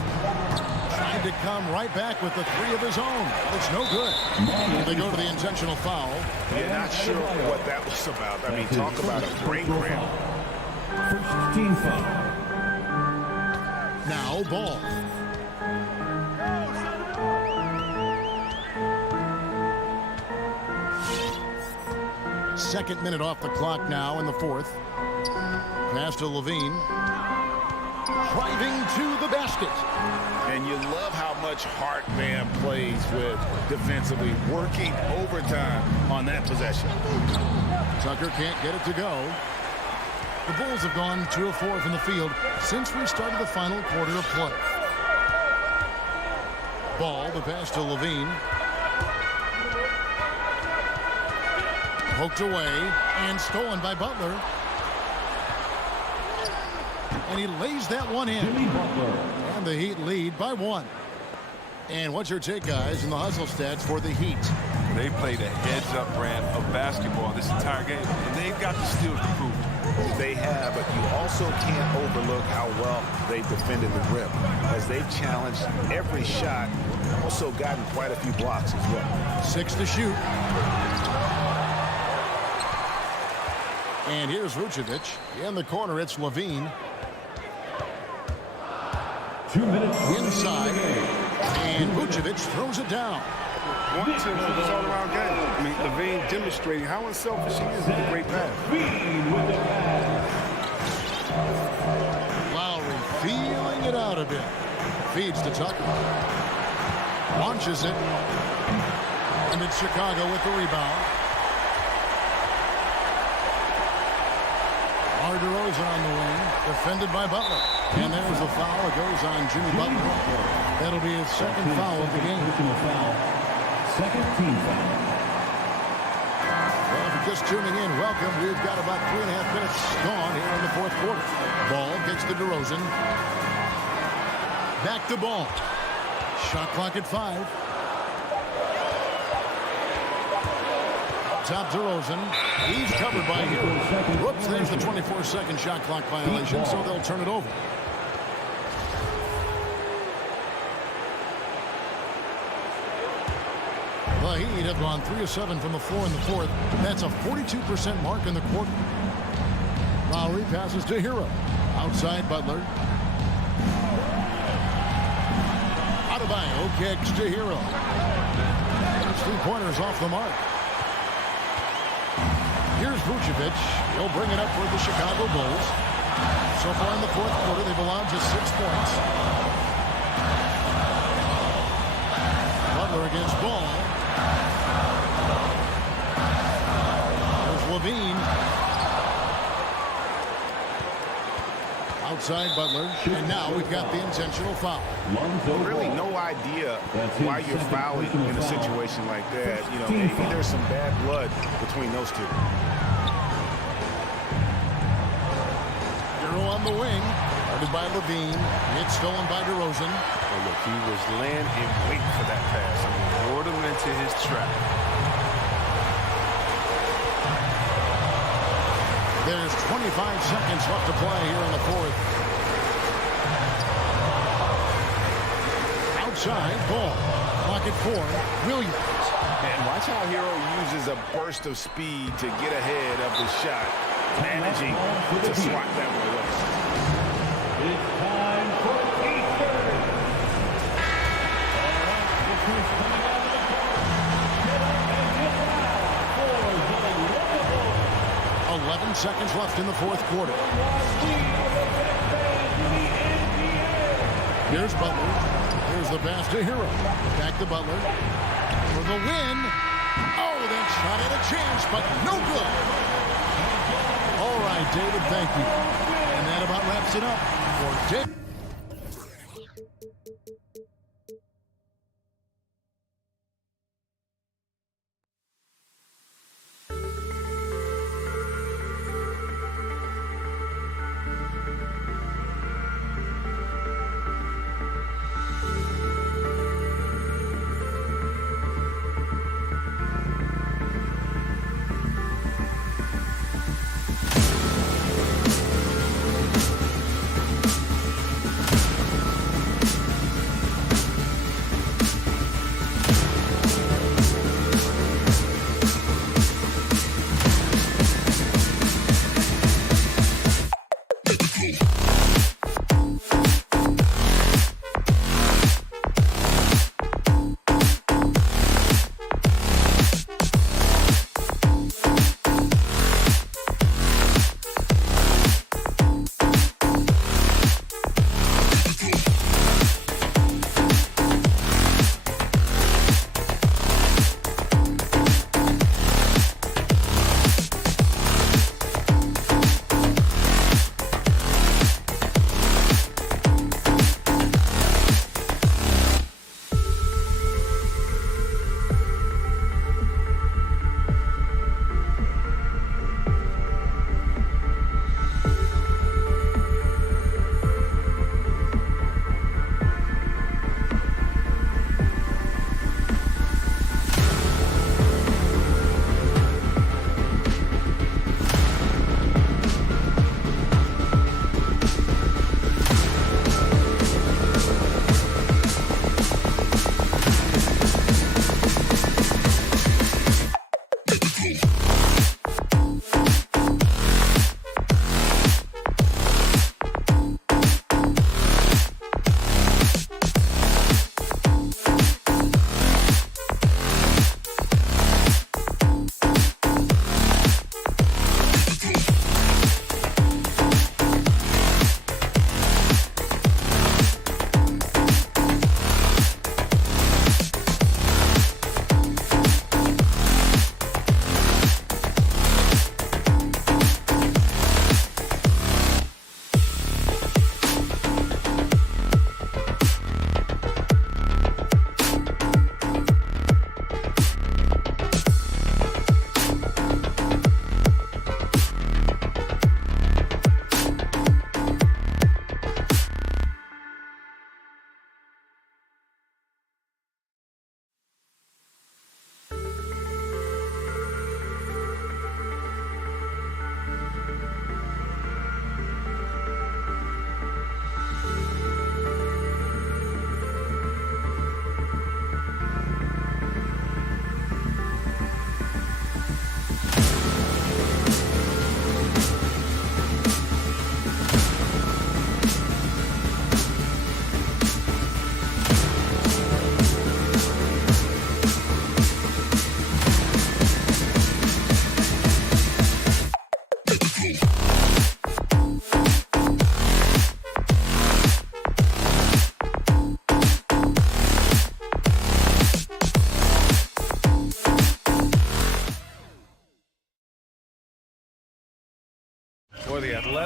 Trying to come right back with the 3 of his own. It's no good. They go to the intentional foul. Yeah, not sure what that was about. I mean, talk about a brain cramp. First team foul. Now Ball. Second minute off the clock now in the fourth. Pass to Levine. Driving to the basket. And you love how much heart Bam plays with defensively, working overtime on that possession. Tucker can't get it to go. The Bulls have gone 2 of 4 from the field since we started the final quarter of play. Ball, the pass to Levine. Poked away and stolen by Butler. And he lays that one in. And the Heat lead by 1. And what's your take, guys, in the hustle stats for the Heat? They played a heads-up brand of basketball this entire game, and they've got the steals to prove it. They have, but you also can't overlook how well they've defended the rim, as they've challenged every shot, also gotten quite a few blocks as well. 6 to shoot. And here's Vucevic. In the corner, it's Levine. 2 minutes. Inside. And Vucevic throws it down. 1-2 for this all-around game. I mean, Levine demonstrating how unselfish he is with a great pass. Lowry feeling it out a bit. Feeds to Tucker. Launches it. And it's Chicago with the rebound. Demar Derozan on the wing, defended by Butler. And there's the foul. It goes on Jimmy Butler. That'll be his second foul of the game. Second team foul. Well, if you're just tuning in, welcome. We've got about 3.5 minutes gone here in the fourth quarter. Ball gets to Derozan. Back to Ball. Shot clock at 5. Top Derozan. He's covered by Hero. Whoops, there's the 24-second shot clock violation, so they'll turn it over. The Heat have gone 3 of 7 from the floor in the fourth. That's a 42% mark in the quarter. Lowry passes to Hero. Outside Butler. Adebayo kicks to Hero. There's 3-pointers off the mark. Here's Vucevic. He'll bring it up for the Chicago Bulls. So far in the fourth quarter, they've allowed just 6 points. Butler against Ball. There's Levine. Outside Butler. And now we've got the intentional foul. Really no idea why you're fouling in a situation like that. You know, maybe there's some bad blood between those two. Hero on the wing. Guarded by Levine. Hit stolen by Derozan. Oh, look, he was laying in wait for that pass. I mean, lured him into his trap. There's 25 seconds left to play here in the fourth. Outside, Ball. Clock at 4. Williams. And watch how Hero uses a burst of speed to get ahead of the shot, managing to swat that one away. It's time for Eastern. 11 seconds left in the fourth quarter. Here's Butler. Here's the pass to Hero. Back to Butler. For the win. Oh, that shot had a chance, but no good. All right, David, thank you. And that about wraps it up for David.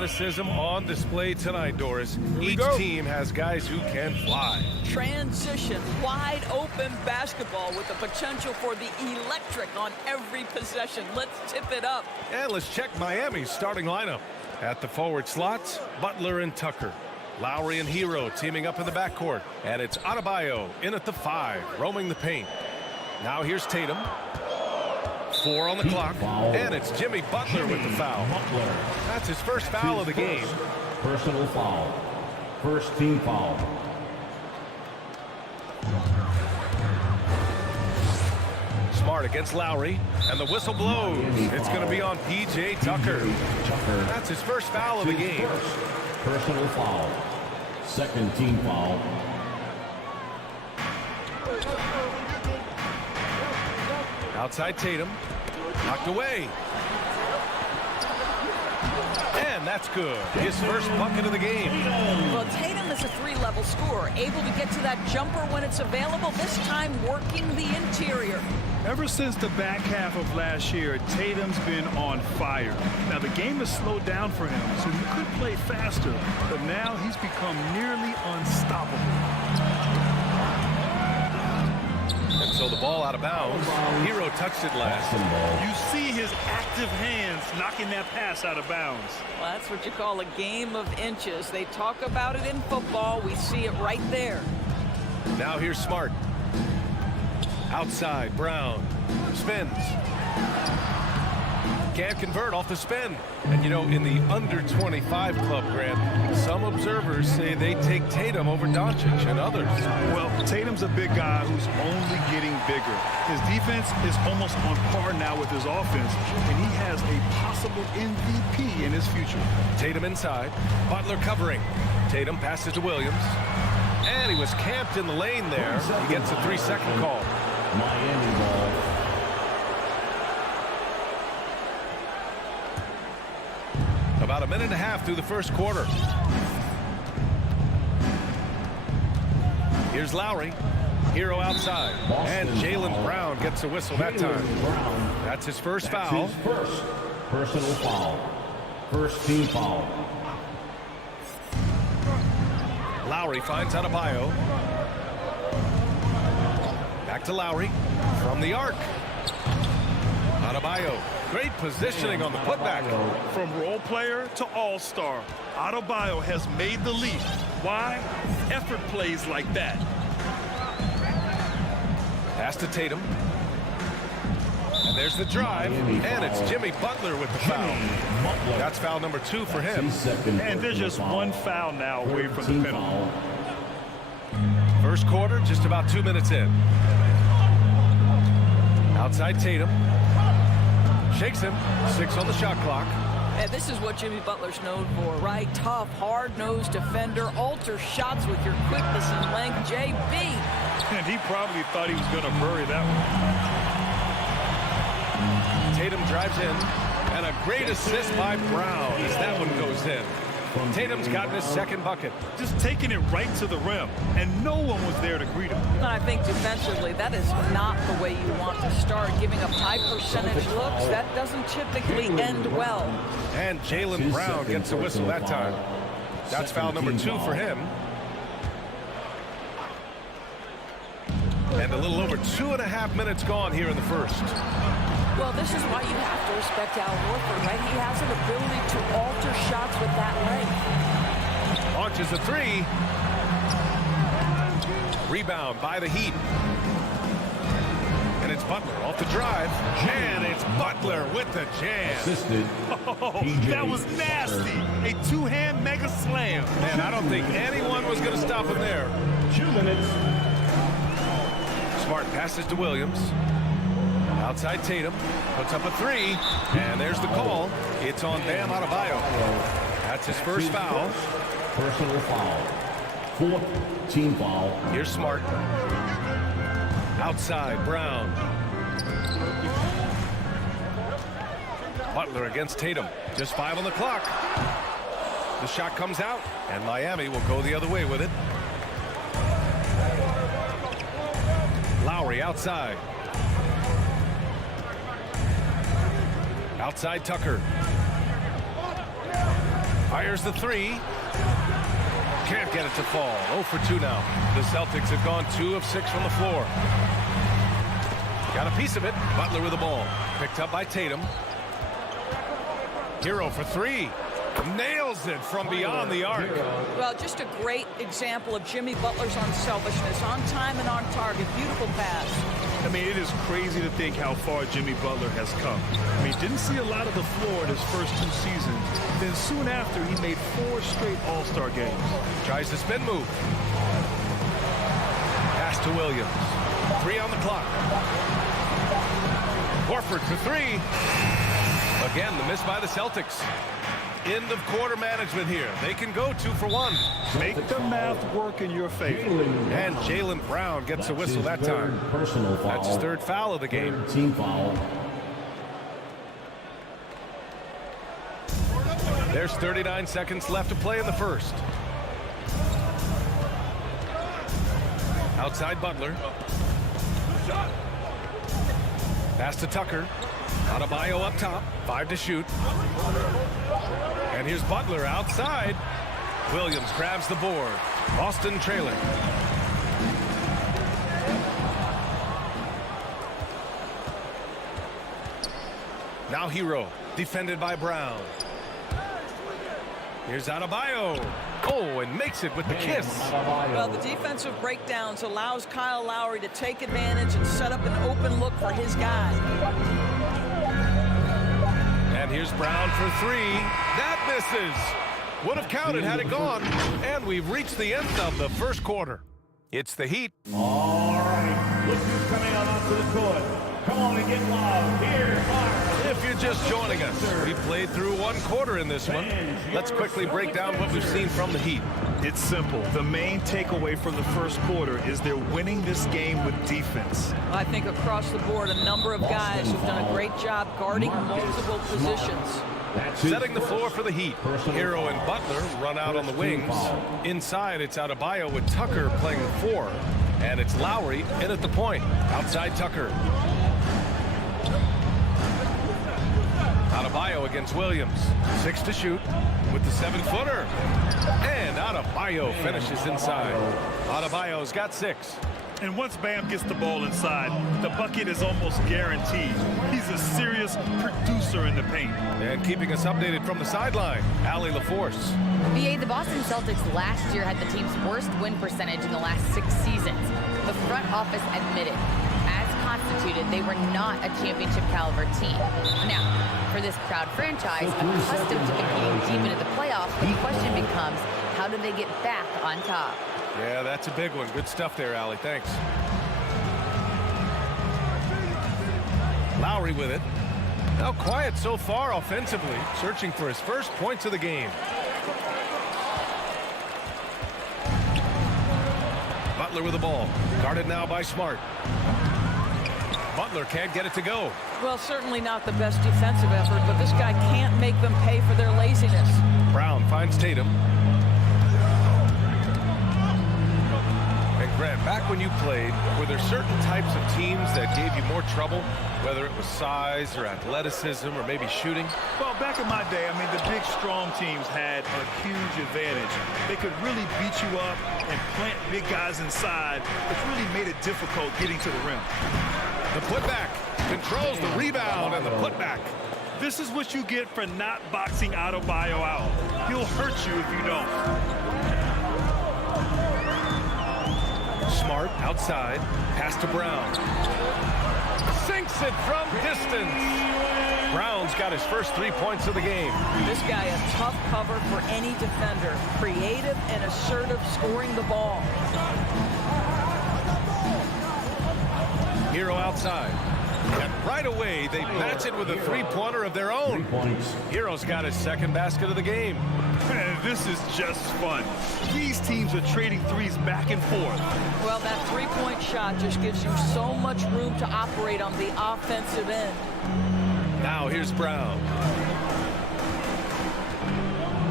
athleticism on display tonight, Doris. Each team has guys who can fly. Transition, wide open basketball with the potential for the electric on every possession. Let's tip it up. And let's check Miami's starting lineup. At the forward slots, Butler and Tucker. Lowry and Hero teaming up in the backcourt. And it's Adebayo in at the 5, roaming the paint. Now here's Tatum. 4 on the clock. And it's Jimmy Butler with the foul. That's his first foul of the game. Personal foul. First team foul. Smart against Lowry, and the whistle blows. It's going to be on P.J. Tucker. That's his first foul of the game. Personal foul. Second team foul. Outside Tatum, knocked away. And that's good. His first bucket of the game. Well, Tatum is a 3-level scorer, able to get to that jumper when it's available, this time working the interior. Ever since the back half of last year, Tatum's been on fire. Now, the game has slowed down for him, so he could play faster, but now he's become nearly unstoppable. And so the ball out of bounds. Hero touched it last. You see his active hands knocking that pass out of bounds. Well, that's what you call a game of inches. They talk about it in football. We see it right there. Now here's Smart. Outside, Brown spins. Can't convert off the spin. And you know, in the under 25 club, Grant, some observers say they take Tatum over Doncic and others. Well, Tatum's a big guy who's only getting bigger. His defense is almost on par now with his offense, and he has a possible MVP in his future. Tatum inside, Butler covering. Tatum passes to Williams. And he was camped in the lane there. He gets a 3-second call. Miami ball. About a minute and a half through the first quarter. Here's Lowry. Hero outside. And Jaylen Brown gets a whistle that time. That's his first foul. His first personal foul. First team foul. Lowry finds Adebayo. Back to Lowry from the arc. Adebayo, great positioning on the putback. From role player to all-star, Adebayo has made the leap. Why? Effort plays like that. Pass to Tatum. And there's the drive. And it's Jimmy Butler with the foul. That's foul number 2 for him. And there's just one foul now away from the penalty. First quarter, just about 2 minutes in. Outside Tatum. Shakes him. 6 on the shot clock. And this is what Jimmy Butler's known for, right? Tough, hard-nosed defender. Alter shots with your quickness and length. JB. And he probably thought he was going to bury that one. Tatum drives in. And a great assist by Brown as that one goes in. Tatum's gotten his second bucket. Just taking it right to the rim, and no one was there to greet him. And I think defensively, that is not the way you want to start. Giving up high percentage looks, that doesn't typically end well. And Jaylen Brown gets a whistle that time. That's foul number 2 for him. And a little over 2.5 minutes gone here in the first. Well, this is why you have to respect Al Horford, right? He has an ability to alter shots with that length. Launches a 3. Rebound by the Heat. And it's Butler off the drive. And it's Butler with the jam. Assisted. Oh, that was nasty. A 2-hand mega slam. And I don't think anyone was going to stop him there. 2 minutes. Smart passes to Williams. Outside Tatum, puts up a 3, and there's the call. It's on Bam Adebayo. That's his first foul. Personal foul. 4th team foul. Here's Smart. Outside, Brown. Butler against Tatum. Just 5 on the clock. The shot comes out, and Miami will go the other way with it. Lowry outside. Outside Tucker. Fires the three. Can't get it to fall. 0 for 2 now. The Celtics have gone 2 of 6 from the floor. Got a piece of it. Butler with the ball. Picked up by Tatum. Hero for 3. Nails it from beyond the arc. Well, just a great example of Jimmy Butler's unselfishness. On time and on target. Beautiful pass. I mean, it is crazy to think how far Jimmy Butler has come. I mean, didn't see a lot of the floor in his first 2 seasons. Then soon after, he made 4 straight All-Star games. Tries the spin move. Pass to Williams. 3 on the clock. Horford for 3. Again, the miss by the Celtics. End of quarter management here. They can go 2 for 1. Make the math work in your favor. And Jaylen Brown gets a whistle that time. That's his 3rd foul of the game. Team foul. There's 39 seconds left to play in the first. Outside Butler. Pass to Tucker. Adebayo up top. 5 to shoot. And here's Butler outside. Williams grabs the board. Boston trailing. Now Hero, defended by Brown. Here's Adebayo. Oh, and makes it with the kiss. Well, the defensive breakdowns allows Kyle Lowry to take advantage and set up an open look for his guy. And here's Brown for 3. That misses. Would have counted had it gone. And we've reached the end of the first quarter. It's the Heat. All right, look who's coming on onto the court. Come on and get loud. Here are... If you're just joining us, we played through 1 quarter in this one. Let's quickly break down what we've seen from the Heat. It's simple. The main takeaway from the first quarter is they're winning this game with defense. I think across the board, a number of guys have done a great job guarding multiple positions. Setting the floor for the Heat. Hero and Butler run out on the wings. Inside, it's Adebayo with Tucker playing 4. And it's Lowry in at the point. Outside Tucker. Adebayo against Williams. 6 to shoot with the 7-footer. And Adebayo finishes inside. Adebayo's got 6. And once Bam gets the ball inside, the bucket is almost guaranteed. He's a serious producer in the paint. And keeping us updated from the sideline, Allie LaForce. BA, the Boston Celtics last year had the team's worst win percentage in the last 6 seasons. The front office admitted, as constituted, they were not a championship caliber team. Now, for this proud franchise, accustomed to competing deep into the playoffs, the question becomes, how do they get back on top? Yeah, that's a big one. Good stuff there, Allie. Thanks. Lowry with it. Now quiet so far offensively, searching for his first points of the game. Butler with the ball. Guarded now by Smart. Butler can't get it to go. Well, certainly not the best defensive effort, but this guy can't make them pay for their laziness. Brown finds Tatum. And Grant, back when you played, were there certain types of teams that gave you more trouble, whether it was size or athleticism or maybe shooting? Well, back in my day, I mean, the big, strong teams had a huge advantage. They could really beat you up and plant big guys inside, which really made it difficult getting to the rim. The putback controls the rebound and the putback. This is what you get for not boxing Adebayo out. He'll hurt you if you don't. Smart outside, pass to Brown. Sinks it from distance. Brown's got his first 3 points of the game. This guy a tough cover for any defender. Creative and assertive scoring the ball. Hero outside. And right away, they match it with a 3-pointer of their own. Hero's got his 2nd basket of the game. Man, this is just fun. These teams are trading threes back and forth. Well, that 3-point shot just gives you so much room to operate on the offensive end. Now here's Brown.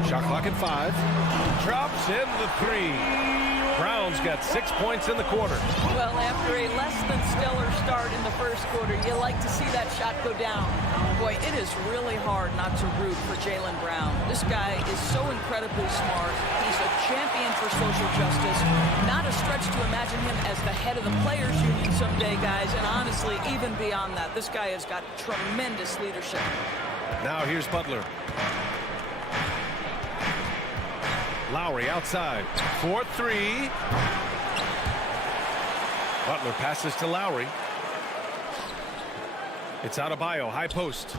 Shot clock at 5. Drops in the 3. Brown's got 6 points in the quarter. Well, after a less than stellar start in the first quarter, you like to see that shot go down. Boy, it is really hard not to root for Jaylen Brown. This guy is so incredibly smart. He's a champion for social justice. Not a stretch to imagine him as the head of the Players Union someday, guys. And honestly, even beyond that, this guy has got tremendous leadership. Now here's Butler. Lowry outside. 4-3. Butler passes to Lowry. It's Adebayo, high post.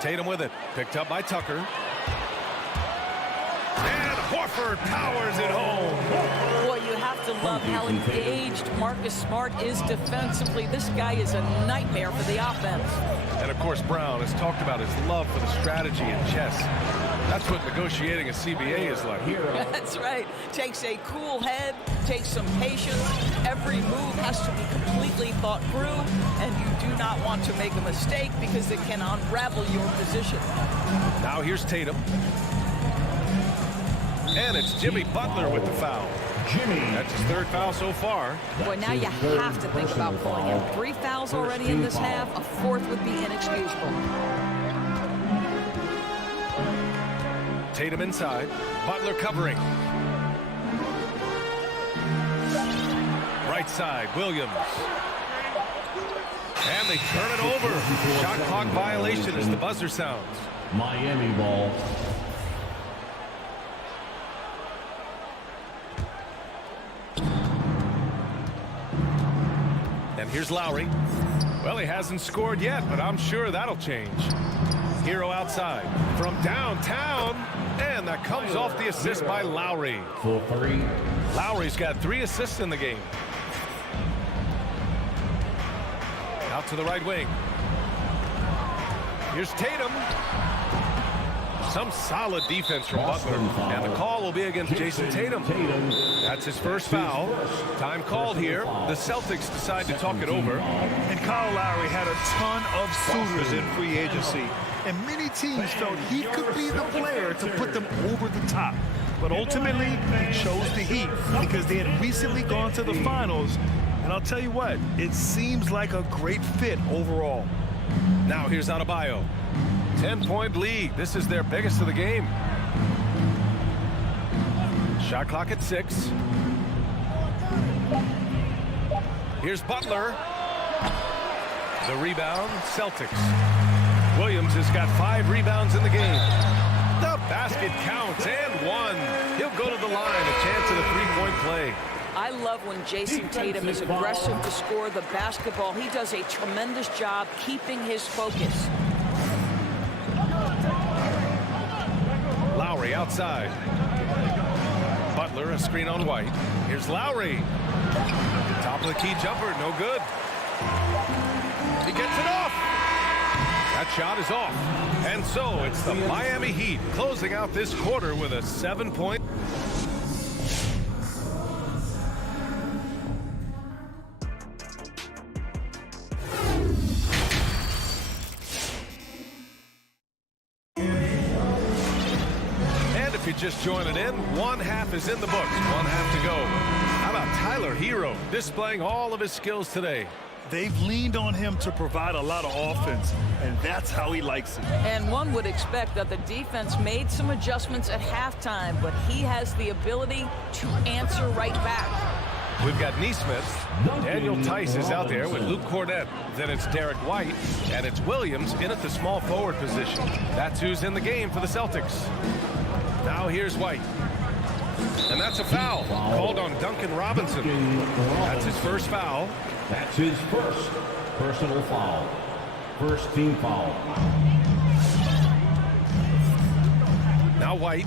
Tatum with it. Picked up by Tucker. And Horford powers it home. Boy, you have to love how engaged Marcus Smart is defensively. This guy is a nightmare for the offense. And of course, Brown has talked about his love for the strategy in chess. That's what negotiating a CBA is like. That's right. Takes a cool head, takes some patience. Every move has to be completely thought through, and you do not want to make a mistake because it can unravel your position. Now here's Tatum. And it's Jimmy Butler with the foul. That's his third foul so far. Boy, now you have to think about pulling him. 3 fouls already in this half. A 4th would be inexcusable. Tatum inside. Butler covering. Right side, Williams. And they turn it over. Shot clock violation as the buzzer sounds. Miami ball. And here's Lowry. Well, he hasn't scored yet, but I'm sure that'll change. Hero outside from downtown, and that comes off the assist by Lowry. Lowry's got 3 assists in the game. Out to the right wing. Here's Tatum. Some solid defense from Butler, and the call will be against Jason Tatum. That's his first foul. Time called here. The Celtics decide to talk it over. And Kyle Lowry had a ton of suitors in free agency, and many teams felt he could be the player to put them over the top. But ultimately, he chose the Heat because they had recently gone to the finals. And I'll tell you what, it seems like a great fit overall. Now here's Adebayo. 10-point lead. This is their biggest of the game. Shot clock at 6. Here's Butler. The rebound, Celtics. Williams has got 5 rebounds in the game. The basket counts and 1. He'll go to the line, a chance at a 3-point play. I love when Jason Tatum is aggressive to score the basketball. He does a tremendous job keeping his focus. Lowry outside. Butler, a screen on White. Here's Lowry. Top of the key jumper, no good. He gets it off. That shot is off. And so it's the Miami Heat closing out this quarter with a 7-point. If you're just joining in, 1 half is in the books, 1 half to go. How about Tyler Hero displaying all of his skills today? They've leaned on him to provide a lot of offense, and that's how he likes it. And one would expect that the defense made some adjustments at halftime, but he has the ability to answer right back. We've got Nesmith. Daniel Tice is out there with Luke Cornett. Then it's Derek White, and it's Williams in at the small forward position. That's who's in the game for the Celtics. Now here's White. And that's a foul called on Duncan Robinson. That's his first foul. That's his first personal foul. First team foul. Now White.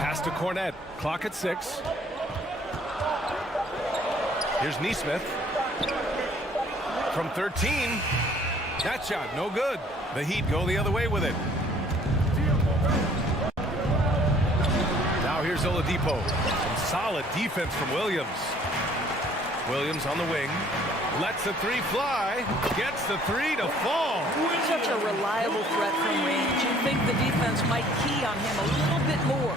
Pass to Cornett. Clock at 6. Here's Nesmith. From 13. That shot, no good. The Heat go the other way with it. Now here's Oladipo. Some solid defense from Williams. Williams on the wing. Lets the three fly. Gets the three to fall. Such a reliable threat from range. You think the defense might key on him a little bit more.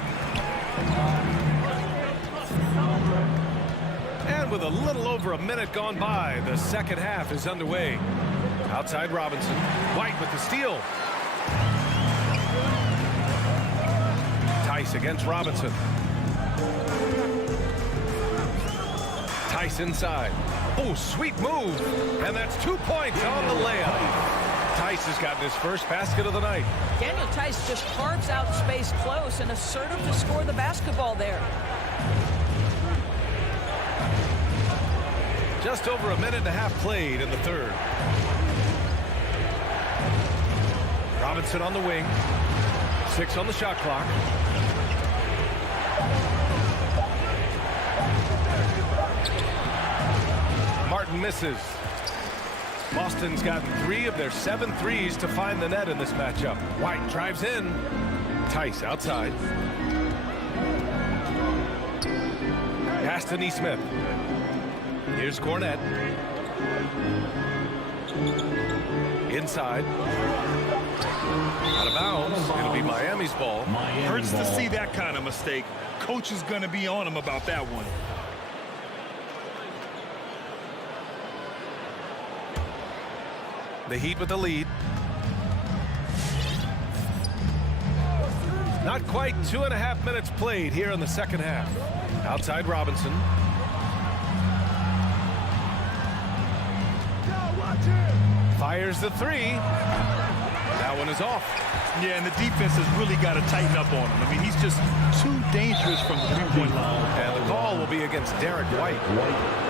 And with a little over a minute gone by, the second half is underway. Outside Robinson. White with the steal. Tice against Robinson. Tice inside. Oh, sweet move. And that's 2 points on the layup. Tice has gotten his first basket of the night. Daniel Tice just carves out space close and assertive to score the basketball there. Just over a minute and a half played in the third. Robinson on the wing. 6 on the shot clock. Martin misses. Boston's gotten 3 of their 7 threes to find the net in this matchup. White drives in. Tice outside. Pass to Nesmith. Here's Cornette. Inside. Out of bounds. It'll be Miami's ball. Hurts to see that kind of mistake. Coach is going to be on him about that one. The Heat with the lead. Not quite 2.5 minutes played here in the second half. Outside Robinson. Fires the three. That one is off. Yeah, and the defense has really got to tighten up on him. I mean, he's just too dangerous from the three-point line. And the call will be against Derek White.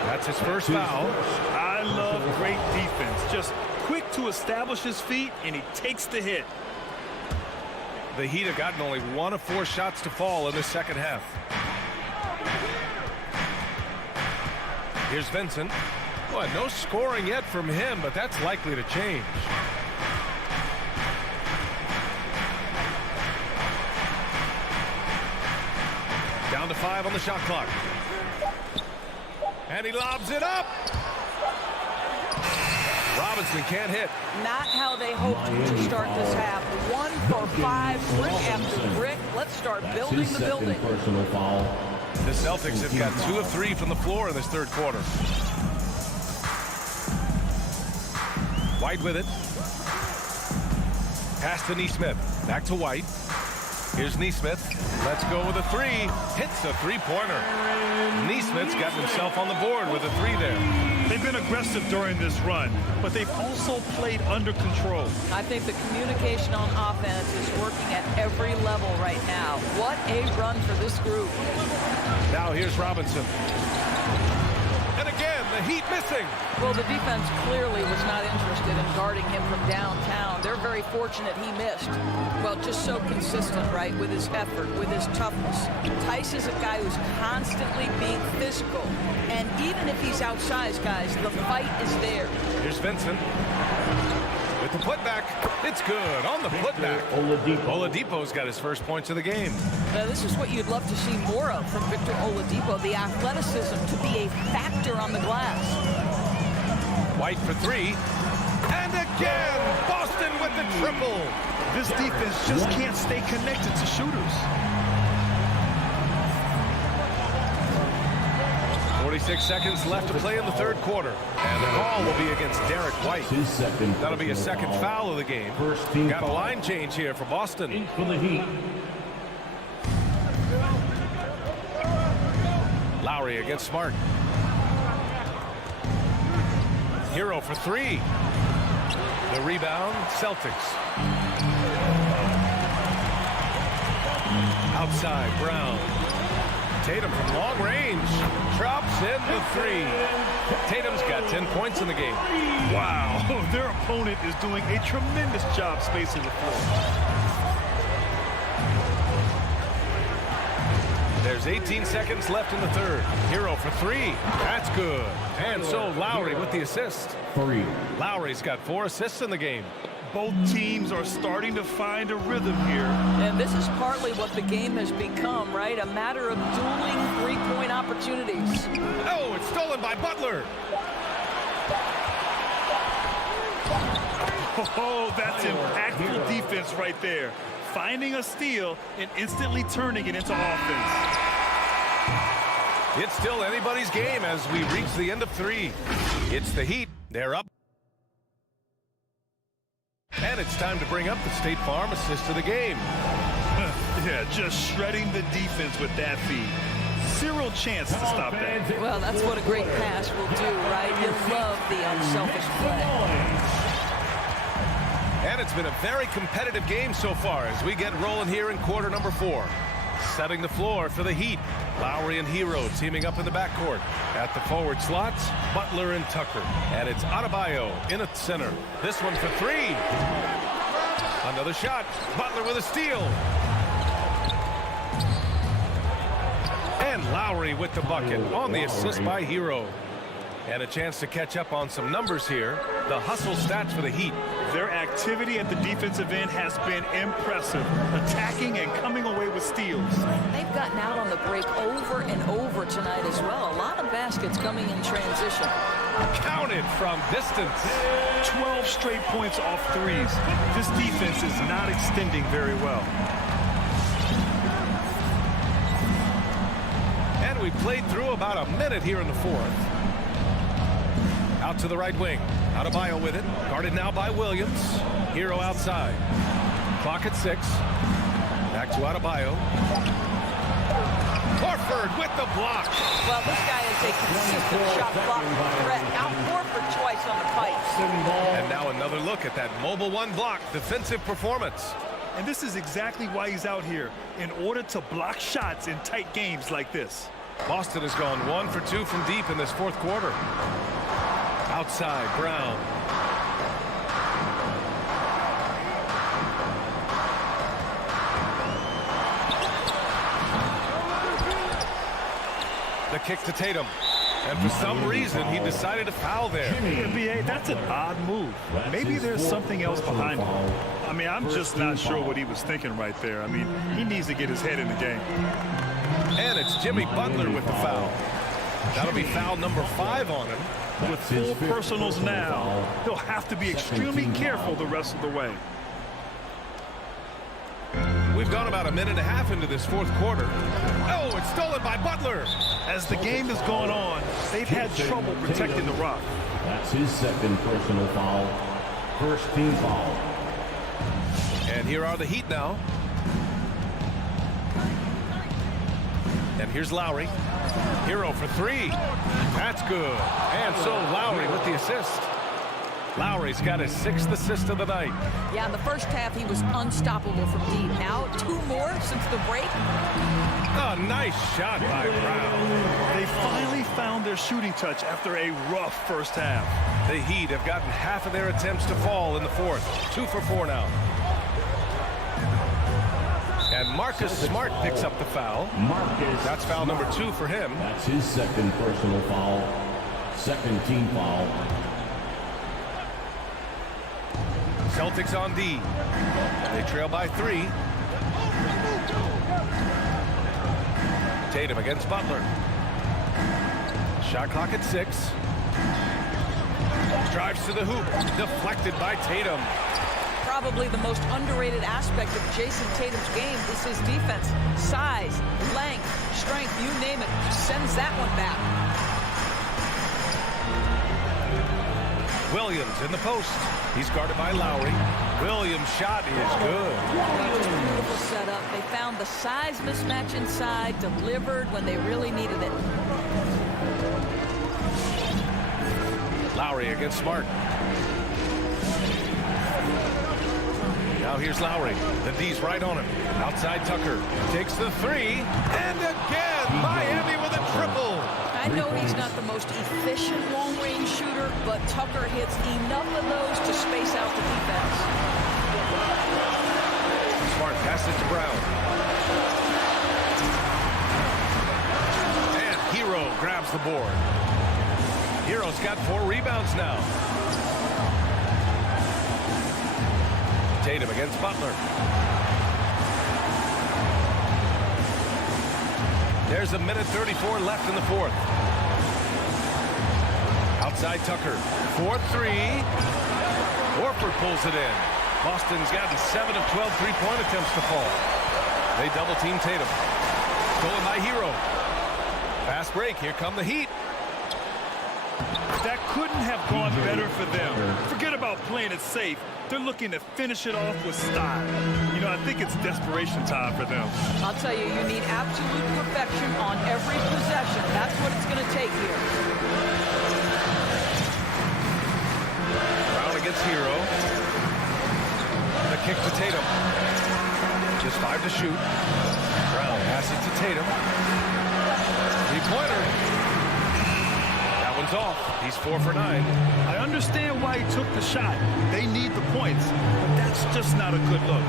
That's his first foul. I love great defense. Just quick to establish his feet, and he takes the hit. The Heat have gotten only 1 of 4 shots to fall in the second half. Here's Vincent. Boy, no scoring yet from him, but that's likely to change. Down to 5 on the shot clock. And he lobs it up. Robinson can't hit. Not how they hoped to start this half. 1 for 5, brick after brick. Let's start building the building. The Celtics have got 2 of 3 from the floor in this third quarter. White with it. Pass to Nesmith. Back to White. Here's Nesmith. Let's go with a 3. Hits a three-pointer. Nesmith's gotten himself on the board with a 3 there. They've been aggressive during this run, but they've also played under control. I think the communication on offense is working at every level right now. What a run for this group. Now here's Robinson. And again, the Heat missing. Well, the defense clearly was not interested in guarding him from downtown. They're very fortunate he missed. Well, just so consistent, right, with his effort, with his toughness. Tice is a guy who's constantly being physical. And even if he's outsized, guys, the fight is there. Here's Vincent. With the putback, it's good on the putback. Oladipo's got his first points of the game. Now, this is what you'd love to see more of from Victor Oladipo, the athleticism to be a factor on the glass. White for 3. And again, Boston with the triple. This defense just can't stay connected to shooters. 46 seconds left to play in the third quarter. And the call will be against Derek White. That'll be a second foul of the game. Got a line change here for Boston. Lowry against Smart. Hero for 3. The rebound, Celtics. Outside, Brown. Tatum from long range. Drops in the 3. Tatum's got 10 points in the game. Wow, their opponent is doing a tremendous job spacing the floor. There's 18 seconds left in the third. Hero for 3. That's good. And so Lowry with the assist. 3. Lowry's got 4 assists in the game. Both teams are starting to find a rhythm here. And this is partly what the game has become, right? A matter of dueling three-point opportunities. Oh, it's stolen by Butler. Oh, that's impactful defense right there. Finding a steal and instantly turning it into offense. It's still anybody's game as we reach the end of 3. It's the Heat. They're up. And it's time to bring up the State Farm assist of the game. Yeah, just shredding the defense with that feed. Zero chance to stop that. Well, that's what a great pass will do, right? He'll love the unselfish play. And it's been a very competitive game so far as we get rolling here in quarter number 4. Setting the floor for the Heat. Lowry and Hero teaming up in the backcourt. At the forward slots, Butler and Tucker. And it's Adebayo in at center. This one for 3. Another shot. Butler with a steal. And Lowry with the bucket on the assist by Hero. And a chance to catch up on some numbers here. The hustle stats for the Heat. Their activity at the defensive end has been impressive, attacking and coming away with steals. They've gotten out on the break over and over tonight as well. A lot of baskets coming in transition. Counted from distance. 12 straight points off threes. This defense is not extending very well. And we played through about a minute here in the 4th. Out to the right wing. Adebayo with it. Guarded now by Williams. Hero outside. Clock at 6. Back to Adebayo. Horford with the block. Well, this guy is a consistent shot blocking threat. Out Horford twice on the pipes. And now another look at that mobile 1 block defensive performance. And this is exactly why he's out here, in order to block shots in tight games like this. Boston has gone 1 for 2 from deep in this 4th quarter. Outside, Brown. The kick to Tatum. And for some reason, he decided to foul there. NBA, that's an odd move. Maybe there's something else behind it. I mean, I'm just not sure what he was thinking right there. I mean, he needs to get his head in the game. And it's Jimmy Butler with the foul. That'll be foul number 5 on him. With 4 personals now, he'll have to be extremely careful the rest of the way. We've gone about a minute and a half into this 4th quarter. Oh, it's stolen by Butler. As the game has gone on, they've had trouble protecting the rock. That's his 2nd personal foul. 1st team foul. And here are the Heat now. And here's Lowry. Hero for 3. That's good. And so Lowry with the assist. Lowry's got his 6th assist of the night. Yeah, in the first half, he was unstoppable from deep. Now, 2 more since the break. A nice shot by Brown. They finally found their shooting touch after a rough first half. The Heat have gotten half of their attempts to fall in the 4th. 2 for 4 now. And Marcus Smart picks up the foul. That's foul number 2 for him. That's his 2nd personal foul. 2nd team foul. Celtics on D. They trail by 3. Tatum against Butler. Shot clock at 6. Drives to the hoop. Deflected by Tatum. Probably the most underrated aspect of Jason Tatum's game is his defense. Size, length, strength, you name it, sends that one back. Williams in the post. He's guarded by Lowry. Williams' shot is good. That was a beautiful setup. They found the size mismatch inside, delivered when they really needed it. Lowry against Smart. Now here's Lowry. The D's right on him. Outside Tucker. Takes the 3. And again, Miami with a triple. I know he's not the most efficient long-range shooter, but Tucker hits enough of those to space out the defense. Smart passes to Brown. And Hero grabs the board. Hero's got 4 rebounds now. Tatum against Butler. There's a minute 34 left in the 4th. Outside Tucker. 4-3. Horford pulls it in. Boston's gotten 7 of 12 three-point attempts to fall. They double-team Tatum. Stolen by Hero. Fast break. Here come the Heat. That couldn't have gone better for them. Forget about playing it safe. They're looking to finish it off with style. You know, I think it's desperation time for them. I'll tell you, you need absolute perfection on every possession. That's what it's going to take here. Brown against Hero. The kick to Tatum. Just 5 to shoot. Brown passes to Tatum. Three-pointer. That one's off. He's 4 for 9. I understand why he took the shot. They need the points, but that's just not a good look.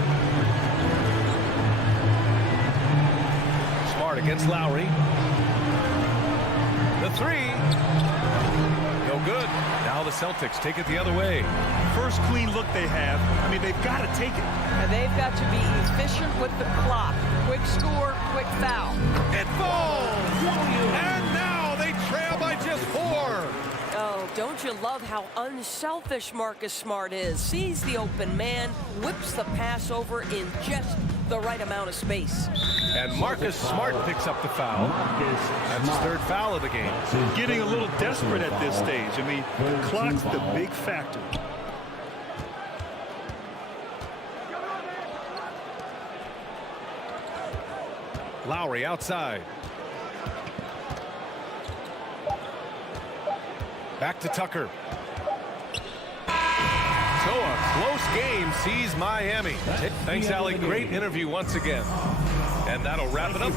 Smart against Lowry. The three. No good. Now the Celtics take it the other way. First clean look they have. I mean, they've got to take it. And they've got to be efficient with the clock. Quick score, quick foul. It falls! And now they trail by just 4. Oh, don't you love how unselfish Marcus Smart is? Sees the open man, whips the pass over in just the right amount of space. And Marcus Smart picks up the foul. That's his 3rd foul of the game. Getting a little desperate at this stage. I mean, the clock's the big factor. Lowry outside. Back to Tucker. So a close game sees Miami. Thanks, Allie. Great interview once again. And that'll wrap it up.